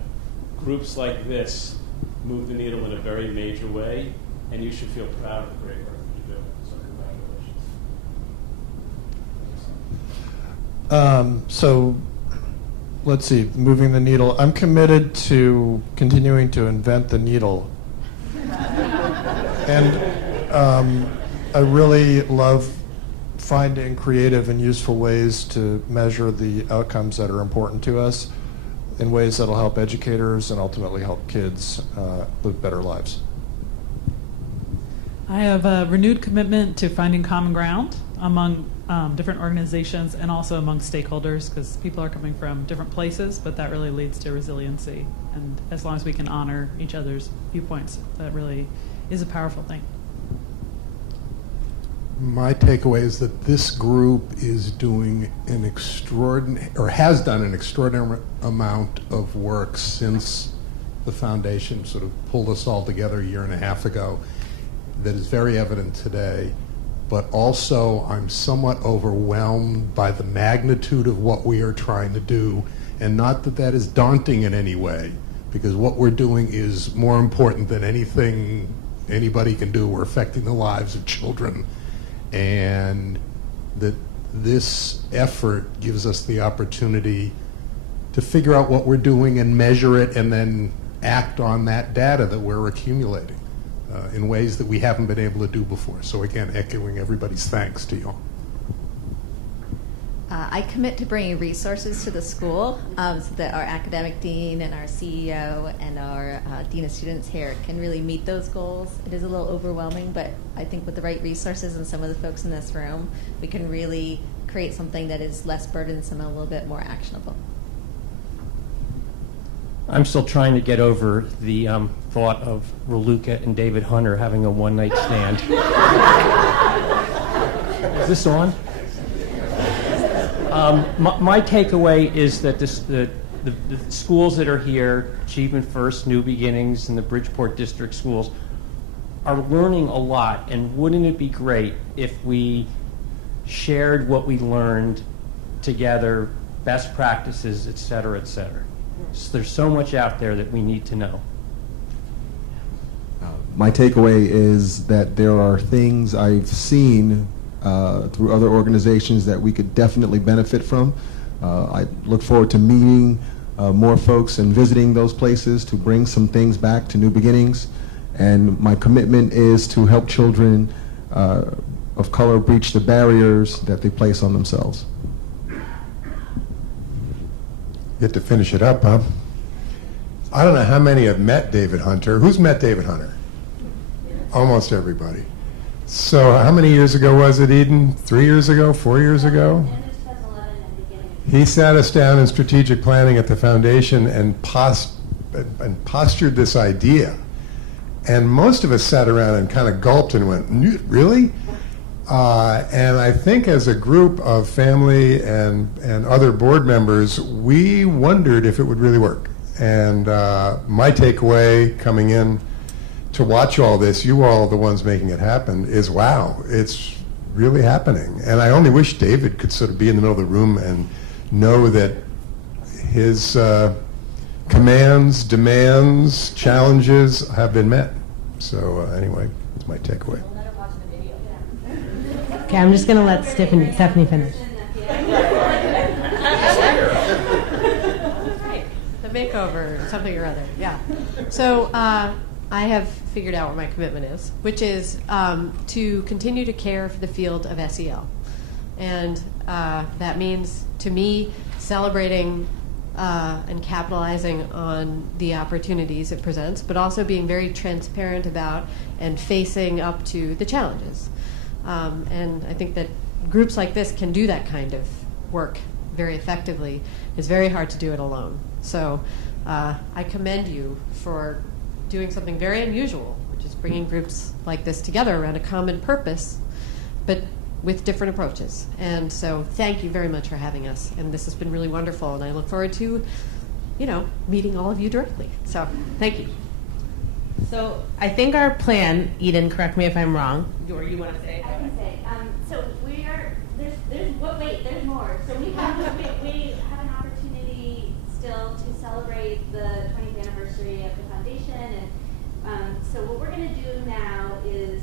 groups like this move the needle in a very major way, and you should feel proud of the great work that you do. So congratulations. So let's see, moving the needle. I'm committed to continuing to invent the needle. And I really love finding creative and useful ways to measure the outcomes that are important to us in ways that will help educators and ultimately help kids live better lives. I have a renewed commitment to finding common ground among different organizations and also among stakeholders, because people are coming from different places, but that really leads to resiliency. And as long as we can honor each other's viewpoints, that really is a powerful thing. My takeaway is that this group is doing an extraordinary, or has done an extraordinary amount of work since the foundation sort of pulled us all together a year and a half ago, that is very evident today. But also, I'm somewhat overwhelmed by the magnitude of what we are trying to do, and not that that is daunting in any way, because what we're doing is more important than anything anybody can do. We're affecting the lives of children. And that this effort gives us the opportunity to figure out what we're doing and measure it and then act on that data that we're accumulating in ways that we haven't been able to do before. So again, echoing everybody's thanks to you all. I commit to bringing resources to the school so that our academic dean and our CEO and our dean of students here can really meet those goals. It is a little overwhelming, but I think with the right resources and some of the folks in this room, we can really create something that is less burdensome and a little bit more actionable. I'm still trying to get over the thought of Raluca and David Hunter having a one-night stand. Is this on? My takeaway is that the schools that are here, Achievement First, New Beginnings, and the Bridgeport District schools, are learning a lot, and wouldn't it be great if we shared what we learned together, best practices, et cetera, et cetera. So there's so much out there that we need to know. My takeaway is that there are things I've seen through other organizations that we could definitely benefit from. I look forward to meeting more folks and visiting those places to bring some things back to New Beginnings. And my commitment is to help children of color breach the barriers that they place on themselves. Get to finish it up, huh? I don't know how many have met David Hunter. Who's met David Hunter? Almost everybody. So how many years ago was it, Eden? 3 years ago? 4 years ago? He sat us down in strategic planning at the foundation and postured this idea. And most of us sat around and kind of gulped and went, really? And I think as a group of family and other board members, we wondered if it would really work. And my takeaway coming in to watch all this, you all are the ones making it happen, is wow, it's really happening. And I only wish David could sort of be in the middle of the room and know that his commands, demands, challenges have been met. So anyway, that's my takeaway. Okay, I'm just going to let Stephanie finish. Right, the makeover, something or other, yeah. So I have figured out what my commitment is, which is to continue to care for the field of SEL. And that means, to me, celebrating and capitalizing on the opportunities it presents, but also being very transparent about and facing up to the challenges. And I think that groups like this can do that kind of work very effectively. It's very hard to do it alone. So I commend you for doing something very unusual, which is bringing groups like this together around a common purpose, but with different approaches. And so thank you very much for having us. And this has been really wonderful. And I look forward to, meeting all of you directly. So thank you. So I think our plan, Eden, correct me if I'm wrong, or you want to say? I can say. So we are, there's more. So we have an opportunity still to celebrate the 20th anniversary of the foundation. And so what we're going to do now is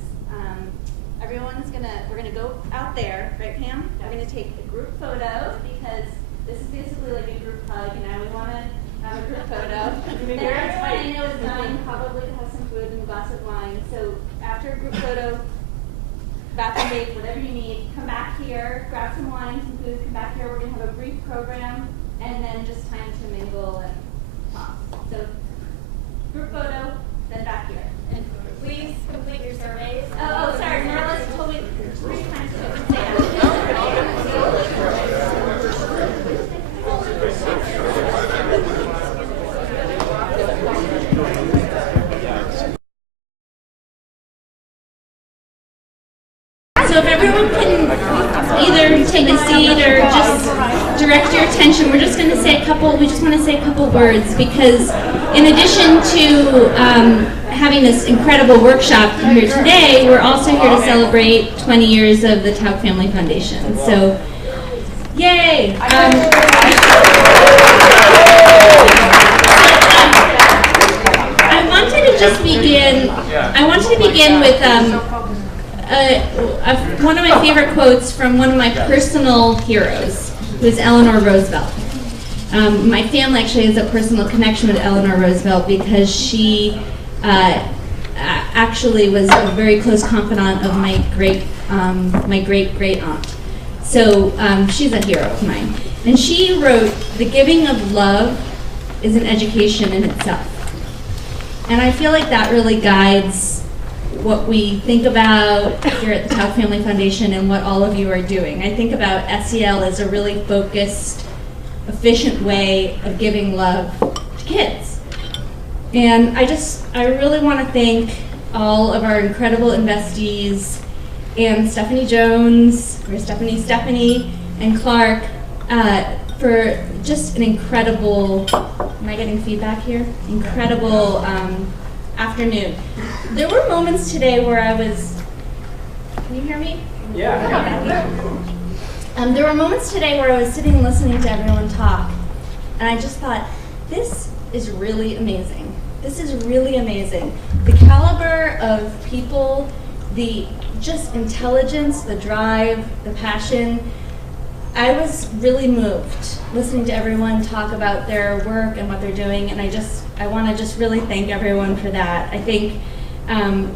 we're going to go out there, right, Pam? We're going to take a group photo because this is basically like a group hug, and now we want to have a group photo. Then everyone I know is going probably to have some food and a glass of wine. So after a group photo, bathroom break, whatever you need, come back here, grab some wine, some food, come back here. We're going to have a brief program, and then just time to mingle and talk. So group photo, then back here. And please complete your surveys. Oh, sorry, Marla's told me 3 times to say So if everyone can either take a seat or just direct your attention, we just want to say a couple words, because in addition to having this incredible workshop here today, we're also here to celebrate 20 years of the Tauck Family Foundation. So, yay! I wanted to begin with one of my favorite quotes from one of my personal heroes, who's Eleanor Roosevelt. My family actually has a personal connection with Eleanor Roosevelt because she actually was a very close confidant of my great great aunt. So she's a hero of mine. And she wrote, "The giving of love is an education in itself." And I feel like that really guides what we think about here at the Tauck Family Foundation and what all of you are doing. I think about SEL as a really focused, efficient way of giving love to kids. And I really want to thank all of our incredible investees and Stephanie Jones, or Stephanie, and Clark for just an incredible, am I getting feedback here? Incredible afternoon. There were moments today where I was, can you hear me? Yeah. There were moments today where I was sitting listening to everyone talk, and I just thought, this is really amazing. This is really amazing. The caliber of people, the just intelligence, the drive, the passion. I was really moved listening to everyone talk about their work and what they're doing, and I want to just really thank everyone for that. I think, and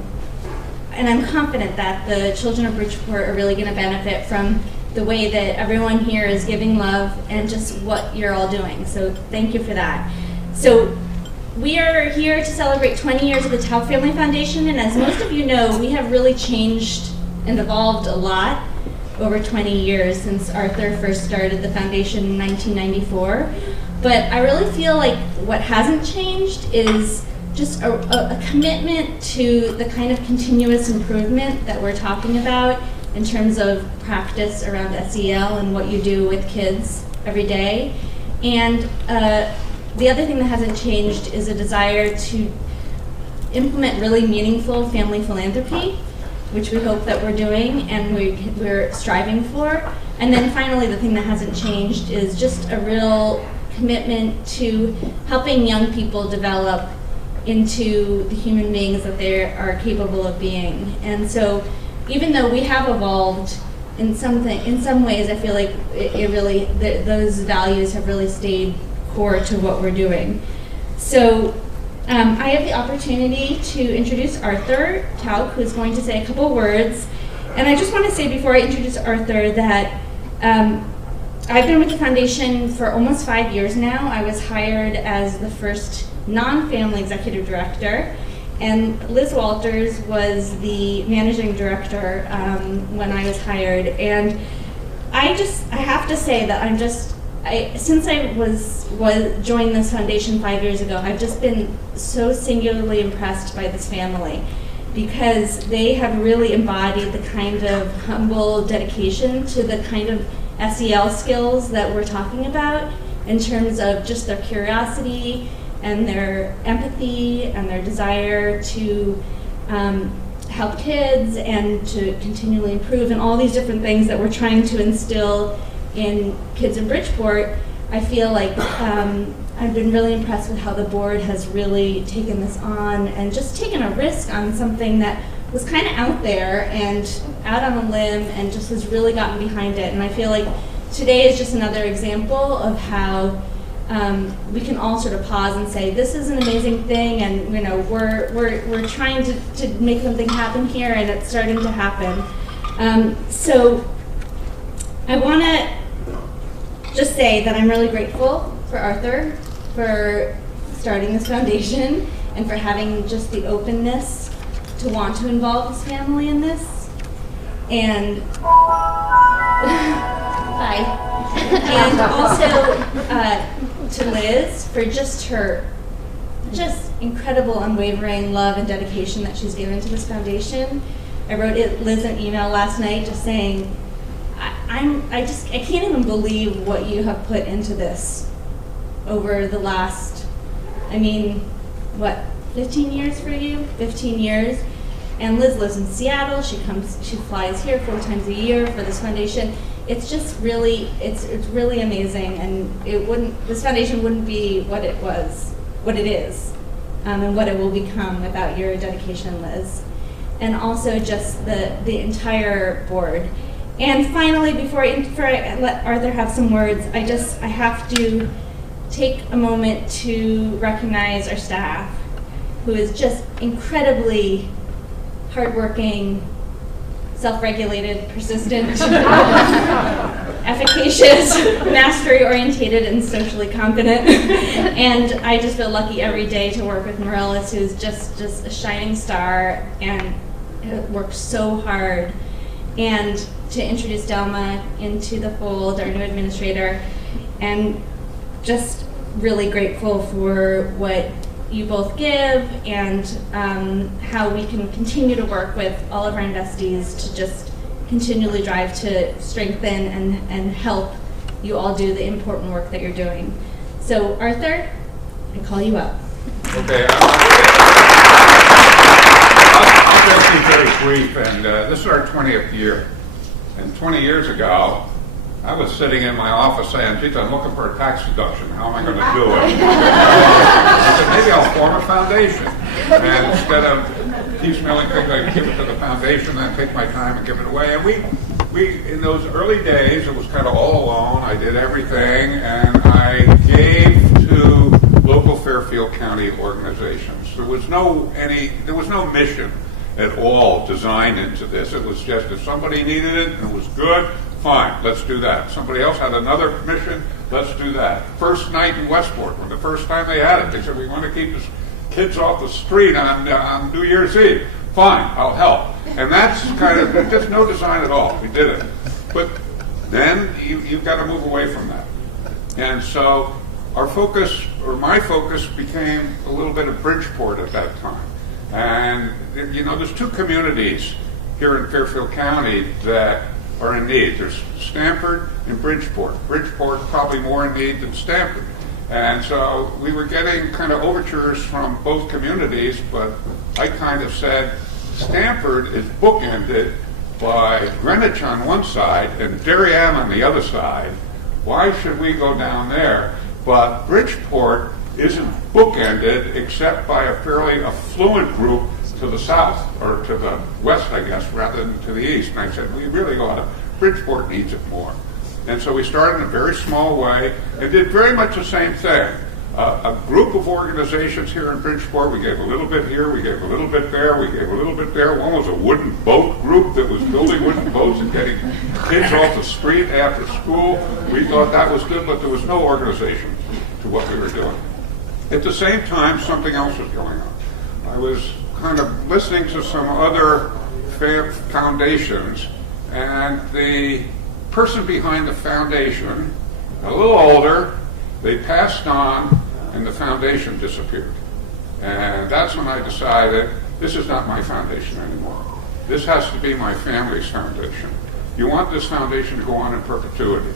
I'm confident that the children of Bridgeport are really going to benefit from the way that everyone here is giving love and just what you're all doing. So thank you for that. So we are here to celebrate 20 years of the Tauck Family Foundation, and as most of you know, we have really changed and evolved a lot over 20 years since Arthur first started the foundation in 1994. But I really feel like what hasn't changed is just a commitment to the kind of continuous improvement that we're talking about in terms of practice around SEL and what you do with kids every day. And the other thing that hasn't changed is a desire to implement really meaningful family philanthropy, which we hope that we're doing and we're striving for. And then finally, the thing that hasn't changed is just a real commitment to helping young people develop into the human beings that they are capable of being. And so even though we have evolved in some ways, I feel like those values have really stayed core to what we're doing. So I have the opportunity to introduce Arthur Tauck, who's going to say a couple words. And I just want to say before I introduce Arthur that I've been with the foundation for almost 5 years now. I was hired as the first non-family executive director, and Liz Walters was the managing director when I was hired. And I have to say that since I joined this foundation 5 years ago, I've just been so singularly impressed by this family, because they have really embodied the kind of humble dedication to the kind of SEL skills that we're talking about, in terms of just their curiosity and their empathy and their desire to help kids and to continually improve, and all these different things that we're trying to instill in kids in Bridgeport. I feel like I've been really impressed with how the board has really taken this on and just taken a risk on something that was kind of out there and out on a limb, and just has really gotten behind it. And I feel like today is just another example of how we can all sort of pause and say, this is an amazing thing, and we're trying to make something happen here, and it's starting to happen. So I want to just say that I'm really grateful for Arthur for starting this foundation and for having just the openness to want to involve his family in this. And bye. And also to Liz for just her incredible, unwavering love and dedication that she's given to this foundation. I wrote Liz an email last night just saying, I can't even believe what you have put into this over the last, 15 years for you? 15 years. And Liz lives in Seattle. She flies here 4 times a year for this foundation. It's just really, it's really amazing, and this foundation wouldn't be what it is, and what it will become without your dedication, Liz. And also just the entire board. And finally, before I let Arthur have some words, I have to take a moment to recognize our staff, who is just incredibly hardworking, self-regulated, persistent, efficacious, mastery-orientated, and socially competent. And I just feel lucky every day to work with Morellis, who's just a shining star and works so hard. And to introduce Delma into the fold, our new administrator, and just really grateful for what you both give, and how we can continue to work with all of our investees to just continually drive to strengthen and help you all do the important work that you're doing. So Arthur, I call you up. Okay, I'll just be very brief, and this is our 20th year. And 20 years ago, I was sitting in my office saying, geez, I'm looking for a tax deduction. How am I going to do it? I said, maybe I'll form a foundation. And instead of piecemealing things, I'd give it to the foundation, then take my time and give it away. And we in those early days, it was kind of all alone. I did everything, and I gave to local Fairfield County organizations. There was no mission at all designed into this. It was just if somebody needed it and it was good, fine, let's do that. Somebody else had another mission, let's do that. First night in Westport, when the first time they had it, they said, we want to keep the kids off the street on New Year's Eve. Fine, I'll help. And that's kind of, just no design at all. We did it. But then you've got to move away from that. And so our focus, or my focus, became a little bit of Bridgeport at that time. And, there's 2 communities here in Fairfield County that are in need. There's Stamford and Bridgeport. Bridgeport probably more in need than Stamford. And so we were getting kind of overtures from both communities, but I kind of said, Stamford is bookended by Greenwich on one side and Darien on the other side. Why should we go down there? But Bridgeport isn't bookended except by a fairly affluent group to the south, or to the west, I guess, rather than to the east. And I said, we really ought to, Bridgeport needs it more. And so we started in a very small way and did very much the same thing. A group of organizations here in Bridgeport, we gave a little bit here, we gave a little bit there, we gave a little bit there. One was a wooden boat group that was building wooden boats and getting kids off the street after school. We thought that was good, but there was no organization to what we were doing. At the same time, something else was going on. I was kind of listening to some other foundations, and the person behind the foundation, a little older, they passed on, and the foundation disappeared. And that's when I decided, this is not my foundation anymore. This has to be my family's foundation. You want this foundation to go on in perpetuity.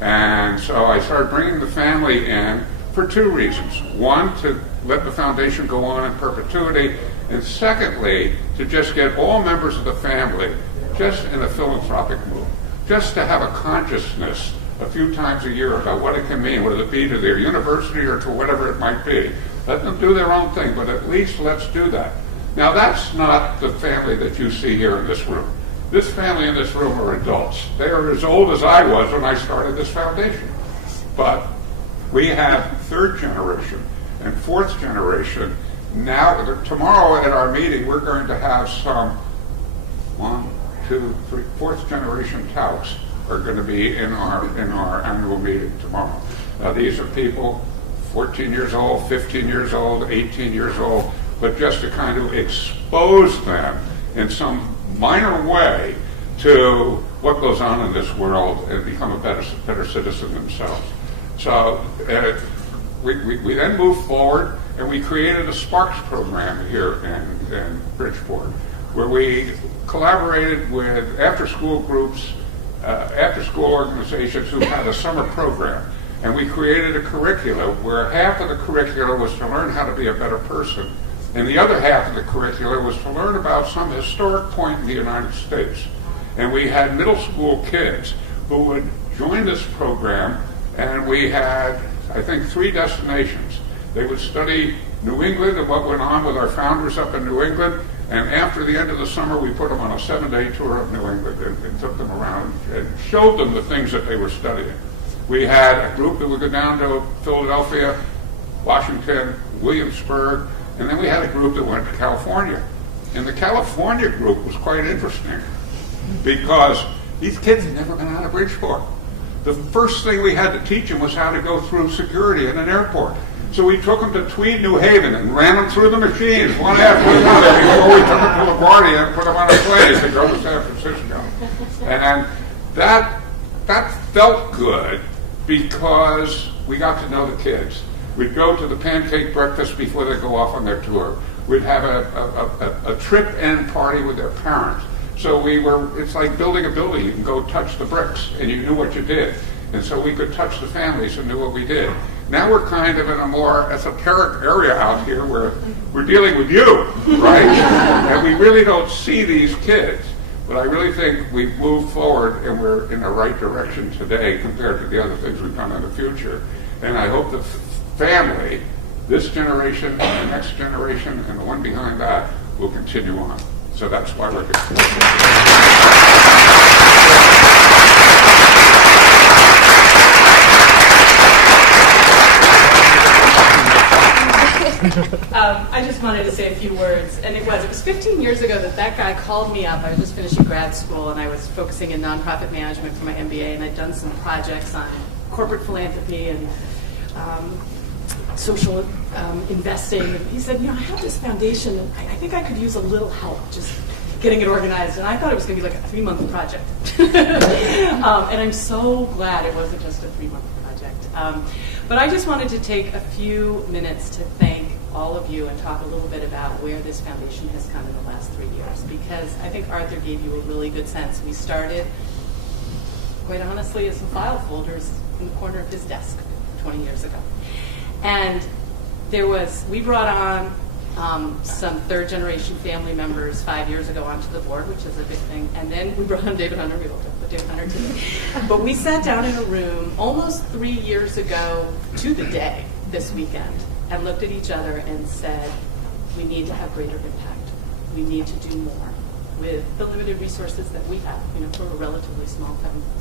And so I started bringing the family in for two reasons. One, to let the foundation go on in perpetuity, and secondly, to just get all members of the family just in a philanthropic mood, just to have a consciousness a few times a year about what it can mean, whether it be to their university or to whatever it might be. Let them do their own thing, but at least let's do that. Now, that's not the family that you see here in this room. This family in this room are adults. They are as old as I was when I started this foundation. But we have third generation and fourth generation. Now, tomorrow at our meeting, we're going to have some 1, 2, 3, fourth generation Taucks are going to be in our annual meeting tomorrow. Now, these are people 14 years old, 15 years old, 18 years old, but just to kind of expose them in some minor way to what goes on in this world and become a better citizen themselves. So we then moved forward, and we created a Sparks program here in Bridgeport, where we collaborated with after-school groups, after-school organizations who had a summer program. And we created a curriculum where half of the curriculum was to learn how to be a better person, and the other half of the curriculum was to learn about some historic point in the United States. And we had middle school kids who would join this program, and we had, I think, 3 destinations. They would study New England and what went on with our founders up in New England, and after the end of the summer, we put them on a 7-day tour of New England and took them around and showed them the things that they were studying. We had a group that would go down to Philadelphia, Washington, Williamsburg, and then we had a group that went to California. And the California group was quite interesting because these kids had never been out of Bridgeport. The first thing we had to teach them was how to go through security in an airport. So we took them to Tweed, New Haven, and ran them through the machines one after another before we took them to LaGuardia and put them on a plane to go to San Francisco. And that felt good because we got to know the kids. We'd go to the pancake breakfast before they go off on their tour. We'd have a trip end party with their parents. So it's like building a building. You can go touch the bricks, and you knew what you did. And so we could touch the families and knew what we did. Now we're kind of in a more esoteric area out here where we're dealing with you, right? And we really don't see these kids. But I really think we've moved forward and we're in the right direction today compared to the other things we've done in the future. And I hope the family, this generation and the next generation and the one behind that, will continue on. So that's why we're here. I just wanted to say a few words, and it was 15 years ago that guy called me up. I was just finishing grad school, and I was focusing in nonprofit management for my MBA, and I'd done some projects on corporate philanthropy and social investing. And he said, I have this foundation, and I think I could use a little help just getting it organized. And I thought it was going to be like a 3-month project. And I'm so glad it wasn't just a 3-month project. But I just wanted to take a few minutes to thank all of you and talk a little bit about where this foundation has come in the last 3 years, because I think Arthur gave you a really good sense. We started, quite honestly, as some file folders in the corner of his desk 20 years ago. And we brought on some third-generation family members 5 years ago onto the board, which is a big thing. And then we brought on David Hunter. We will talk about David Hunter today. But we sat down in a room almost 3 years ago to the day this weekend and looked at each other and said, we need to have greater impact. We need to do more with the limited resources that we have. We're a relatively small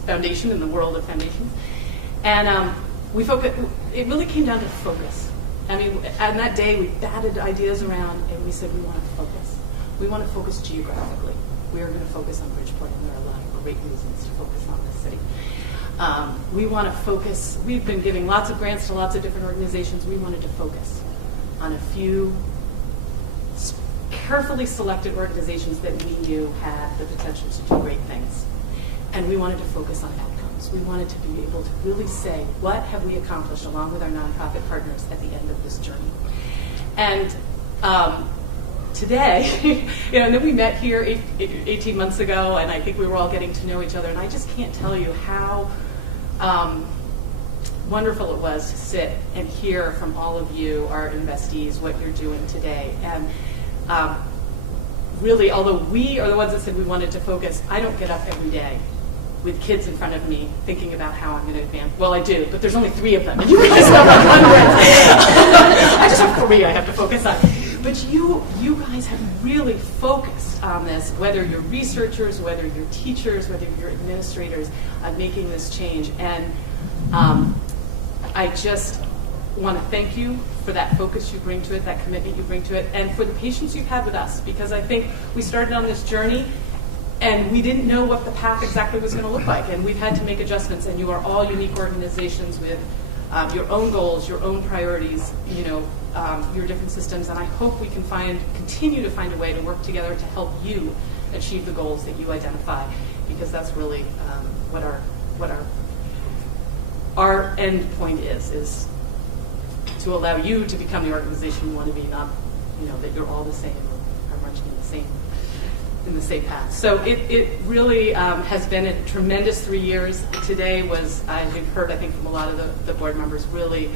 foundation in the world of foundations. And it really came down to focus. I mean, on that day, we batted ideas around, and we said we want to focus. We want to focus geographically. We are going to focus on Bridgeport, and there are a lot of great reasons to focus on this city. We want to focus. We've been giving lots of grants to lots of different organizations. We wanted to focus on a few carefully selected organizations that we knew had the potential to do great things. And we wanted to focus on outcomes. We wanted to be able to really say, what have we accomplished along with our nonprofit partners at the end of this journey? And today, and then we met here 18 months ago, and I think we were all getting to know each other, and I just can't tell you how wonderful it was to sit and hear from all of you, our investees, what you're doing today. And really, although we are the ones that said we wanted to focus, I don't get up every day with kids in front of me thinking about how I'm going to advance. Well, I do, but there's only 3 of them, and you guys have hundreds. I just have 3 I have to focus on. But you guys have really focused on this, whether you're researchers, whether you're teachers, whether you're administrators, on making this change. And I just want to thank you for that focus you bring to it, that commitment you bring to it, and for the patience you've had with us, because I think we started on this journey and we didn't know what the path exactly was going to look like, and we've had to make adjustments, and you are all unique organizations with your own goals, your own priorities, your different systems, and I hope we can continue to find a way to work together to help you achieve the goals that you identify, because that's really what our end point is to allow you to become the organization you want to be, not that you're all the same or are marching in the same path. So it really has been a tremendous 3 years. Today was, as you've heard, I think, from a lot of the board members, really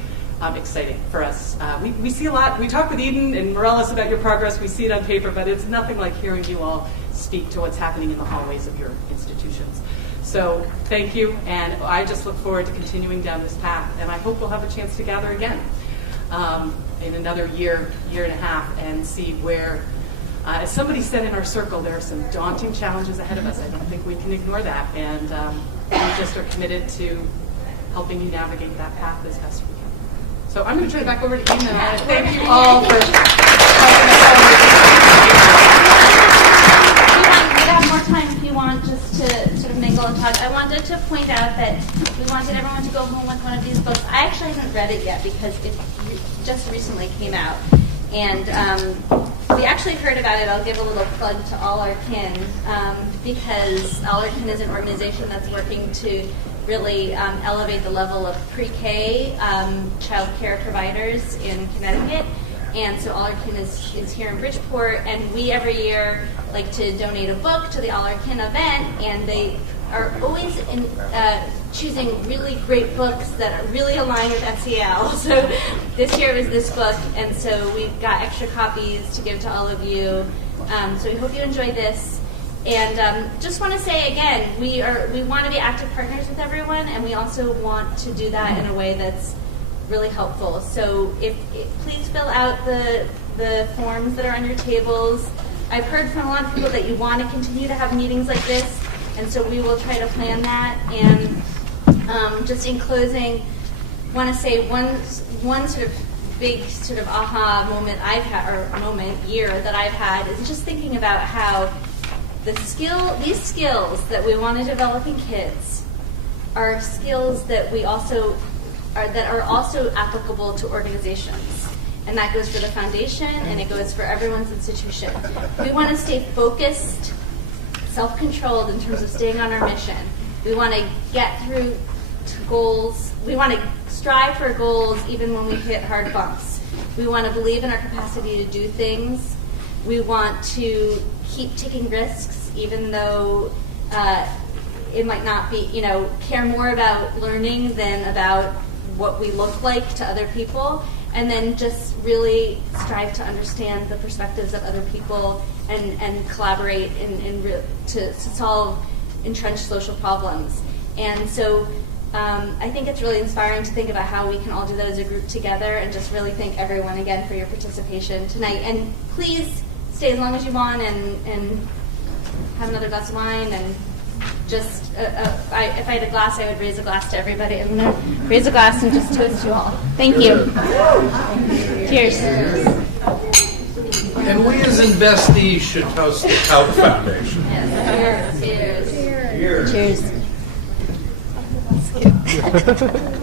exciting for us. We see a lot. We talk with Eden and Morellis about your progress. We see it on paper, but it's nothing like hearing you all speak to what's happening in the hallways of your institutions. So thank you, and I just look forward to continuing down this path, and I hope we'll have a chance to gather again in another year and a half and see where, as somebody said in our circle, there are some daunting challenges ahead of us. I don't think we can ignore that, and we just are committed to helping you navigate that path as best we can. So I'm going to turn it back over to Eden, and I want to thank you all for We have more time if you want just to sort of mingle and talk. I wanted to point out that we wanted everyone to go home with one of these books. I actually haven't read it yet because it just recently came out. And we actually heard about it. I'll give a little plug to All Our Kin, because All Our Kin is an organization that's working to really elevate the level of pre-K child care providers in Connecticut. And so All Our Kin is here in Bridgeport, and we every year like to donate a book to the All Our Kin event, and they are always choosing really great books that really align with SEL. So this year was this book, and so we've got extra copies to give to all of you. So we hope you enjoy this. And just want to say again, we want to be active partners with everyone, and we also want to do that in a way that's really helpful. So please fill out the forms that are on your tables. I've heard from a lot of people that you want to continue to have meetings like this, and so we will try to plan that. And just in closing, want to say one sort of big sort of aha moment I've had, or year that I've had, is just thinking about how these skills that we want to develop in kids are skills that are also applicable to organizations. And that goes for the foundation, and it goes for everyone's institution. We want to stay focused, self-controlled in terms of staying on our mission. We want to get through to goals. We want to strive for goals even when we hit hard bumps. We want to believe in our capacity to do things. We want to keep taking risks, even though it might not be, care more about learning than about what we look like to other people, and then just really strive to understand the perspectives of other people and collaborate to solve entrenched social problems. And so I think it's really inspiring to think about how we can all do that as a group together, and just really thank everyone again for your participation tonight. And please stay as long as you want and have another glass of wine, and just if I had a glass, I would raise a glass to everybody. I'm going to raise a glass and just toast you all. Thank you. Cheers. And we as investees should toast the Tauck Foundation. Yes. Cheers. Cheers. Cheers.